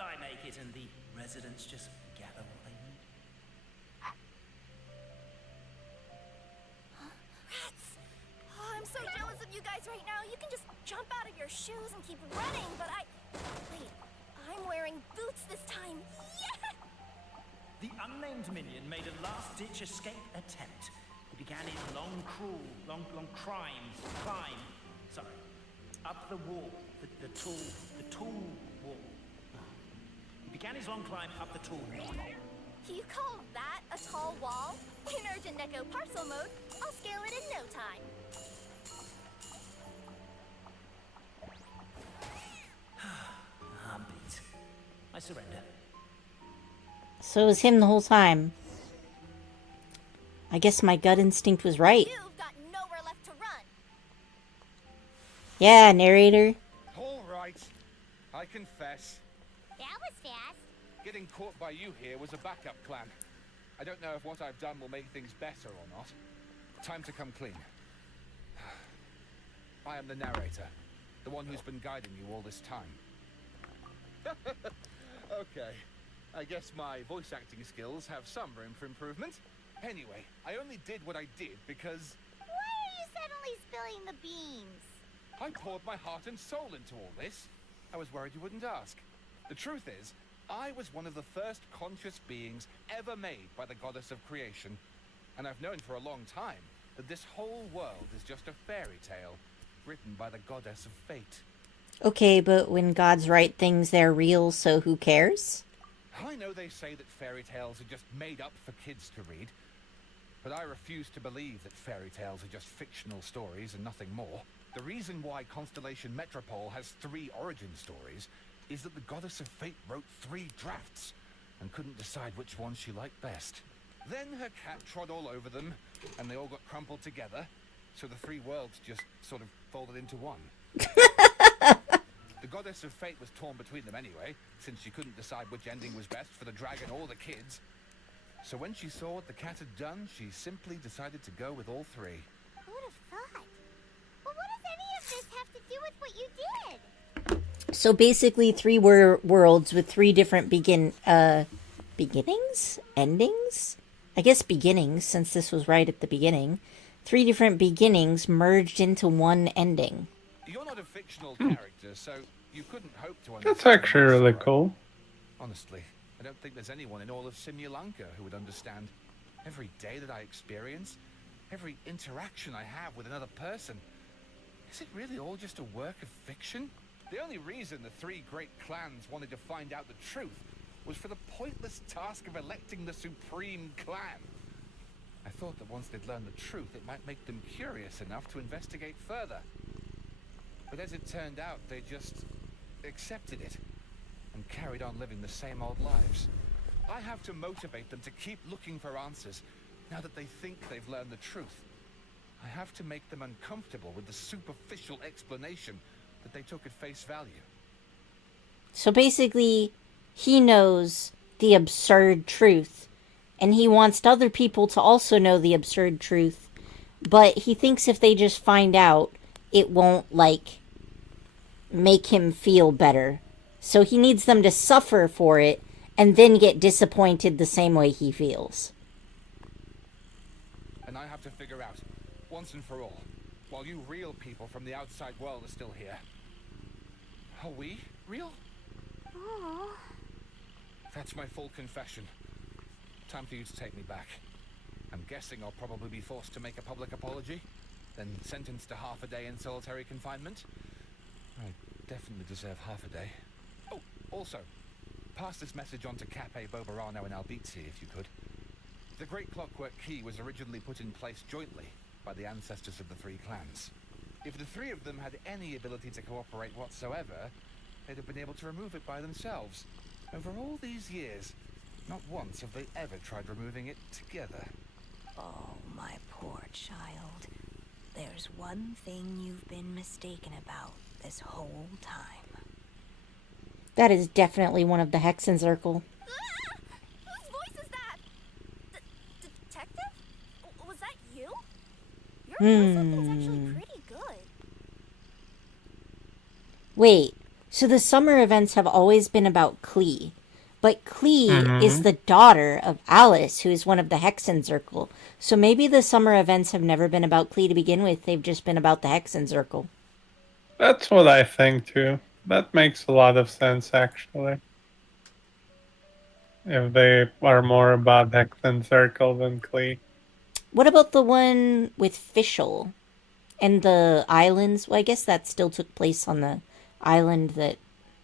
I make it and the residents just gather what they need. Rats! Oh, I'm so jealous of you guys right now. You can just jump out of your shoes and keep running, but Wait, I'm wearing boots this time. Yeah! The unnamed minion made a last-ditch escape attempt. He began his long climb. Sorry, up the wall, the tall wall. He began his long climb up the tall wall. You call that a tall wall? In urgent Neko parcel mode, I'll scale it in no time. I'm beat. I surrender. So it was him the whole time. I guess my gut instinct was right. You've got nowhere left to run. Yeah, narrator. All right. I confess. That was fast. Getting caught by you here was a backup plan. I don't know if what I've done will make things better or not. Time to come clean. I am the narrator, the one who's been guiding you all this time. Okay, I guess my voice acting skills have some room for improvement. Anyway, I only did what I did because... Why are you suddenly spilling the beans? I poured my heart and soul into all this. I was worried you wouldn't ask. The truth is, I was one of the first conscious beings ever made by the goddess of creation. And I've known for a long time that this whole world is just a fairy tale written by the goddess of fate. Okay, but when gods write things, they're real, so who cares? I know they say that fairy tales are just made up for kids to read, but I refuse to believe that fairy tales are just fictional stories and nothing more. The reason why Constellation Metropole has 3 origin stories is that the goddess of fate wrote 3 drafts and couldn't decide which one she liked best. Then her cat trod all over them, and they all got crumpled together, so the 3 worlds just sort of folded into one. The goddess of fate was torn between them anyway, since she couldn't decide which ending was best for the dragon or the kids. So when she saw what the cat had done, she simply decided to go with all 3. Who would have thought? But what does any of this have to do with what you did? So basically 3 worlds with 3 different beginnings? Endings? I guess beginnings, since this was right at the beginning. 3 different beginnings merged into one ending. You're not a fictional character, so you couldn't hope to understand. That's actually really cool. Honestly, I don't think there's anyone in all of Simulanka who would understand. Every day that I experience, every interaction I have with another person, is it really all just a work of fiction? The only reason the 3 great clans wanted to find out the truth was for the pointless task of electing the supreme clan. I thought that once they'd learned the truth, it might make them curious enough to investigate further. But as it turned out, they just accepted it and carried on living the same old lives. I have to motivate them to keep looking for answers now that they think they've learned the truth. I have to make them uncomfortable with the superficial explanation that they took at face value. So basically, he knows the absurd truth, and he wants other people to also know the absurd truth, but he thinks if they just find out, it won't, make him feel better. So he needs them to suffer for it and then get disappointed the same way he feels. And I have to figure out, once and for all, while you real people from the outside world are still here, are we real? Aww. That's my full confession. Time for you to take me back. I'm guessing I'll probably be forced to make a public apology, then sentenced to half a day in solitary confinement. I definitely deserve half a day. Oh, also, pass this message on to Cape Bobarano and Albizzi if you could. The Great Clockwork Key was originally put in place jointly by the ancestors of the 3 clans. If the 3 of them had any ability to cooperate whatsoever, they'd have been able to remove it by themselves. Over all these years, not once have they ever tried removing it together. Oh, my poor child. There's one thing you've been mistaken about this whole time. That is definitely one of the Hexenzirkel. Ah! Whose voice is that? Detective? Was that you? Your voice acting's actually pretty good. Wait, so the summer events have always been about Klee. But Klee is the daughter of Alice, who is one of the Hexenzirkel. So maybe the summer events have never been about Klee to begin with. They've just been about the Hexenzirkel. That's what I think too. That makes a lot of sense, actually. If they are more about Hexenzirkel than Klee. What about the one with Fischl and the islands? Well, I guess that still took place on the island that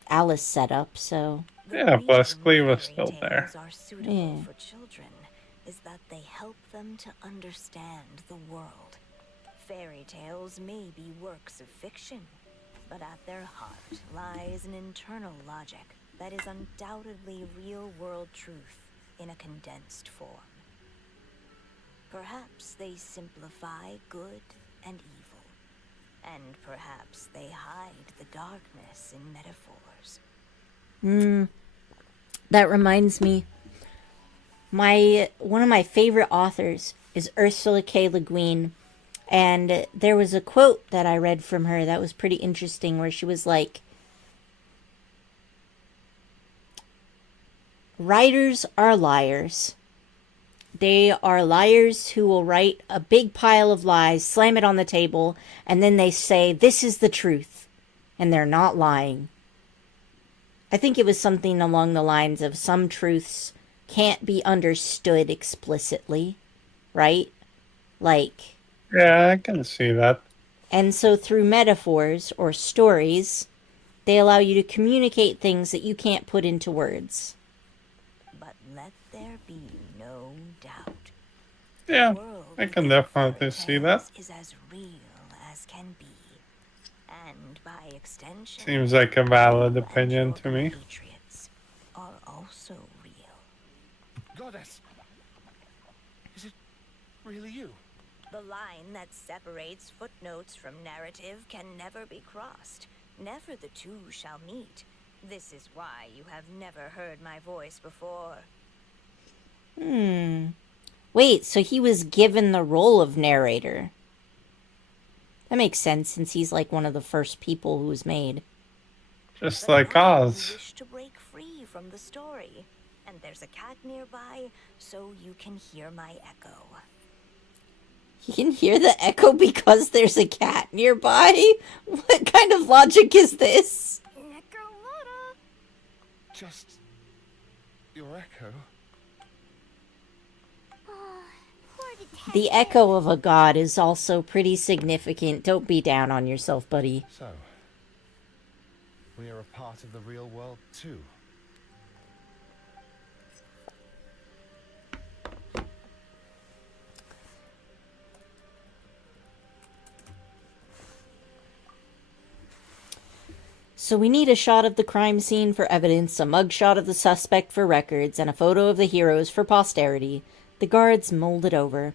Alice set up, so... Yeah, plus Klee was still there. Are suitable for children is that they help them to understand the world. Fairy tales may be works of fiction, but at their heart lies an internal logic that is undoubtedly real-world truth in a condensed form. Perhaps they simplify good and evil, and perhaps they hide the darkness in metaphors. That reminds me. One of my favorite authors is Ursula K. Le Guin. And there was a quote that I read from her that was pretty interesting where she was like, writers are liars. They are liars who will write a big pile of lies, slam it on the table, and then they say, this is the truth. And they're not lying. I think it was something along the lines of some truths can't be understood explicitly, right? Like... Yeah, I can see that. And so through metaphors or stories, they allow you to communicate things that you can't put into words. But let there be no doubt. Yeah, I can definitely see that. Is as real as can be. And by extension, Seems like a valid opinion to me. patriots are also real. Goddess! Is it really you? The line that separates footnotes from narrative can never be crossed. Never the two shall meet. This is why you have never heard my voice before. Wait, so he was given the role of narrator. That makes sense since he's like one of the first people who was made. Just like Oz. You wish to break free from the story. And there's a cat nearby, so you can hear my echo. You can hear the echo because there's a cat nearby? What kind of logic is this? Just... your echo? The echo of a god is also pretty significant. Don't be down on yourself, buddy. So, we are a part of the real world too. So we need a shot of the crime scene for evidence, a mugshot of the suspect for records, and a photo of the heroes for posterity. The guards molded over.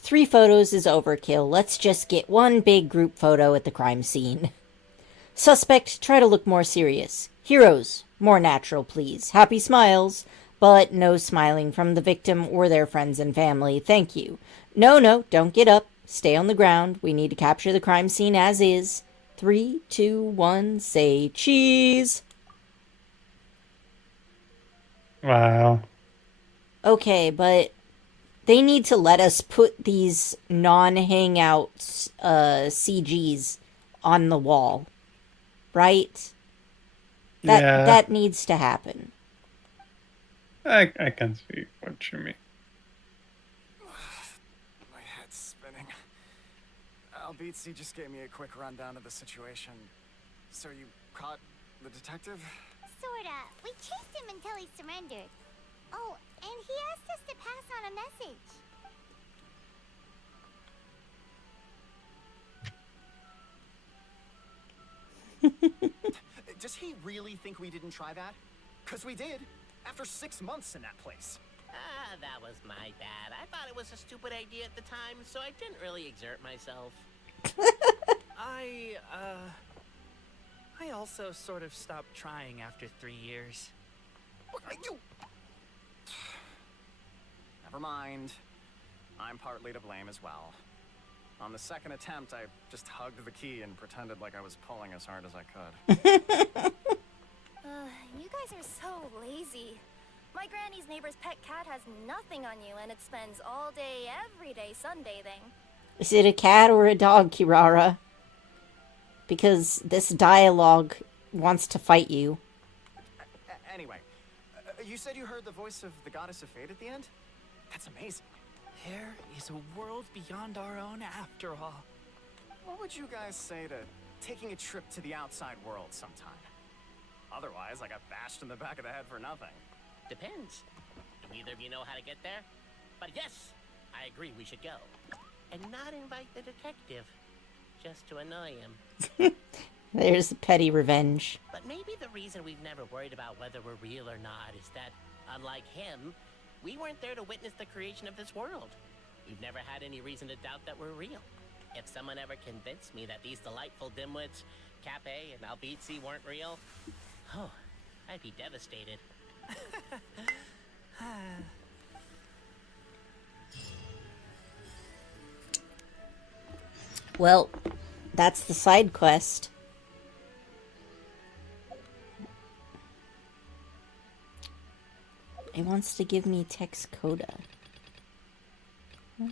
3 photos is overkill. Let's just get one big group photo at the crime scene. Suspect, try to look more serious. Heroes, more natural, please. Happy smiles, but no smiling from the victim or their friends and family. Thank you. No, don't get up. Stay on the ground. We need to capture the crime scene as is. 3, 2, 1, say cheese. Wow. Okay, but they need to let us put these non-hangout CGs on the wall, right? That needs to happen. I can see what you mean. My head's spinning. Albizzi just gave me a quick rundown of the situation. So you caught the detective? Sorta. We chased him until he surrendered. Oh, and he asked us to pass on a message. Does he really think we didn't try that? 'Cause we did. After 6 months in that place. Ah, that was my bad. I thought it was a stupid idea at the time, so I didn't really exert myself. I also sort of stopped trying after 3 years. You... Never mind. I'm partly to blame as well. On the second attempt, I just hugged the key and pretended like I was pulling as hard as I could. You guys are so lazy. My granny's neighbor's pet cat has nothing on you, and it spends all day, every day sunbathing. Is it a cat or a dog, Kirara? Because this dialogue wants to fight you. Anyway, you said you heard the voice of the goddess of fate at the end? That's amazing. There is a world beyond our own after all. What would you guys say to taking a trip to the outside world sometime? Otherwise, I got bashed in the back of the head for nothing. Depends. Do either of you know how to get there? But yes, I agree we should go. And not invite the detective. Just to annoy him. There's petty revenge. But maybe the reason we've never worried about whether we're real or not is that, unlike him, we weren't there to witness the creation of this world. We've never had any reason to doubt that we're real. If someone ever convinced me that these delightful dimwits, Cape and Albizzi, weren't real, oh, I'd be devastated. Well, that's the side quest. It wants to give me Tex Coda. I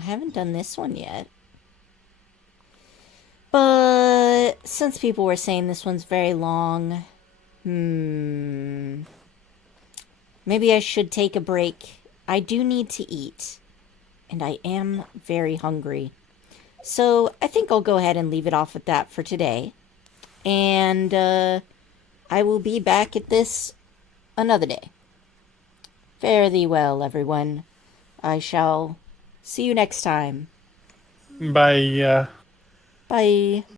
haven't done this one yet. But since people were saying this one's very long, maybe I should take a break. I do need to eat, and I am very hungry. So I think I'll go ahead and leave it off at that for today. And I will be back at this another day. Fare thee well, everyone. I shall see you next time. Bye. Bye.